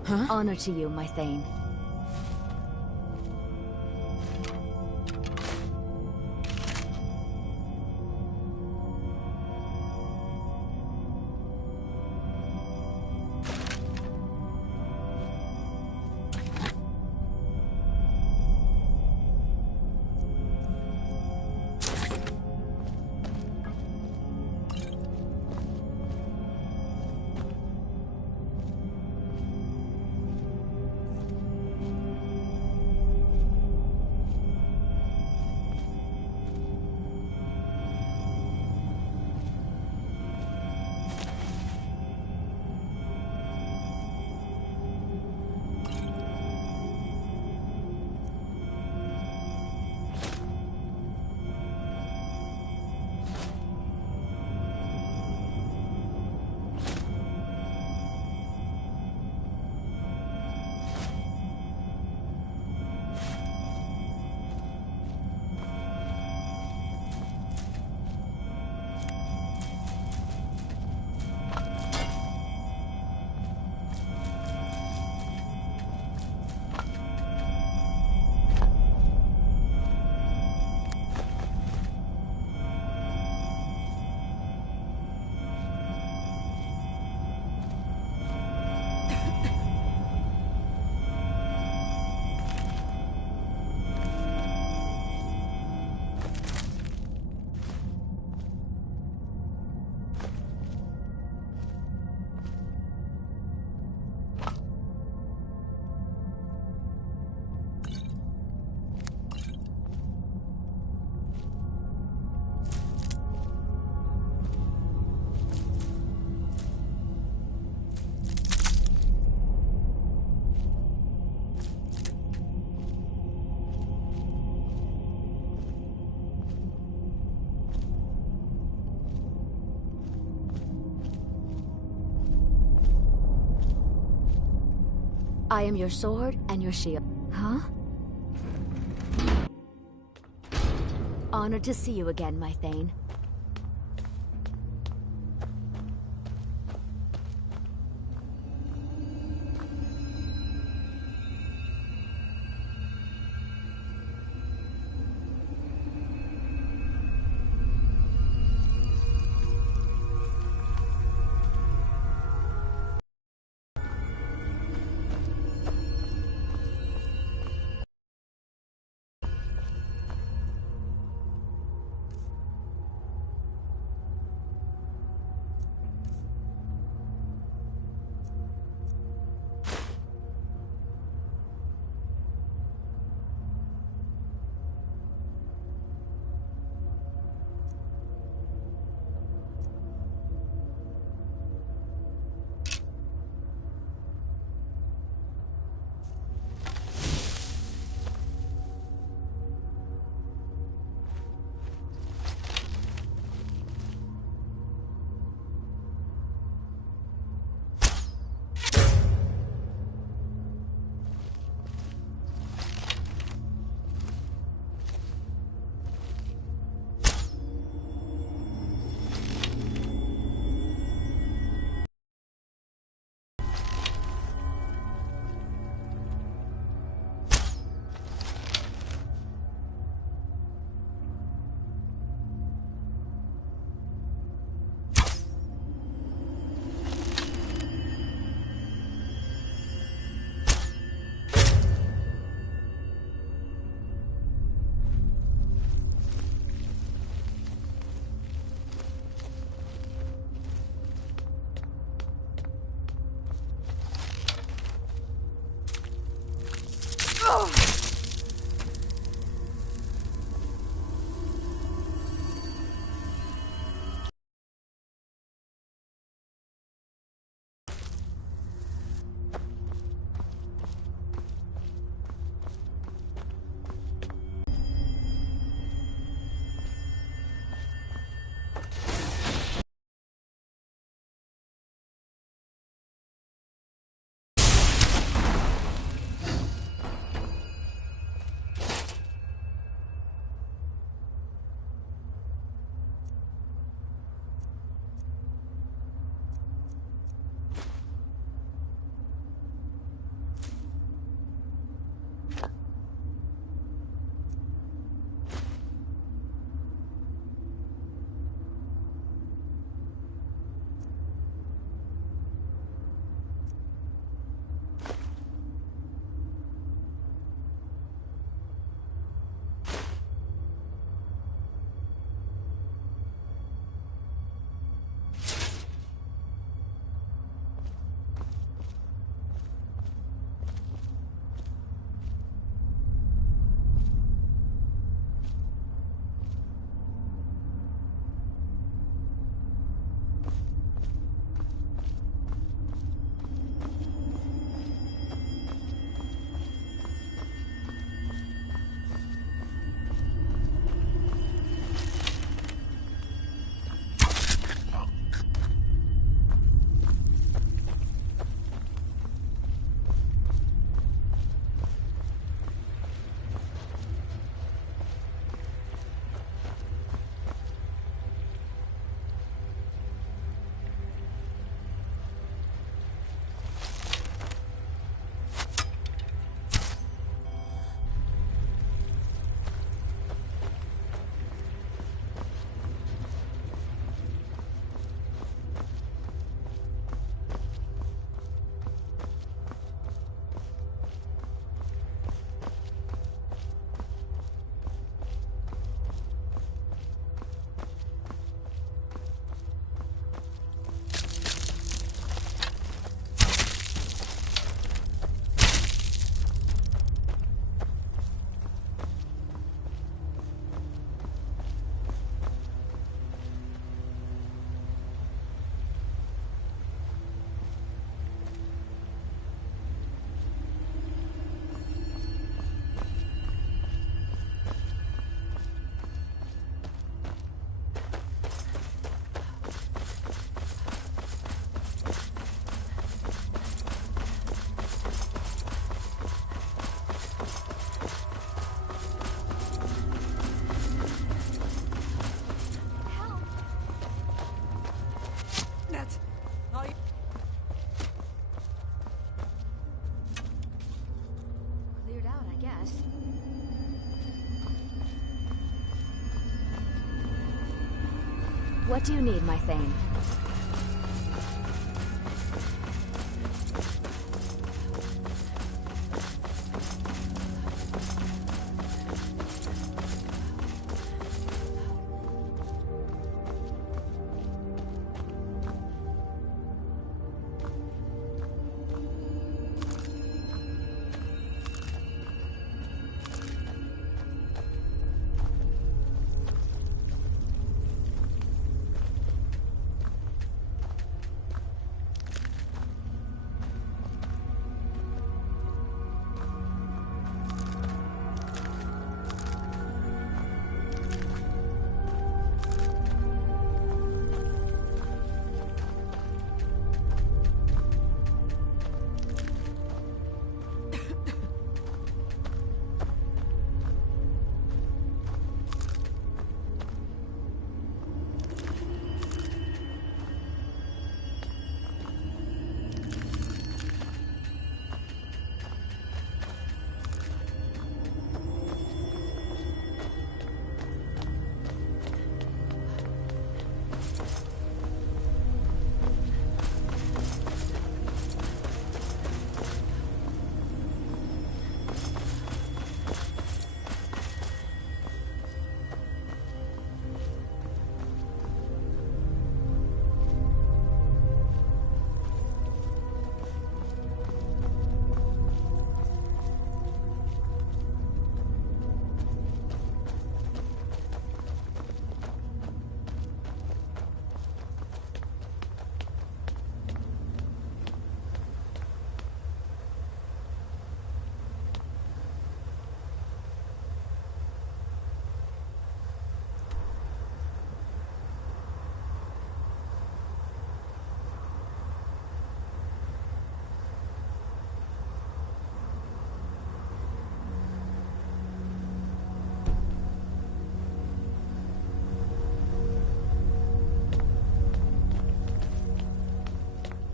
Huh? Honor to you, my Thane. I am your sword and your shield. Huh? Honored to see you again, my Thane. What do you need, my Thane?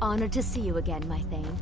Honored to see you again, my Thane.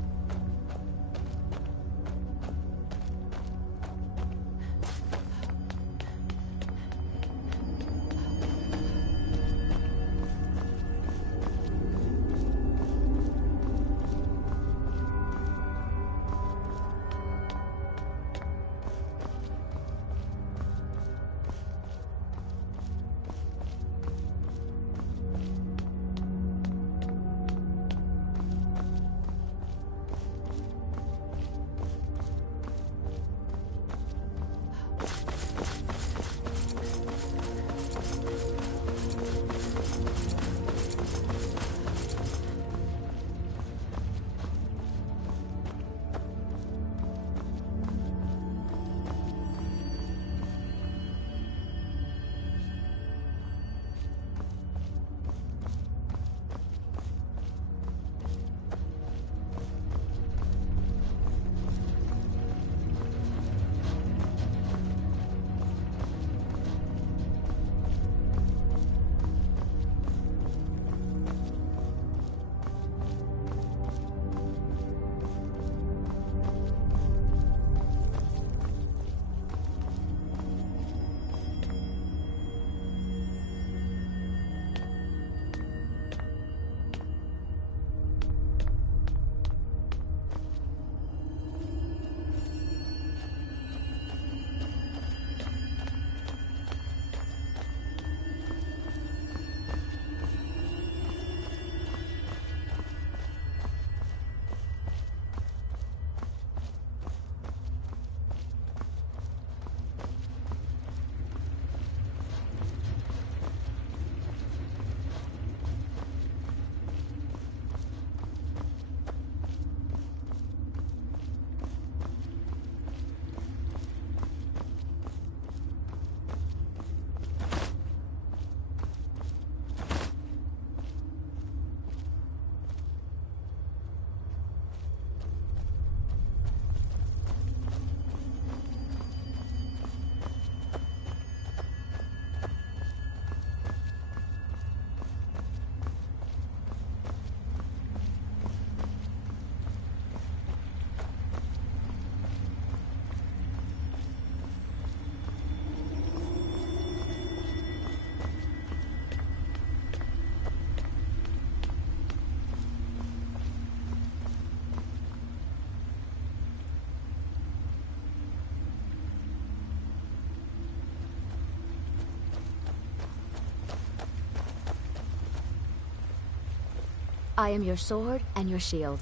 I am your sword and your shield.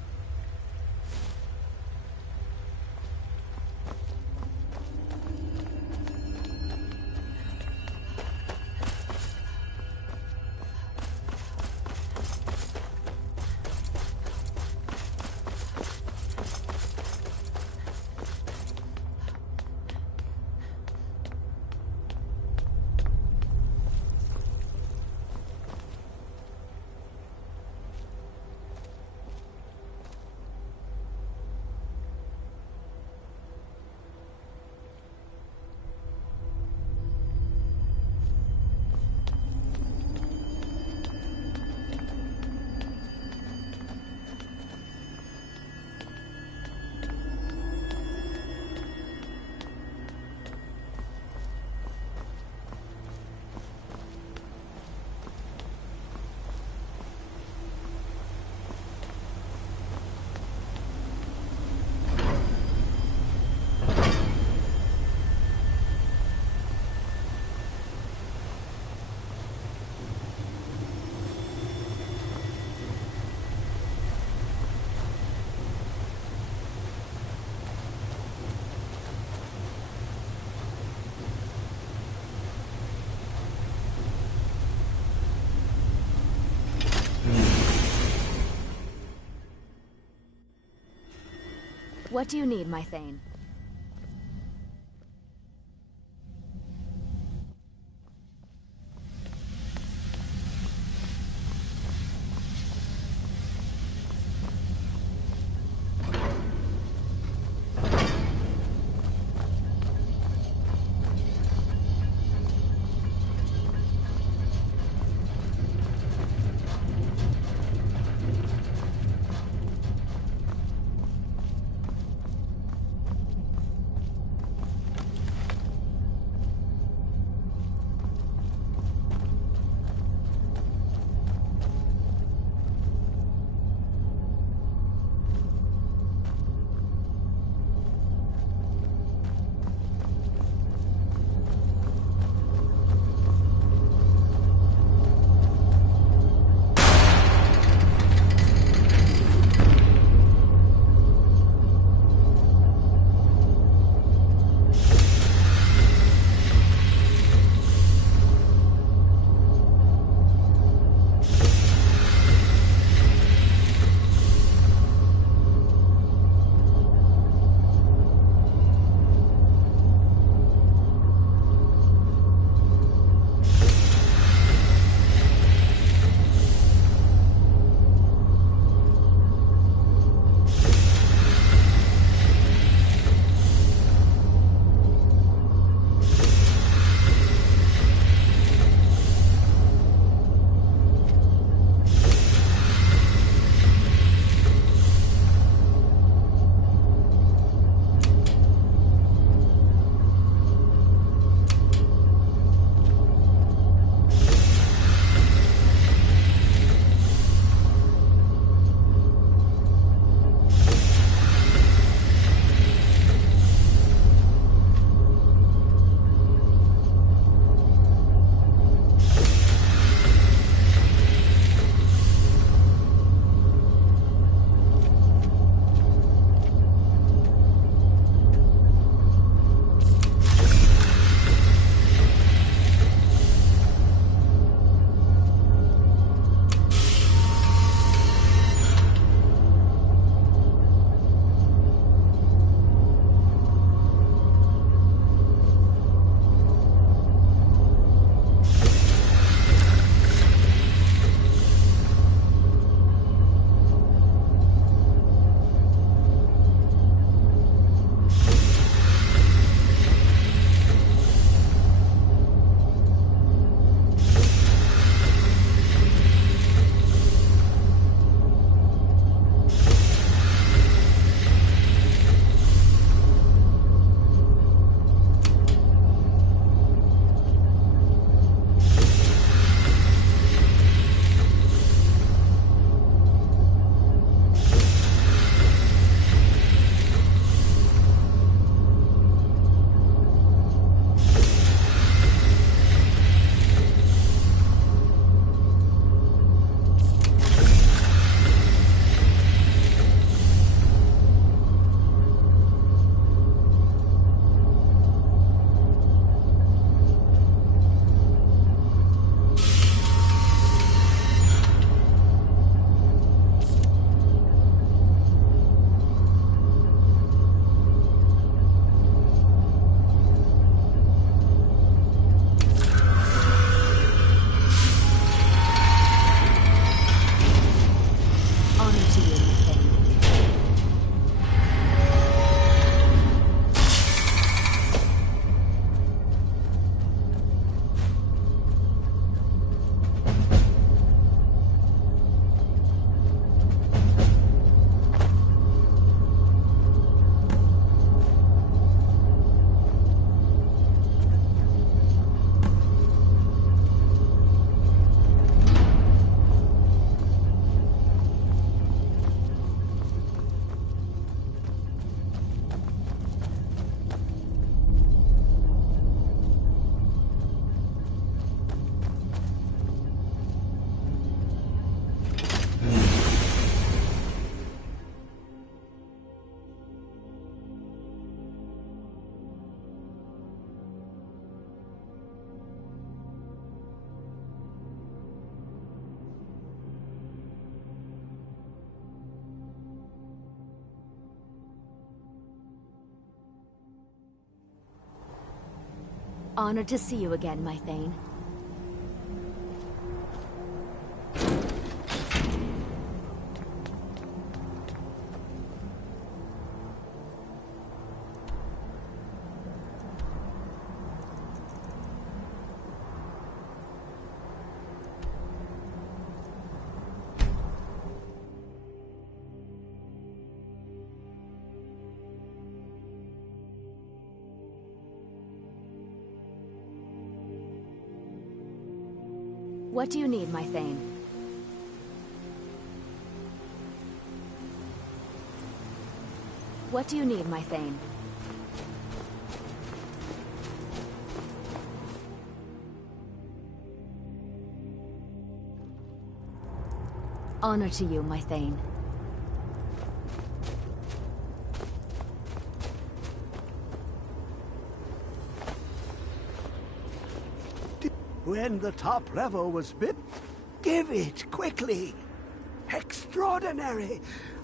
What do you need, my Thane? Honored to see you again, my Thane. What do you need, my Thane? What do you need, my Thane? Honor to you, my Thane. When the top level was bit, give it quickly. Extraordinary.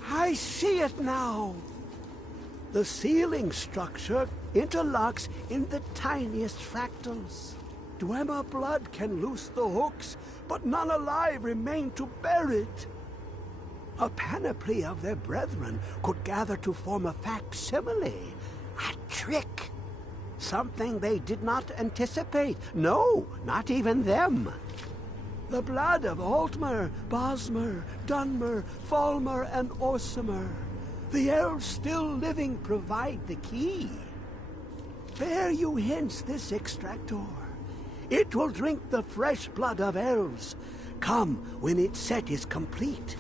I see it now. The ceiling structure interlocks in the tiniest fractals. Dwemer blood can loose the hooks, but none alive remain to bear it. A panoply of their brethren could gather to form a facsimile, a trick. Something they did not anticipate. No, not even them. The blood of Altmer, Bosmer, Dunmer, Falmer, and Orsimer. The elves still living provide the key. Bear you hence this extractor. It will drink the fresh blood of elves. Come when its set is complete.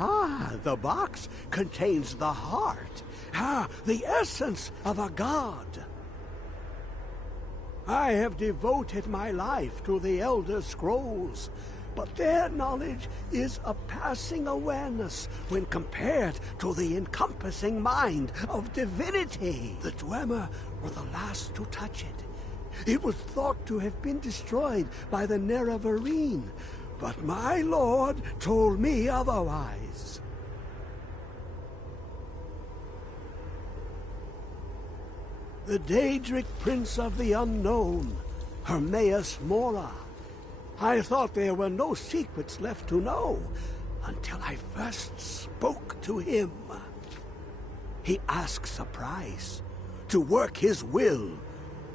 Ah, the box contains the heart. Ah, the essence of a god. I have devoted my life to the Elder Scrolls, but their knowledge is a passing awareness when compared to the encompassing mind of divinity. The Dwemer were the last to touch it. It was thought to have been destroyed by the Nerevarine, but my lord told me otherwise. The Daedric Prince of the Unknown, Hermaeus Mora. I thought there were no secrets left to know until I first spoke to him. He asks a price to work his will.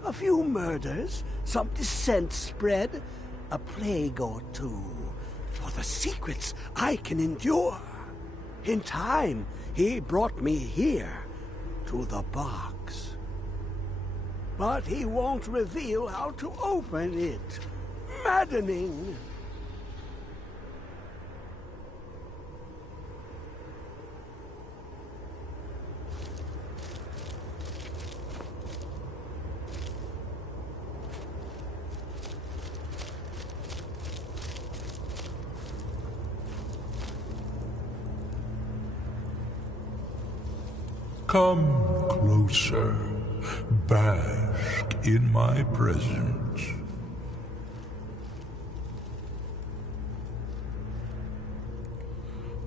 A few murders, some dissent spread, a plague or two. For the secrets I can endure. In time, he brought me here, to the box. But he won't reveal how to open it. Maddening. Come closer, bask in my presence.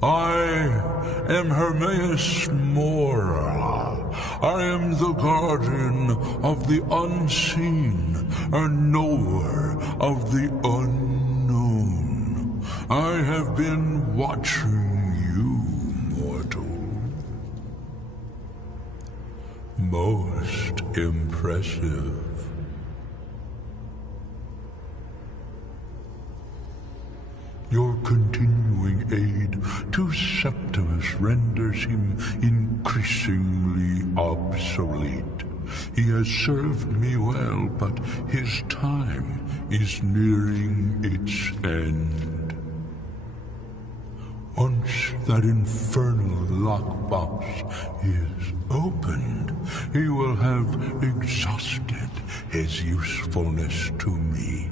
I am Hermaeus Mora. I am the guardian of the unseen, a knower of the unknown. I have been watching you, mortal. Most impressive. Your continuing aid to Septimus renders him increasingly obsolete. He has served me well, but his time is nearing its end. Once that infernal lockbox is opened, he will have exhausted his usefulness to me.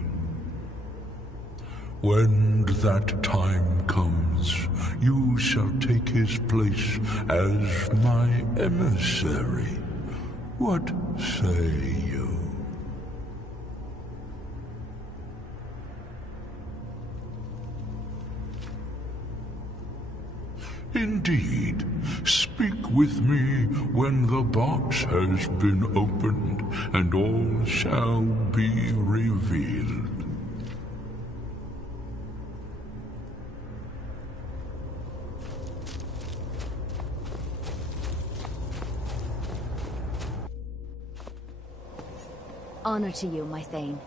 When that time comes, you shall take his place as my emissary. What say you? Indeed. Speak with me when the box has been opened, and all shall be revealed. Honor to you, my Thane.